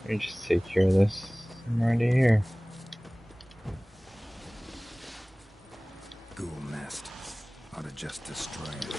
Let me just take care of this. I'm already here. Ghoul nest. Ought to just destroy it.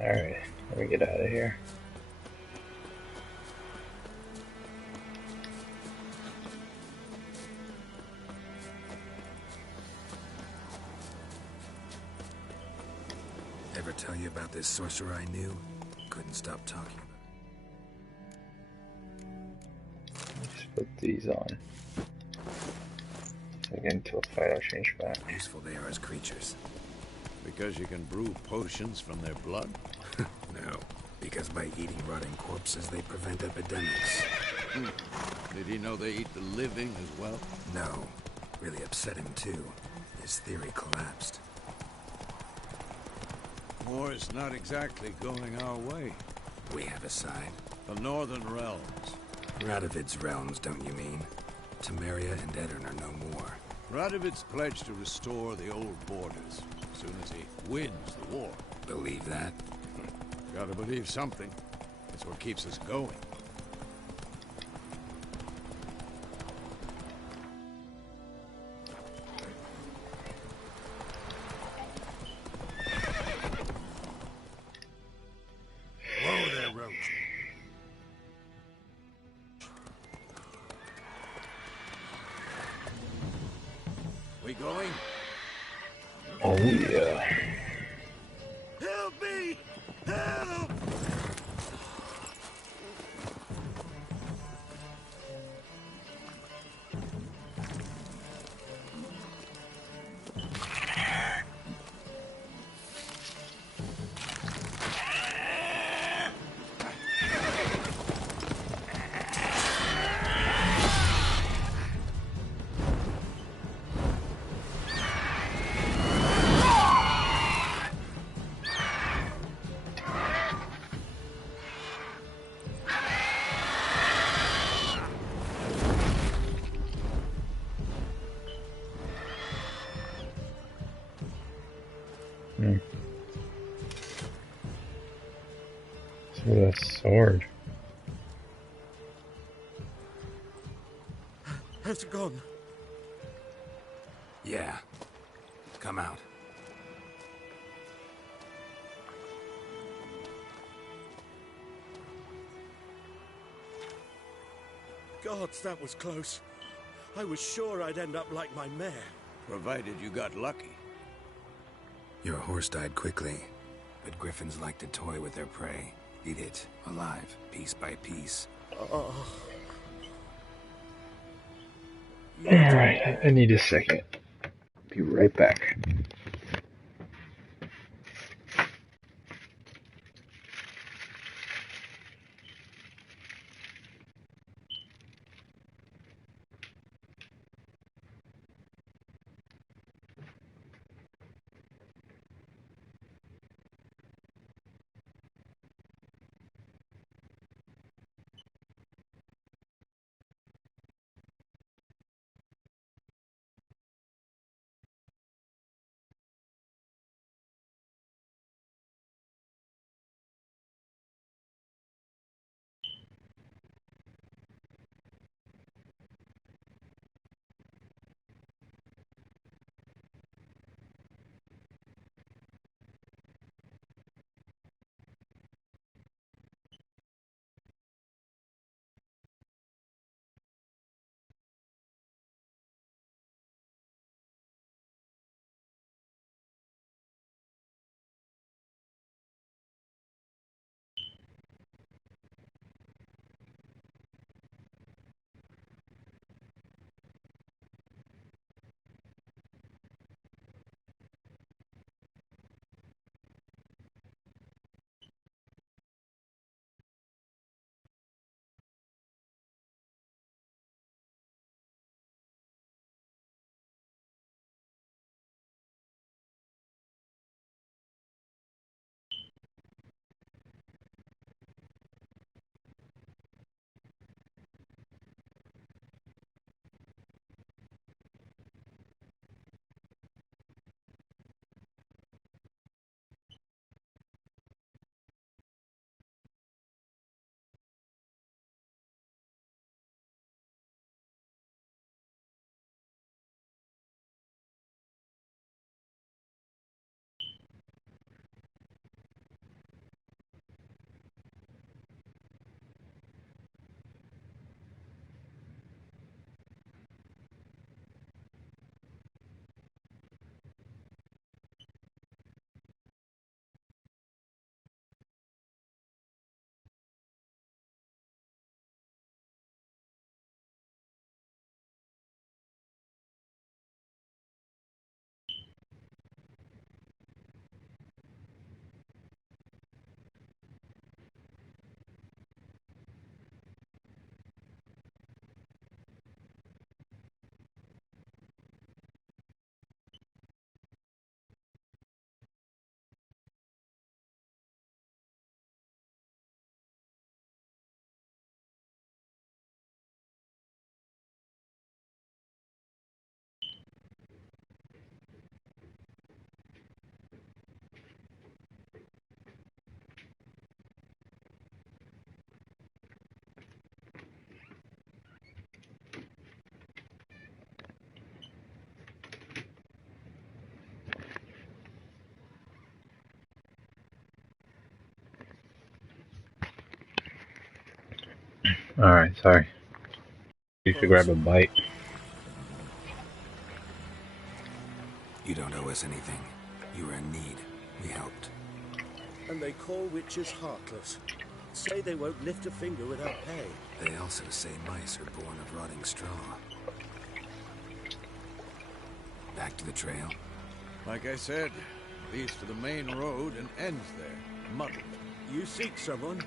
Alright, let me get out of here. Ever tell you about this sorcerer I knew? Couldn't stop talking. Let's put these on. If I get into a fight, I'll change back. Useful they are as creatures. Because you can brew potions from their blood? No, because by eating rotting corpses, they prevent epidemics. Did he know they eat the living as well? No. Really upset him, too. His theory collapsed. War's not exactly going our way. We have a side. The Northern Realms. Radovid's realms, don't you mean? Temeria and Edirn are no more. Radovid's pledged to restore the old borders as soon as he wins the war. Believe that? Gotta believe something. It's what keeps us going. Whoa there, Roach. We going? Oh yeah. Help me! Help! With a sword. Has it gone? Yeah. Come out. gods, that was close. I was sure I'd end up like my mare. Provided you got lucky. Your horse died quickly, but griffins like to toy with their prey. Eat it, alive, piece by piece. Alright, I need a second. Be right back. Alright, sorry. You should grab a bite. You don't owe us anything. You were in need. We helped. And they call witches heartless. Say they won't lift a finger without pay. They also say mice are born of rotting straw. Back to the trail? Like I said, leads to the main road and ends there. Muddled. You seek someone?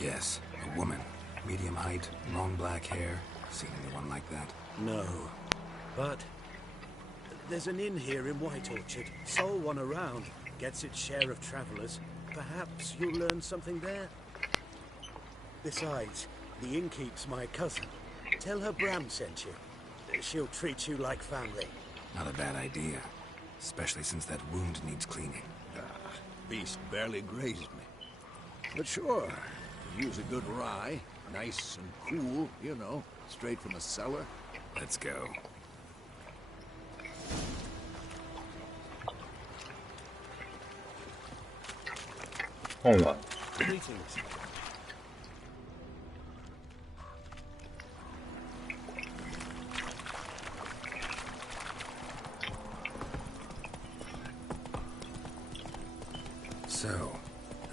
Yes, a woman. Medium height, long black hair. Seen anyone like that? No. But there's an inn here in White Orchard. Sole one around. Gets its share of travelers. Perhaps you'll learn something there. Besides, the innkeep's my cousin. Tell her Bram sent you. She'll treat you like family. Not a bad idea. Especially since that wound needs cleaning. Beast barely grazed me. But sure, use a good rye. Nice and cool, you know, straight from the cellar. Let's go. Hold on. Greetings.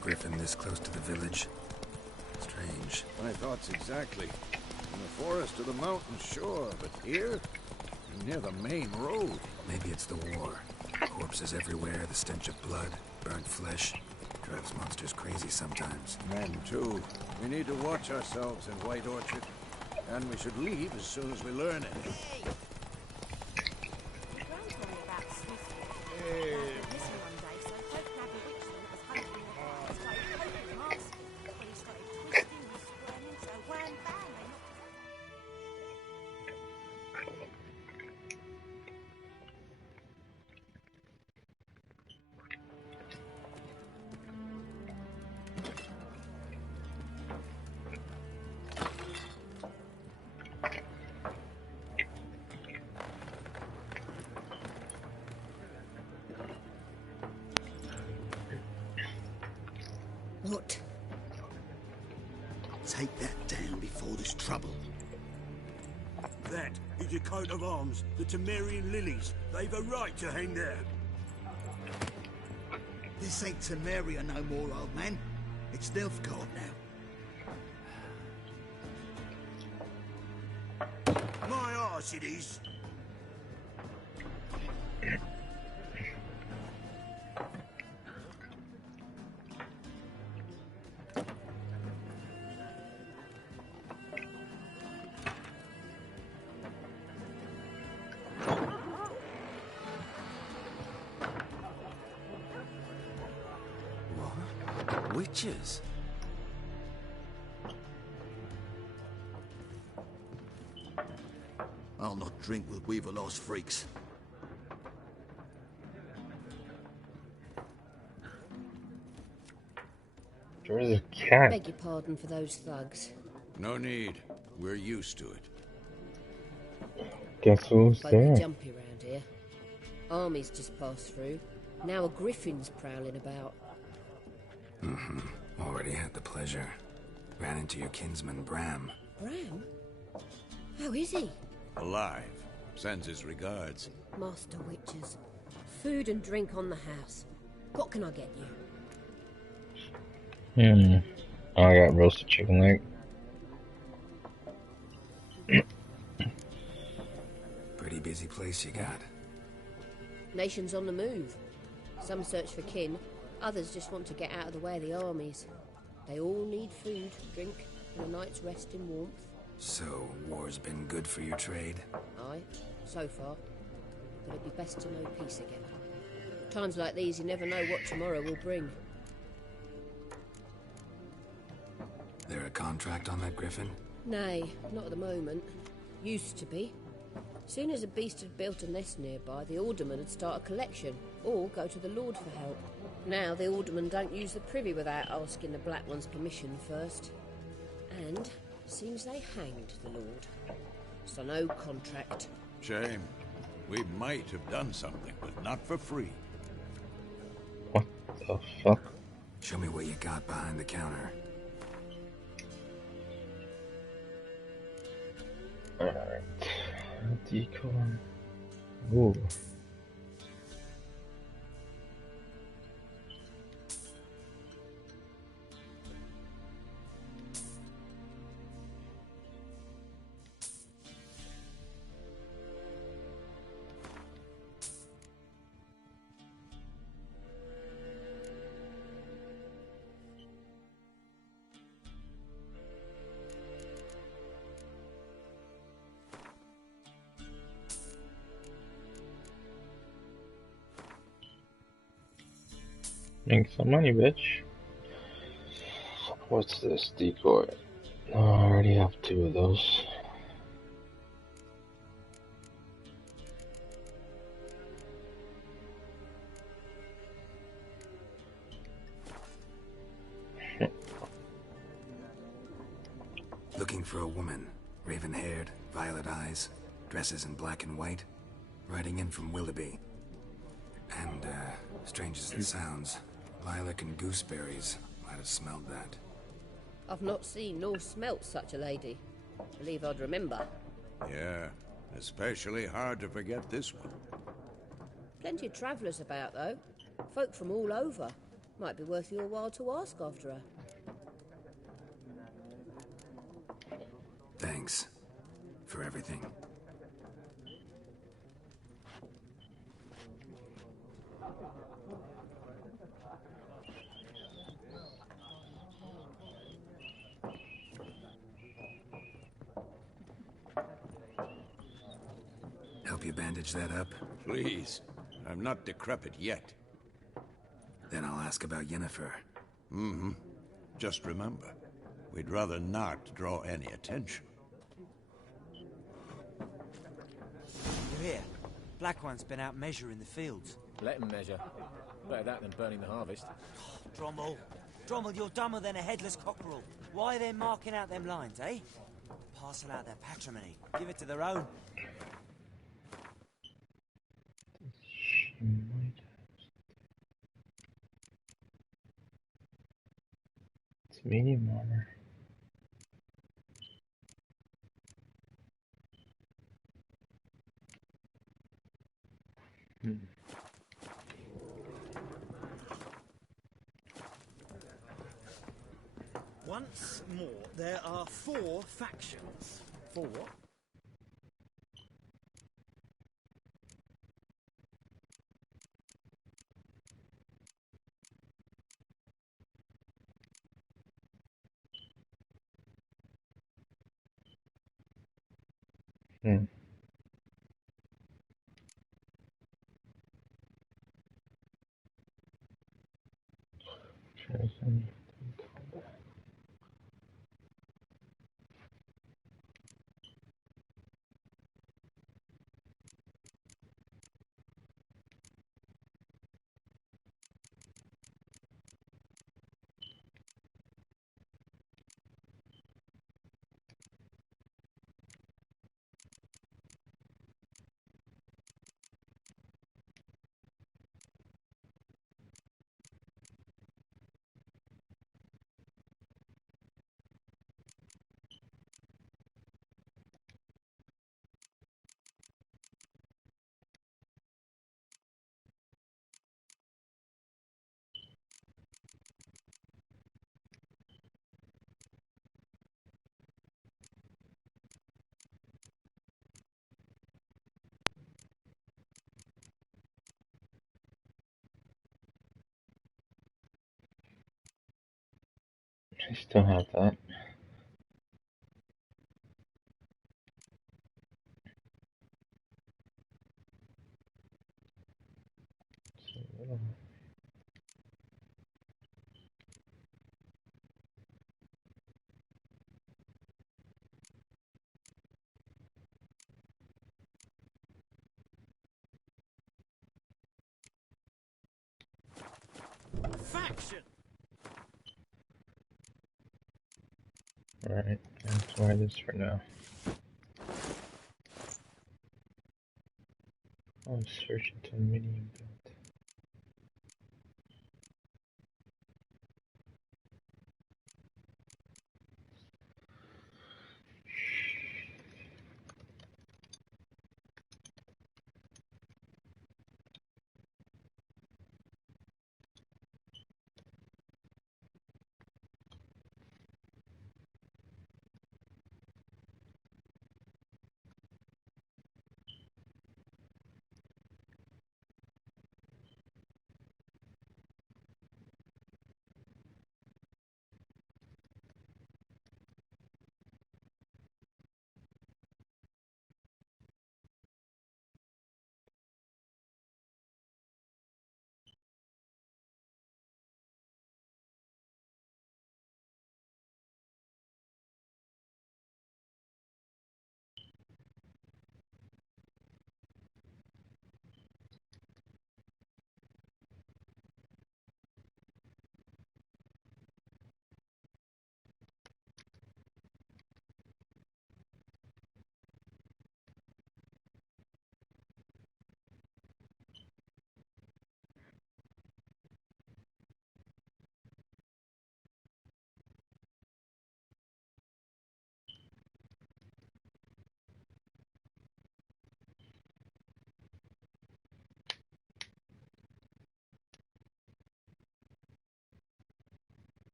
griffin this close to the village. Strange. My thoughts exactly. In the forest or the mountain, sure, but here? Near the main road. Maybe it's the war. Corpses everywhere, the stench of blood, burnt flesh. Drives monsters crazy sometimes. Men, too. We need to watch ourselves in White Orchard. And we should leave as soon as we learn anything. What? Take that down before there's trouble. That is a coat of arms, the Temerian lilies. They've a right to hang there. This ain't Temeria no more, old man. It's Nilfgaard now. My arse it is. Witches? I'll not drink with Weaver-lost freaks. There's a cat. Beg your pardon for those thugs. No need. We're used to it. Guess who's Quite there? jumpy round here. Armies just passed through. Now a griffin's prowling about. Already had the pleasure. Ran into your kinsman, Bram. Bram? How is he? Alive. Sends his regards. Master witches. Food and drink on the house. What can I get you? Oh, I got roasted chicken leg. Pretty busy place you got. Nations on the move. Some search for kin, others just want to get out of the way of the armies. They all need food, drink, and a night's rest in warmth. So, war's been good for your trade? Aye, so far. But it'd be best to know peace again. Times like these, you never know what tomorrow will bring. There a contract on that griffin? Nay, not at the moment. Used to be. Soon as a beast had built a nest nearby, the alderman would start a collection, or go to the Lord for help. Now the aldermen don't use the privy without asking the Black One's permission first. And seems they hanged the Lord. So no contract. Shame. We might have done something, but not for free. What the fuck? Show me what you got behind the counter. Alright. Decoy. Ooh. Make some money, bitch. What's this decoy? Oh, I already have 2 of those. Looking for a woman. Raven-haired, violet eyes, dresses in black and white. Riding in from Willoughby. And, strange as it sounds, lilac and gooseberries might have smelled that. I've not seen nor smelt such a lady. Believe I'd remember. Yeah, especially hard to forget this one. Plenty of travellers about, though. Folk from all over. Might be worth your while to ask after her. Thanks for everything. Help you bandage that up? Please. I'm not decrepit yet. Then I'll ask about Yennefer. Mm-hmm. Just remember, we'd rather not draw any attention. You hear? Black One's been out measuring the fields. Let him measure. Better that than burning the harvest. Drommel. Drommel, you're dumber than a headless cockerel. Why are they marking out them lines, eh? Parcel out their patrimony. Give it to their own. It's medium armor. Once more, there are 4 factions. 4 what? Hmm. Chosen combat. I still have that. Faction! Alright, let's try this for now. I'll search into medium build.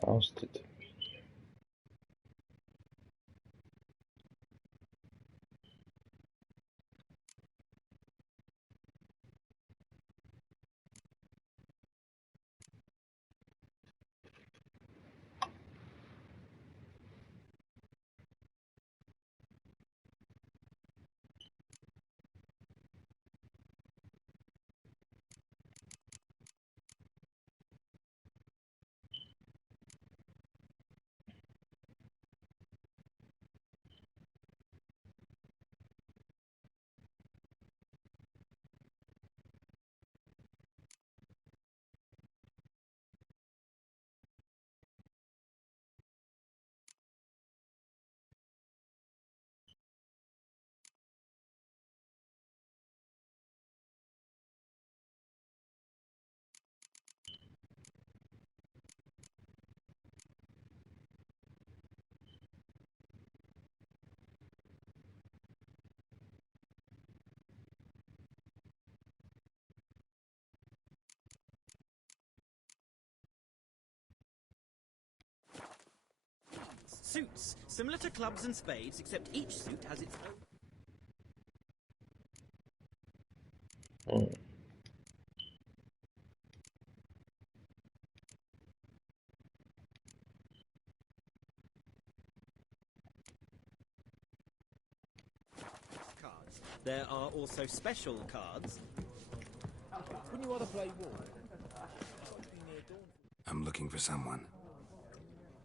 Fausted. Suits, similar to clubs and spades, except each suit has its own... cards. There are also special cards. Wouldn't you rather play war? I'm looking for someone.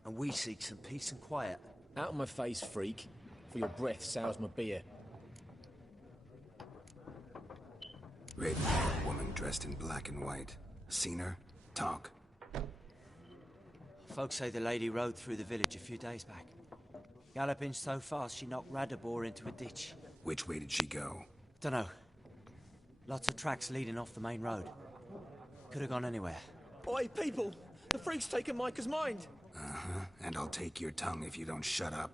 And we seek some peace and quiet. Out of my face, freak. For your breath sours my beer. Raven-haired woman dressed in black and white. Seen her? Talk. Folks say the lady rode through the village a few days back. Galloping so fast she knocked Radabor into a ditch. Which way did she go? Dunno. Lots of tracks leading off the main road. Could have gone anywhere. Oi, people! The freak's taken Micah's mind! Uh-huh, and I'll take your tongue if you don't shut up.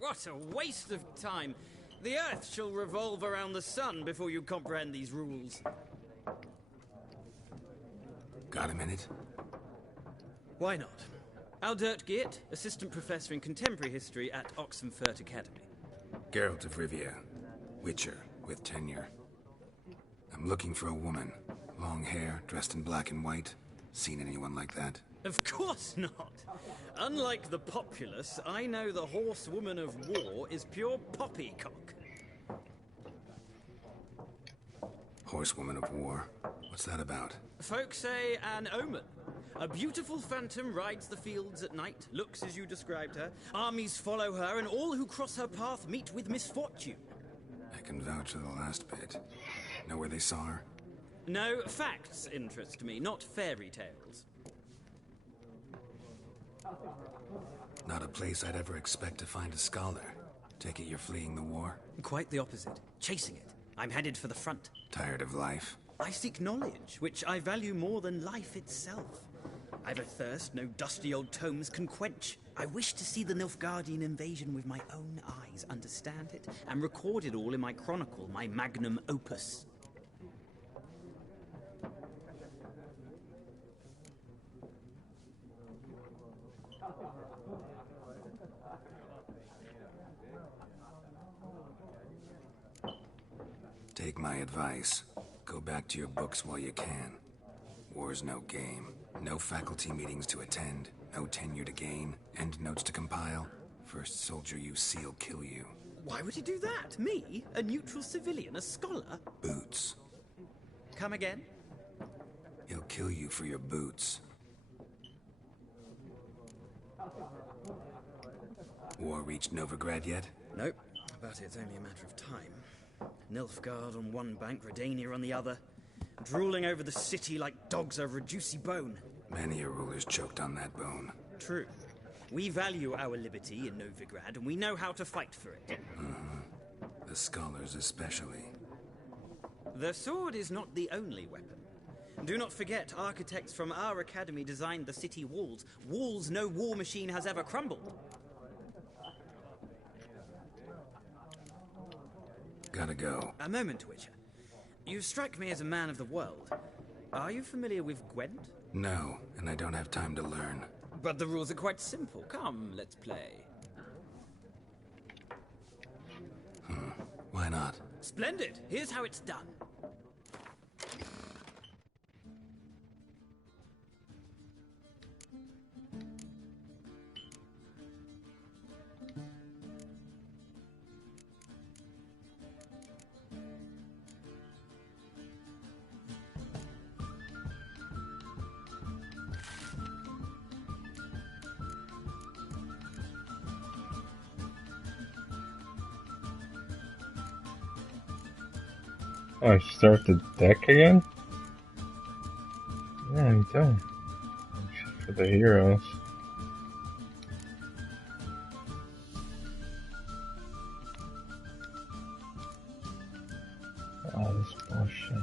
What a waste of time! The Earth shall revolve around the sun before you comprehend these rules. Got a minute? Why not? Aldert Geert, Assistant Professor in Contemporary History at Oxenfurt Academy. Geralt of Rivia. Witcher, with tenure. I'm looking for a woman. Long hair, dressed in black and white. Seen anyone like that? Of course not! Unlike the populace, I know the horsewoman of war is pure poppycock. Horsewoman of war? What's that about? Folks say an omen. A beautiful phantom rides the fields at night, looks as you described her. Armies follow her, and all who cross her path meet with misfortune. I can vouch for the last bit. Know where they saw her? No, facts interest me, not fairy tales. Not a place I'd ever expect to find a scholar. Take it you're fleeing the war? Quite the opposite. Chasing it. I'm headed for the front. Tired of life? I seek knowledge, which I value more than life itself. I've a thirst no dusty old tomes can quench. I wish to see the Nilfgaardian invasion with my own eyes, understand it, and record it all in my chronicle, my magnum opus. Take my advice. Go back to your books while you can. War's no game. No faculty meetings to attend. No tenure to gain. End notes to compile. First soldier you see will kill you. Why would he do that? Me? A neutral civilian? A scholar? Boots. Come again? He'll kill you for your boots. War reached Novigrad yet? Nope, but it's only a matter of time. Nilfgaard on one bank, Redania on the other, drooling over the city like dogs over a juicy bone. Many a ruler's choked on that bone. True. We value our liberty in Novigrad, and we know how to fight for it. The scholars especially. The sword is not the only weapon. Do not forget, architects from our academy designed the city walls. Walls no war machine has ever crumbled. Gotta go. A moment, Witcher. You strike me as a man of the world. Are you familiar with Gwent? No, and I don't have time to learn. But the rules are quite simple. Come, let's play. Why not? Splendid! Here's how it's done. Oh, I start the deck again? Yeah, I'm done. Except for the heroes. Oh, this bullshit.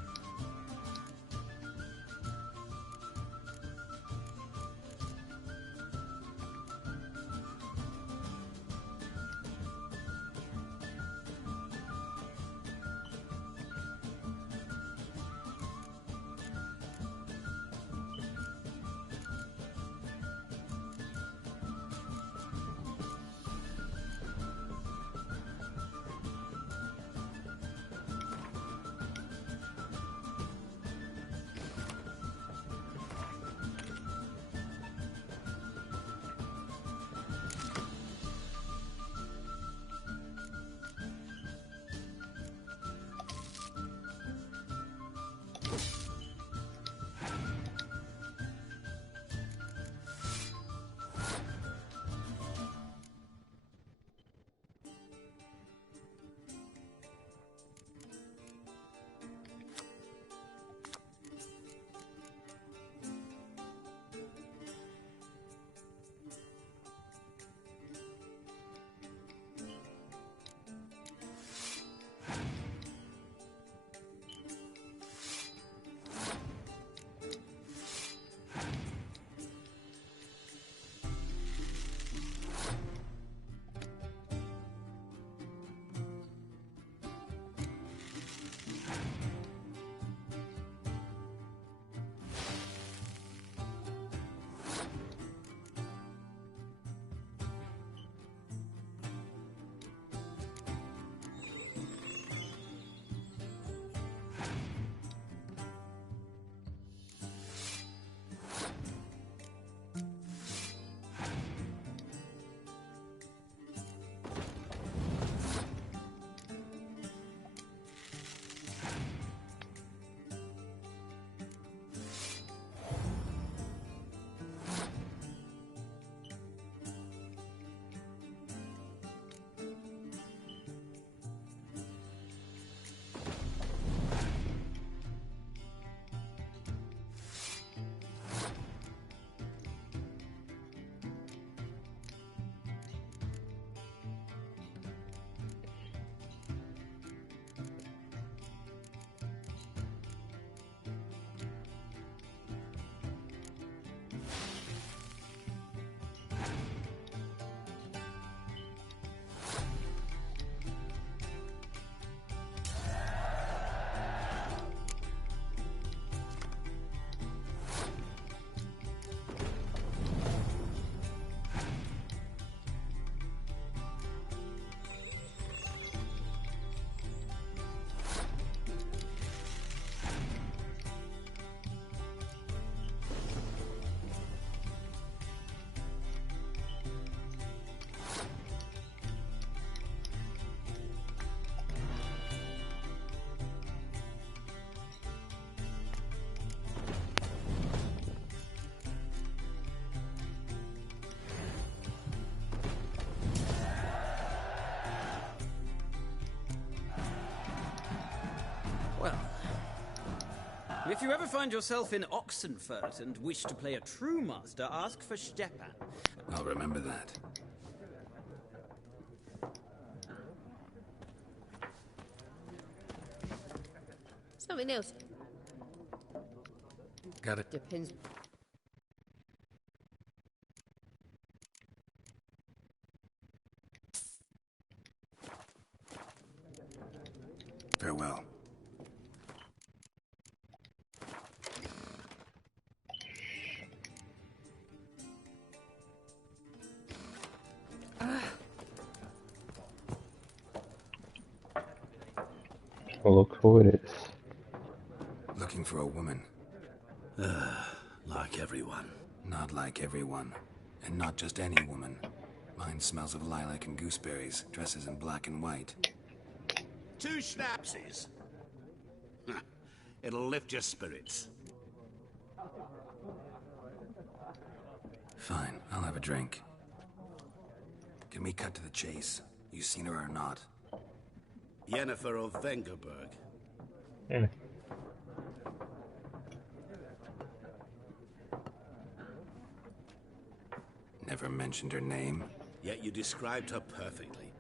If you ever find yourself in Oxenfurt and wish to play a true master, ask for Stepan. I'll remember that. Something else. Got it. Depends. Farewell. Oh, look who it is. Looking for a woman. Like everyone. Not like everyone. And not just any woman. Mine smells of lilac and gooseberries, dresses in black and white. 2 schnapsies. It'll lift your spirits. Fine, I'll have a drink. Can we cut to the chase? You seen her or not? Yennefer of Vengerberg. Yeah. Never mentioned her name. Yet you described her perfectly.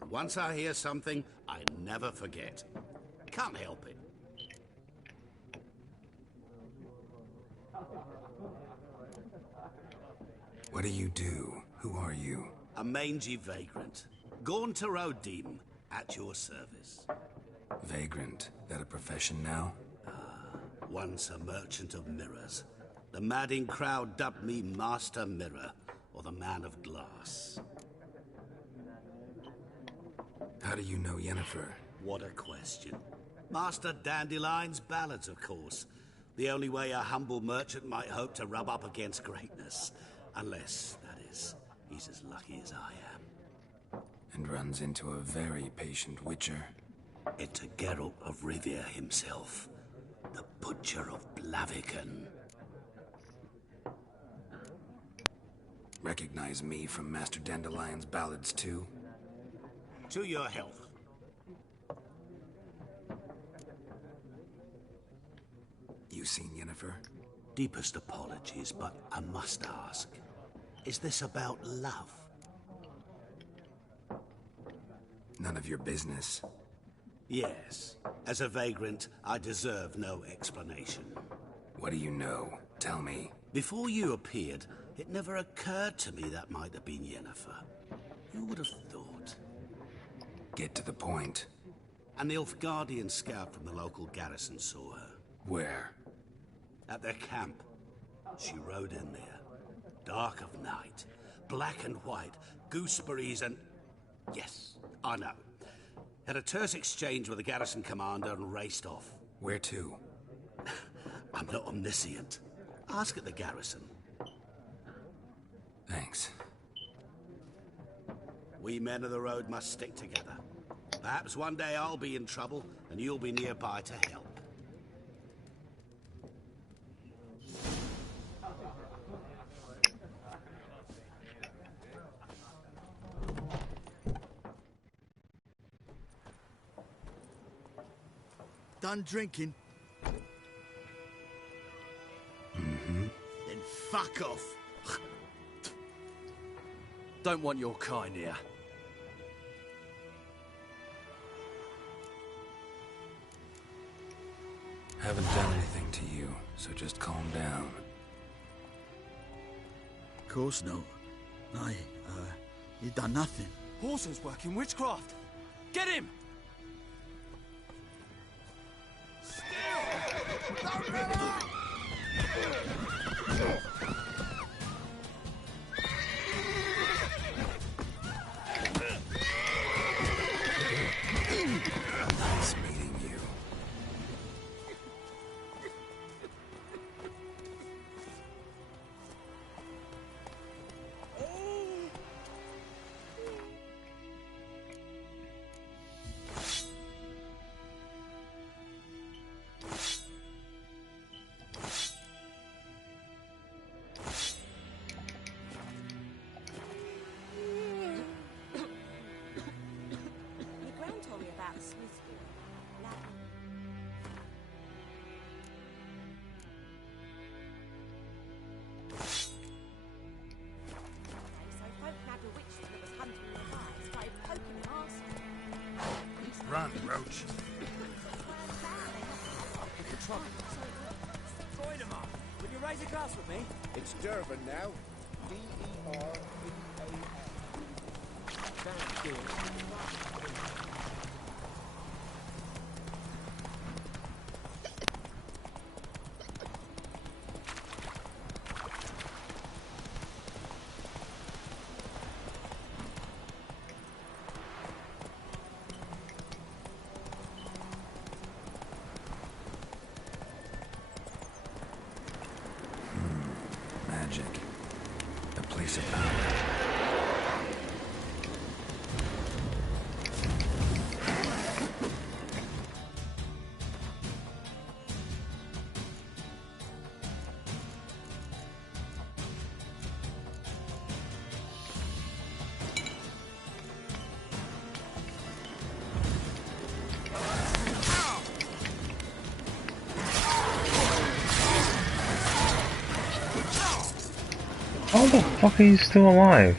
And once I hear something, I never forget. Can't help it. What do you do? Who are you? A mangy vagrant. Gaunter Odim, at your service. Vagrant. That a profession now? Once a merchant of mirrors. The madding crowd dubbed me Master Mirror, or the Man of Glass. How do you know Yennefer? What a question. Master Dandelion's ballads, of course. The only way a humble merchant might hope to rub up against greatness. Unless, that is, he's as lucky as I am. And runs into a very patient witcher. It's a Geralt of Rivia himself. The Butcher of Blaviken. Recognize me from Master Dandelion's ballads too? To your health. You seen Yennefer? Deepest apologies, but I must ask. Is this about love? None of your business. Yes. As a vagrant, I deserve no explanation. What do you know? Tell me. Before you appeared, it never occurred to me that might have been Yennefer. Who would have thought? Get to the point. An Nilfgaardian scout from the local garrison saw her. Where? At their camp. She rode in there. Dark of night. Black and white. Gooseberries and... Yes, I know. Had a terse exchange with the garrison commander and raced off. Where to? I'm not omniscient. Ask at the garrison. Thanks. We men of the road must stick together. Perhaps one day I'll be in trouble and you'll be nearby to help. Done drinking? Mm-hmm. Then fuck off. Don't want your kind here. Haven't done anything to you, so just calm down. Of course not. You done nothing. Horsel's working witchcraft. Get him! Nice meeting you. Watch! Voidemar, will you raise a glass with me? It's Durban now. D-E-R-B-A-N. Thank you. Magic. The place of power. How the fuck are you still alive?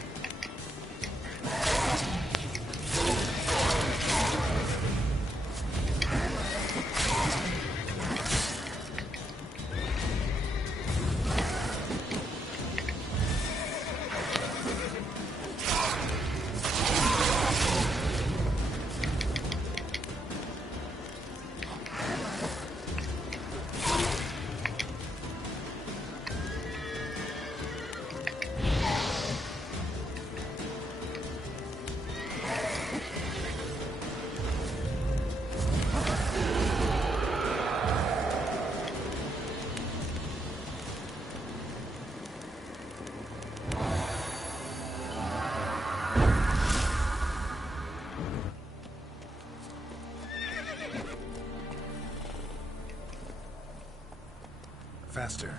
Faster.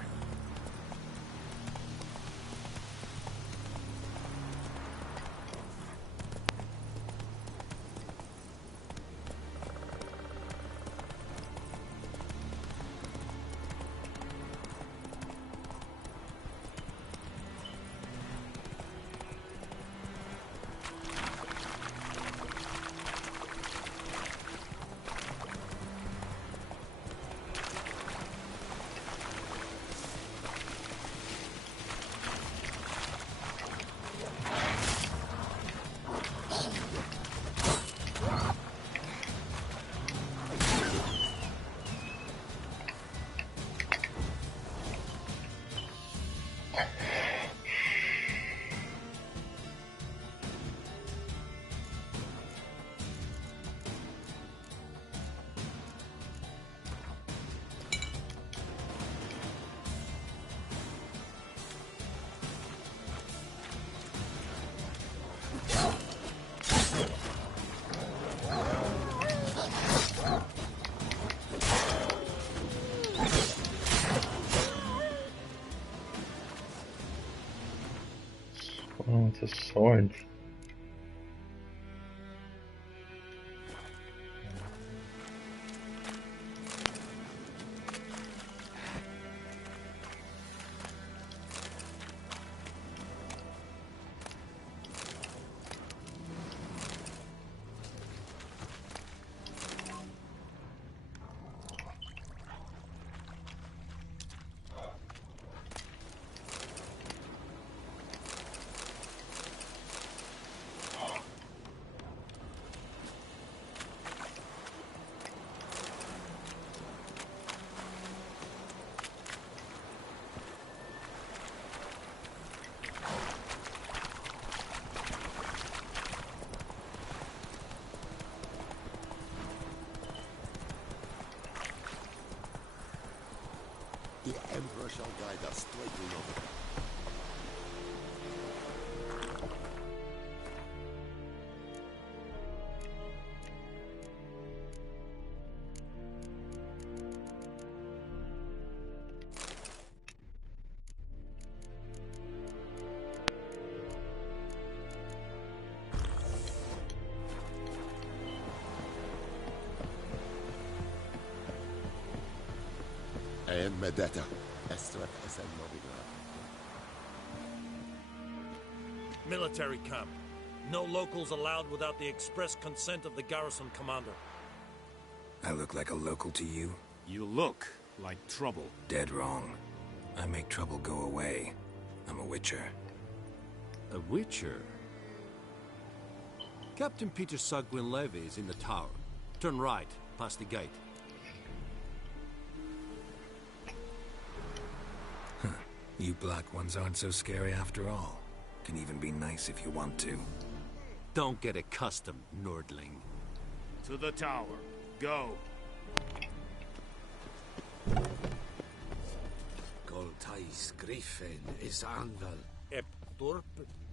Oh, it's a sword. The Emperor shall guide us straightly over. And Medetta, Estret es el Novigrad. Military camp. No locals allowed without the express consent of the garrison commander. I look like a local to you? You look like trouble. Dead wrong. I make trouble go away. I'm a witcher. A witcher? Captain Peter Sugwin Levy is in the tower. Turn right, past the gate. You black ones aren't so scary after all. Can even be nice if you want to. Don't get accustomed, Nordling. To the tower. Go. Goltais Griffin is anvel. Ep Torp.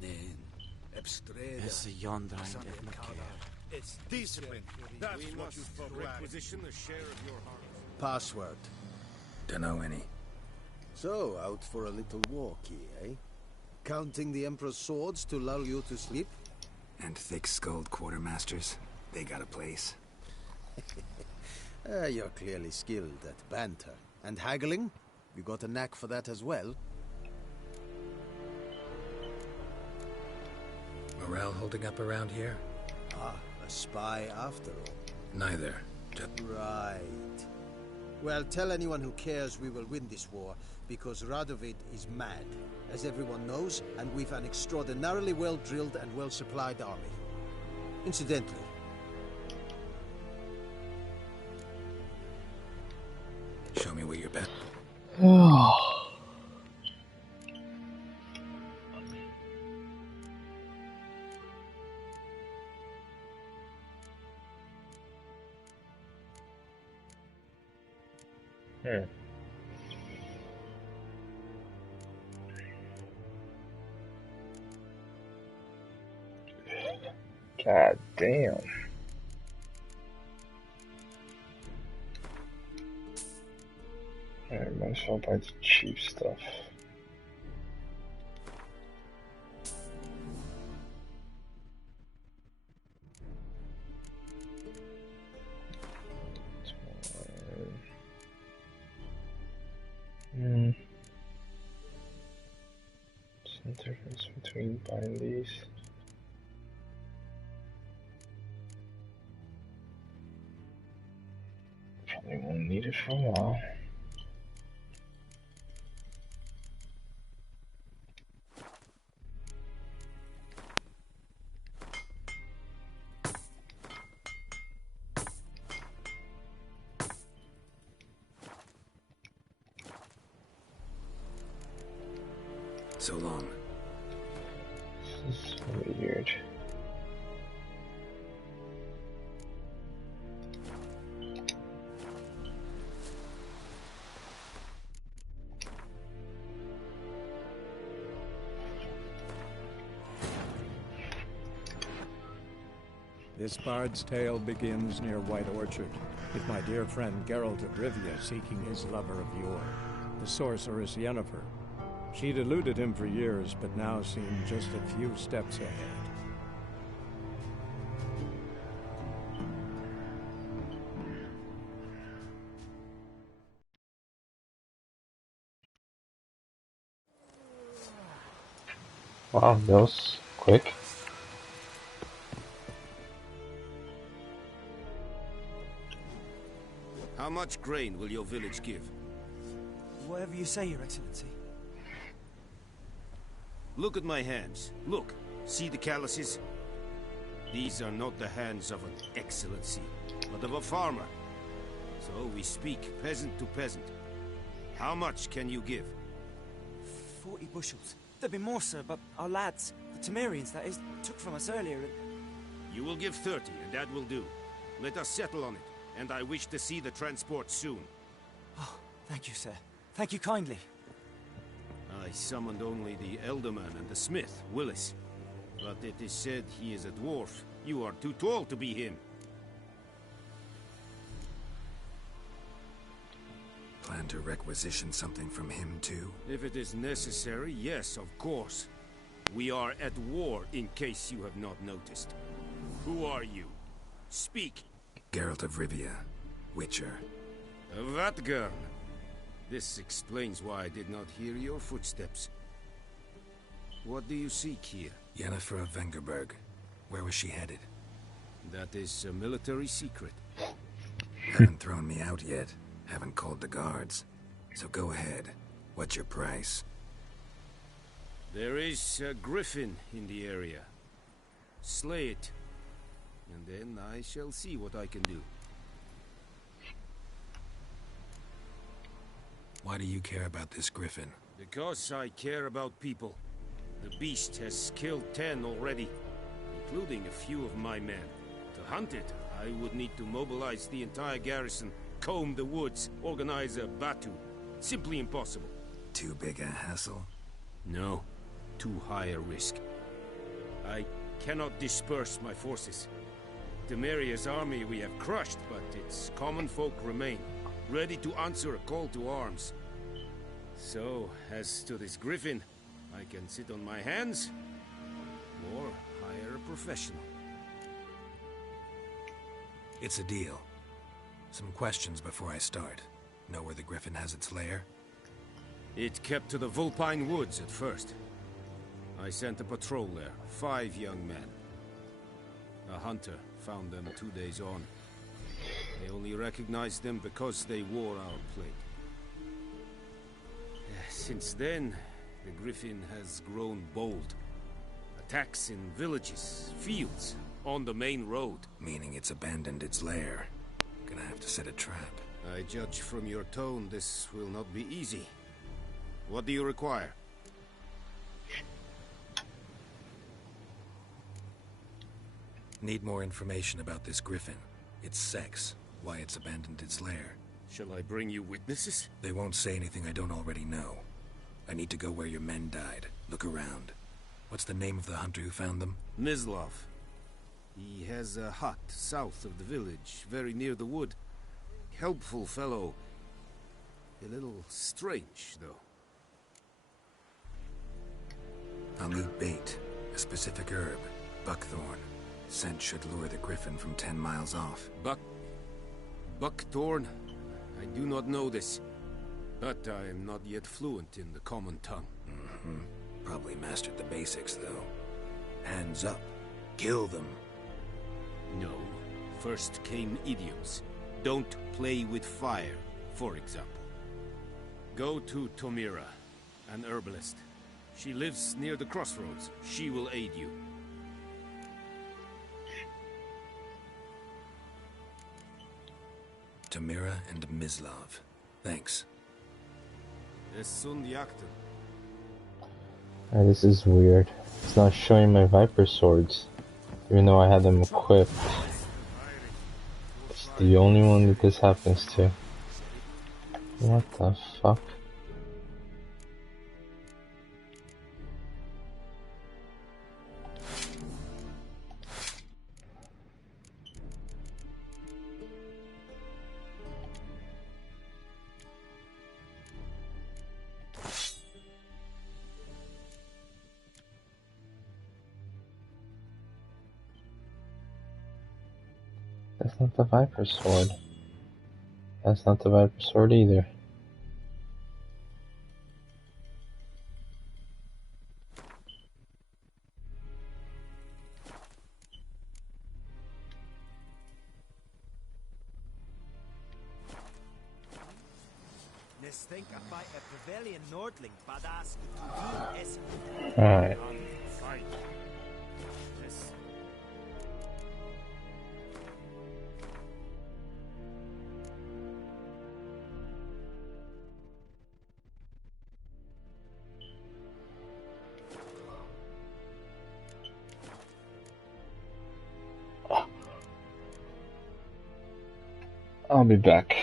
Nen. Ebstreda. Es yonder It's discipline. That's what you requisition the share of your heart. Password. Dunno any. So, out for a little walkie, eh? Counting the Emperor's swords to lull you to sleep? And thick-skulled quartermasters. They got a place. You're clearly skilled at banter. And haggling? You got a knack for that as well? Morale holding up around here? Ah, a spy after all. Neither. Right. Well, tell anyone who cares we will win this war, because Radovid is mad, as everyone knows, and we've an extraordinarily well-drilled and well-supplied army. Incidentally, show me where you're bet. God damn. Alright, might as well buy the cheap stuff. What's the difference between buying these? Probably won't need it for a while. So long. This is so weird. This bard's tale begins near White Orchard, with my dear friend Geralt of Rivia seeking his lover of yore, the sorceress Yennefer. She'd eluded him for years, but now seemed just a few steps ahead. Wow, that was quick. How much grain will your village give? Whatever you say, Your Excellency. Look at my hands. Look. See the calluses? These are not the hands of an excellency, but of a farmer. So we speak peasant to peasant. How much can you give? 40 bushels. There'd be more, sir, but our lads, the Temerians, that is, took from us earlier. You will give 30, and that will do. Let us settle on it, and I wish to see the transport soon. Oh, thank you, sir. Thank you kindly. I summoned only the Elderman and the smith, Willis. But it is said he is a dwarf. You are too tall to be him. Plan to requisition something from him, too? If it is necessary, yes, of course. We are at war, in case you have not noticed. Who are you? Speak. Geralt of Rivia, Witcher. Vatgern. This explains why I did not hear your footsteps. What do you seek here? Yennefer of Vengerberg. Where was she headed? That is a military secret. Haven't thrown me out yet. Haven't called the guards. So go ahead. What's your price? There is a griffin in the area. Slay it, and then I shall see what I can do. Why do you care about this griffin? Because I care about people. The beast has killed 10 already, including a few of my men. To hunt it, I would need to mobilize the entire garrison, comb the woods, organize a batu. Simply impossible. Too big a hassle? No, too high a risk. I cannot disperse my forces. Temeria's army we have crushed, but its common folk remain, ready to answer a call to arms. So, as to this griffin, I can sit on my hands, or hire a professional. It's a deal. Some questions before I start. Know where the griffin has its lair? It kept to the Vulpine Woods at first. I sent a patrol there, 5 young men. A hunter found them 2 days on. They only recognized them because they wore our plate. Since then, the griffin has grown bold. Attacks in villages, fields, on the main road. Meaning it's abandoned its lair. Gonna have to set a trap. I judge from your tone this will not be easy. What do you require? Need more information about this griffin. Its sex, why it's abandoned its lair. Shall I bring you witnesses? They won't say anything I don't already know. I need to go where your men died. Look around. What's the name of the hunter who found them? Mislav. He has a hut south of the village, very near the wood. Helpful fellow. A little strange, though. I'll need bait. A specific herb. Buckthorn. Scent should lure the griffin from 10 miles off. Buckthorn? I do not know this. But I am not yet fluent in the common tongue. Probably mastered the basics, though. Hands up. Kill them. No. First came idioms. Don't play with fire, for example. Go to Tomira, an herbalist. She lives near the crossroads. She will aid you. Tamira and Mislav. Thanks. This is weird. It's not showing my Viper swords, even though I had them equipped. It's the only one that this happens to. What the fuck? That's not the Viper sword. That's not the Viper sword either. Alright. I'll be back.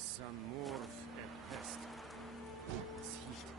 Pes amorf et pest. Das heat.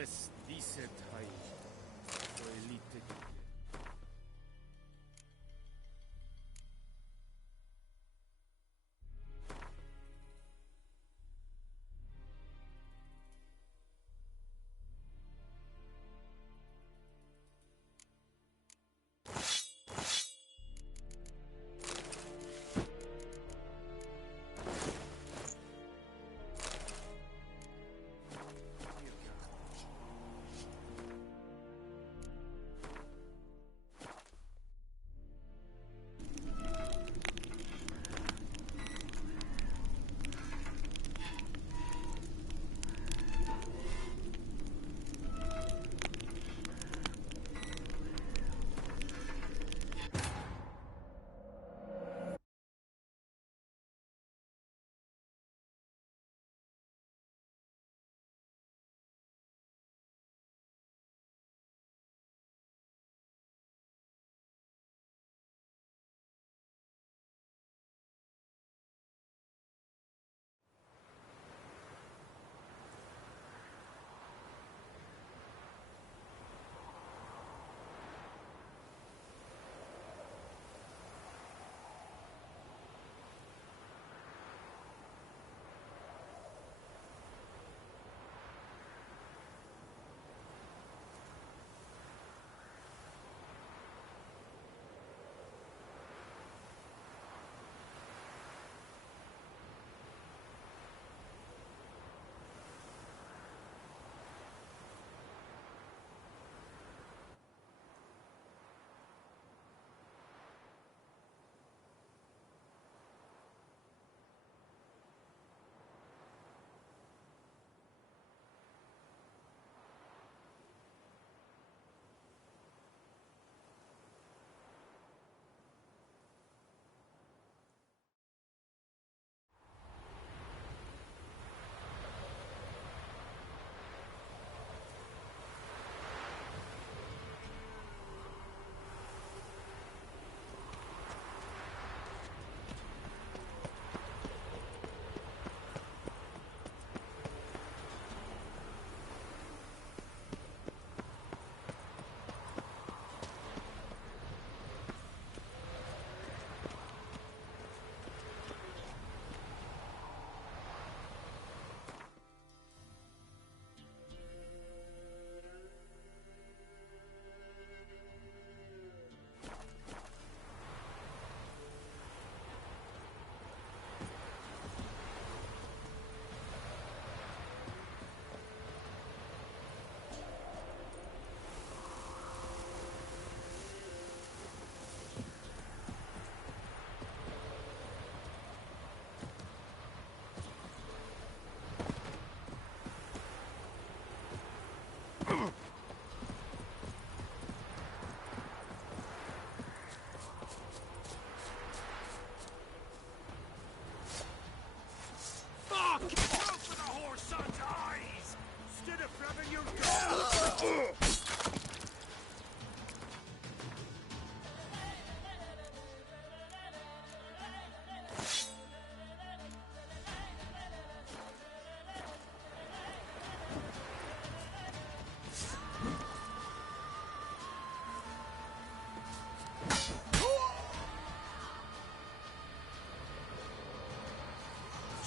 Es dice Tai. Elite.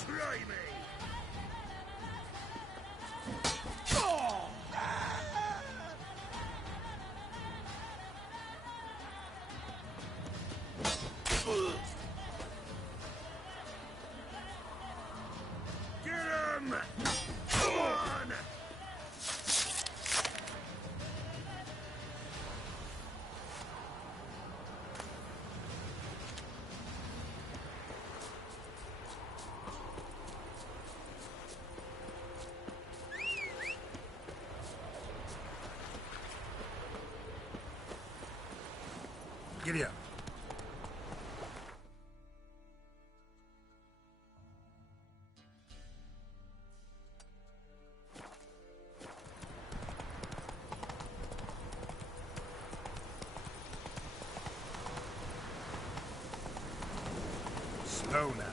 Try me! Get him! Come on! Giddy up. Slow now.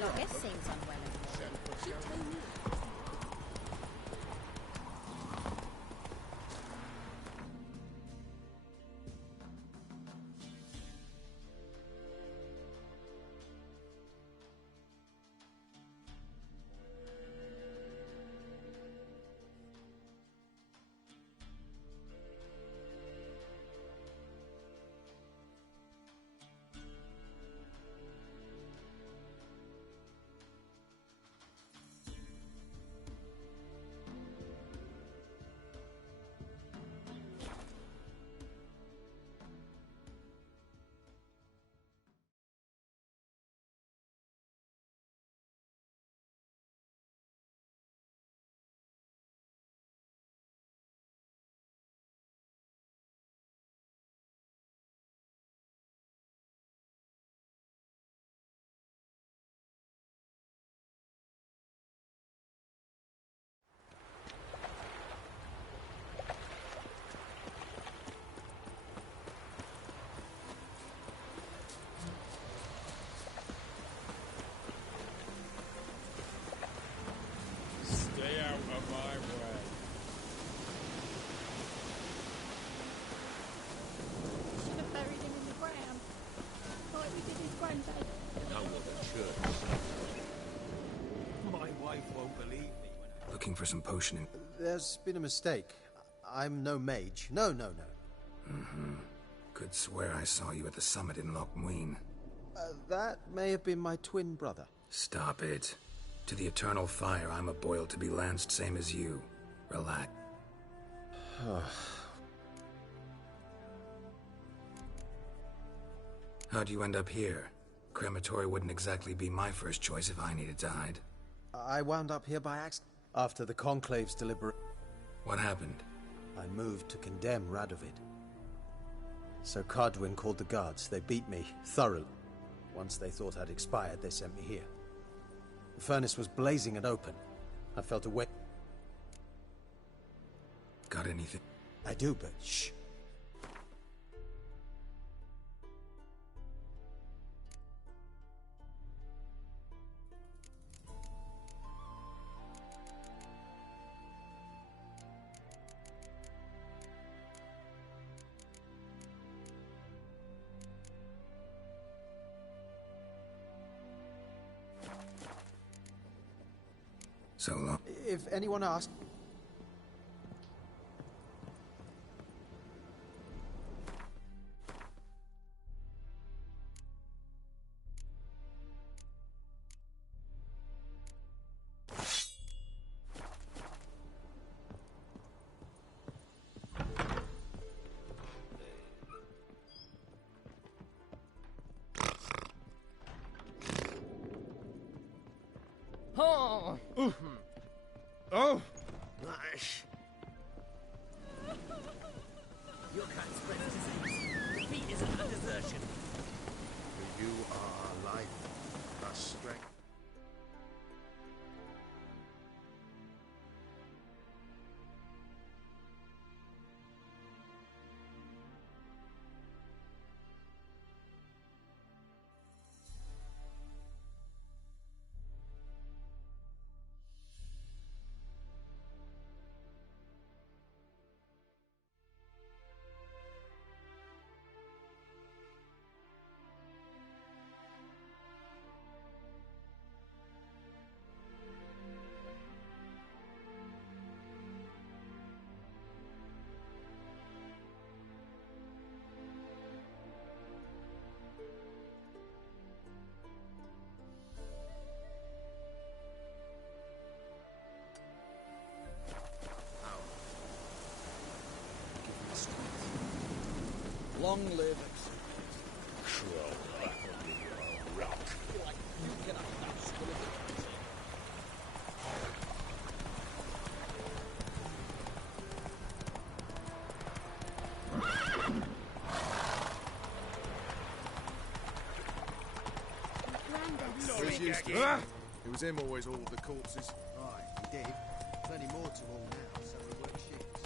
Loggis seems unwell and she told me. Stay out of my way. Should have buried him in the ground, like we did his granddad. No one should. My wife won't believe me when I... Looking for some potion in... There's been a mistake. I'm no mage. No. Could swear I saw you at the summit in Loch Muin. That may have been my twin brother. Stop it. To the eternal fire, I'm a boil to be lanced same as you. Relax. How'd you end up here? Crematory wouldn't exactly be my first choice if I needed to hide. I wound up here by accident. After the Conclave's deliberate... What happened? I moved to condemn Radovid. So Cardwin called the guards. They beat me thoroughly. Once they thought I'd expired, they sent me here. The furnace was blazing and open. I felt a weight. Got anything? I do, but shh. So long. If anyone asks... Oh! Oh! Nice. Your kind spreads disease. Defeat isn't a desertion. For you are our life, our strength. Long live Crawl back under your rock. Like you cannot have skill of it. It was him always all the corpses. Right, he did. Plenty more to all now, so we work shifts.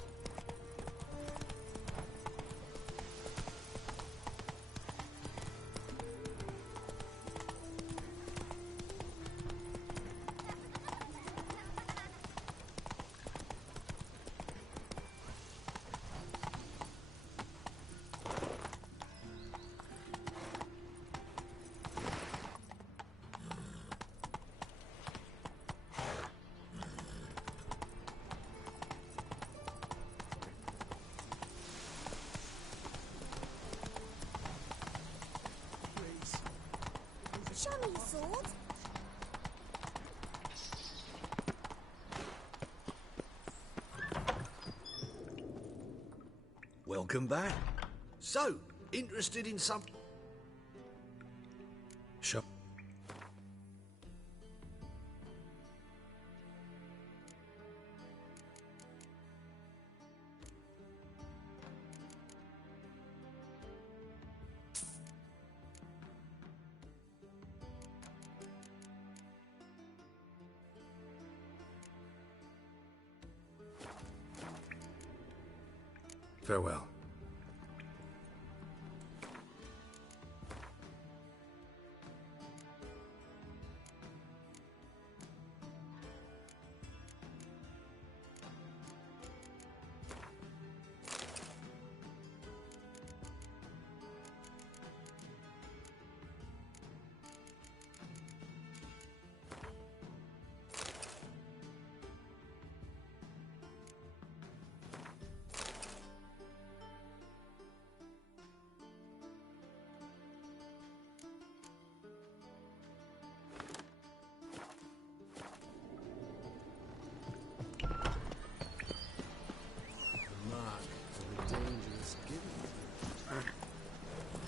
Show me your sword. Welcome back. So, interested in some... Sure. Farewell.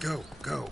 Go, go.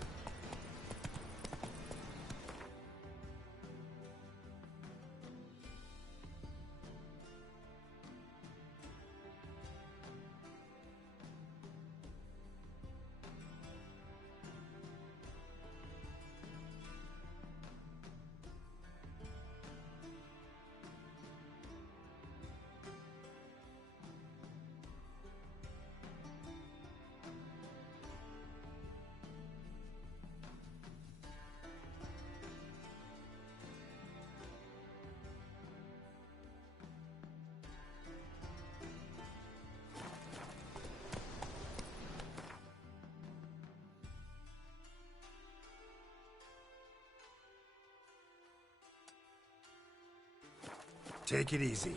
Take it easy.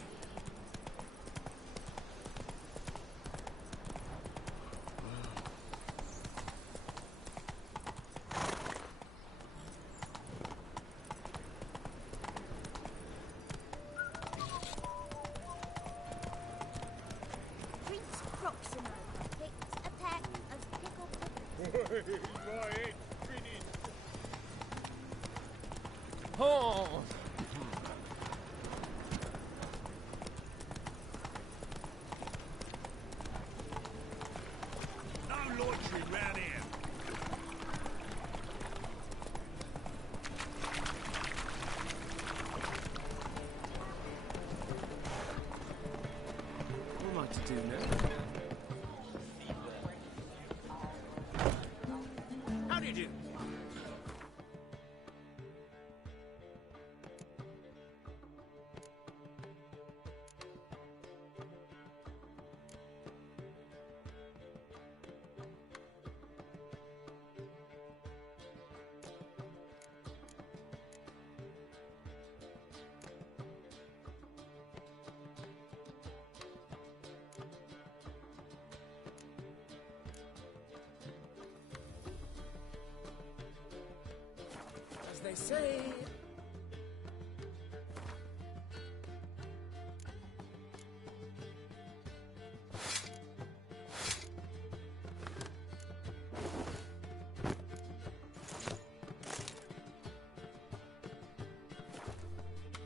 Prince Proximo picked a pack of pickled Oh! No loitering round here. What am I to do now? How do you do? As they say.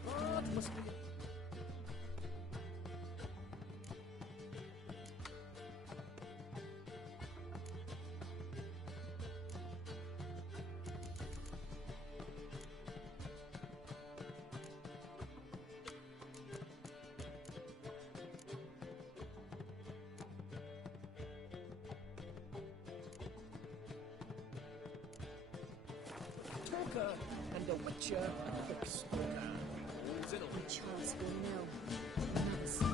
What must be... Talker and a witcher and a bookstore. All's in all. Chance will know. Another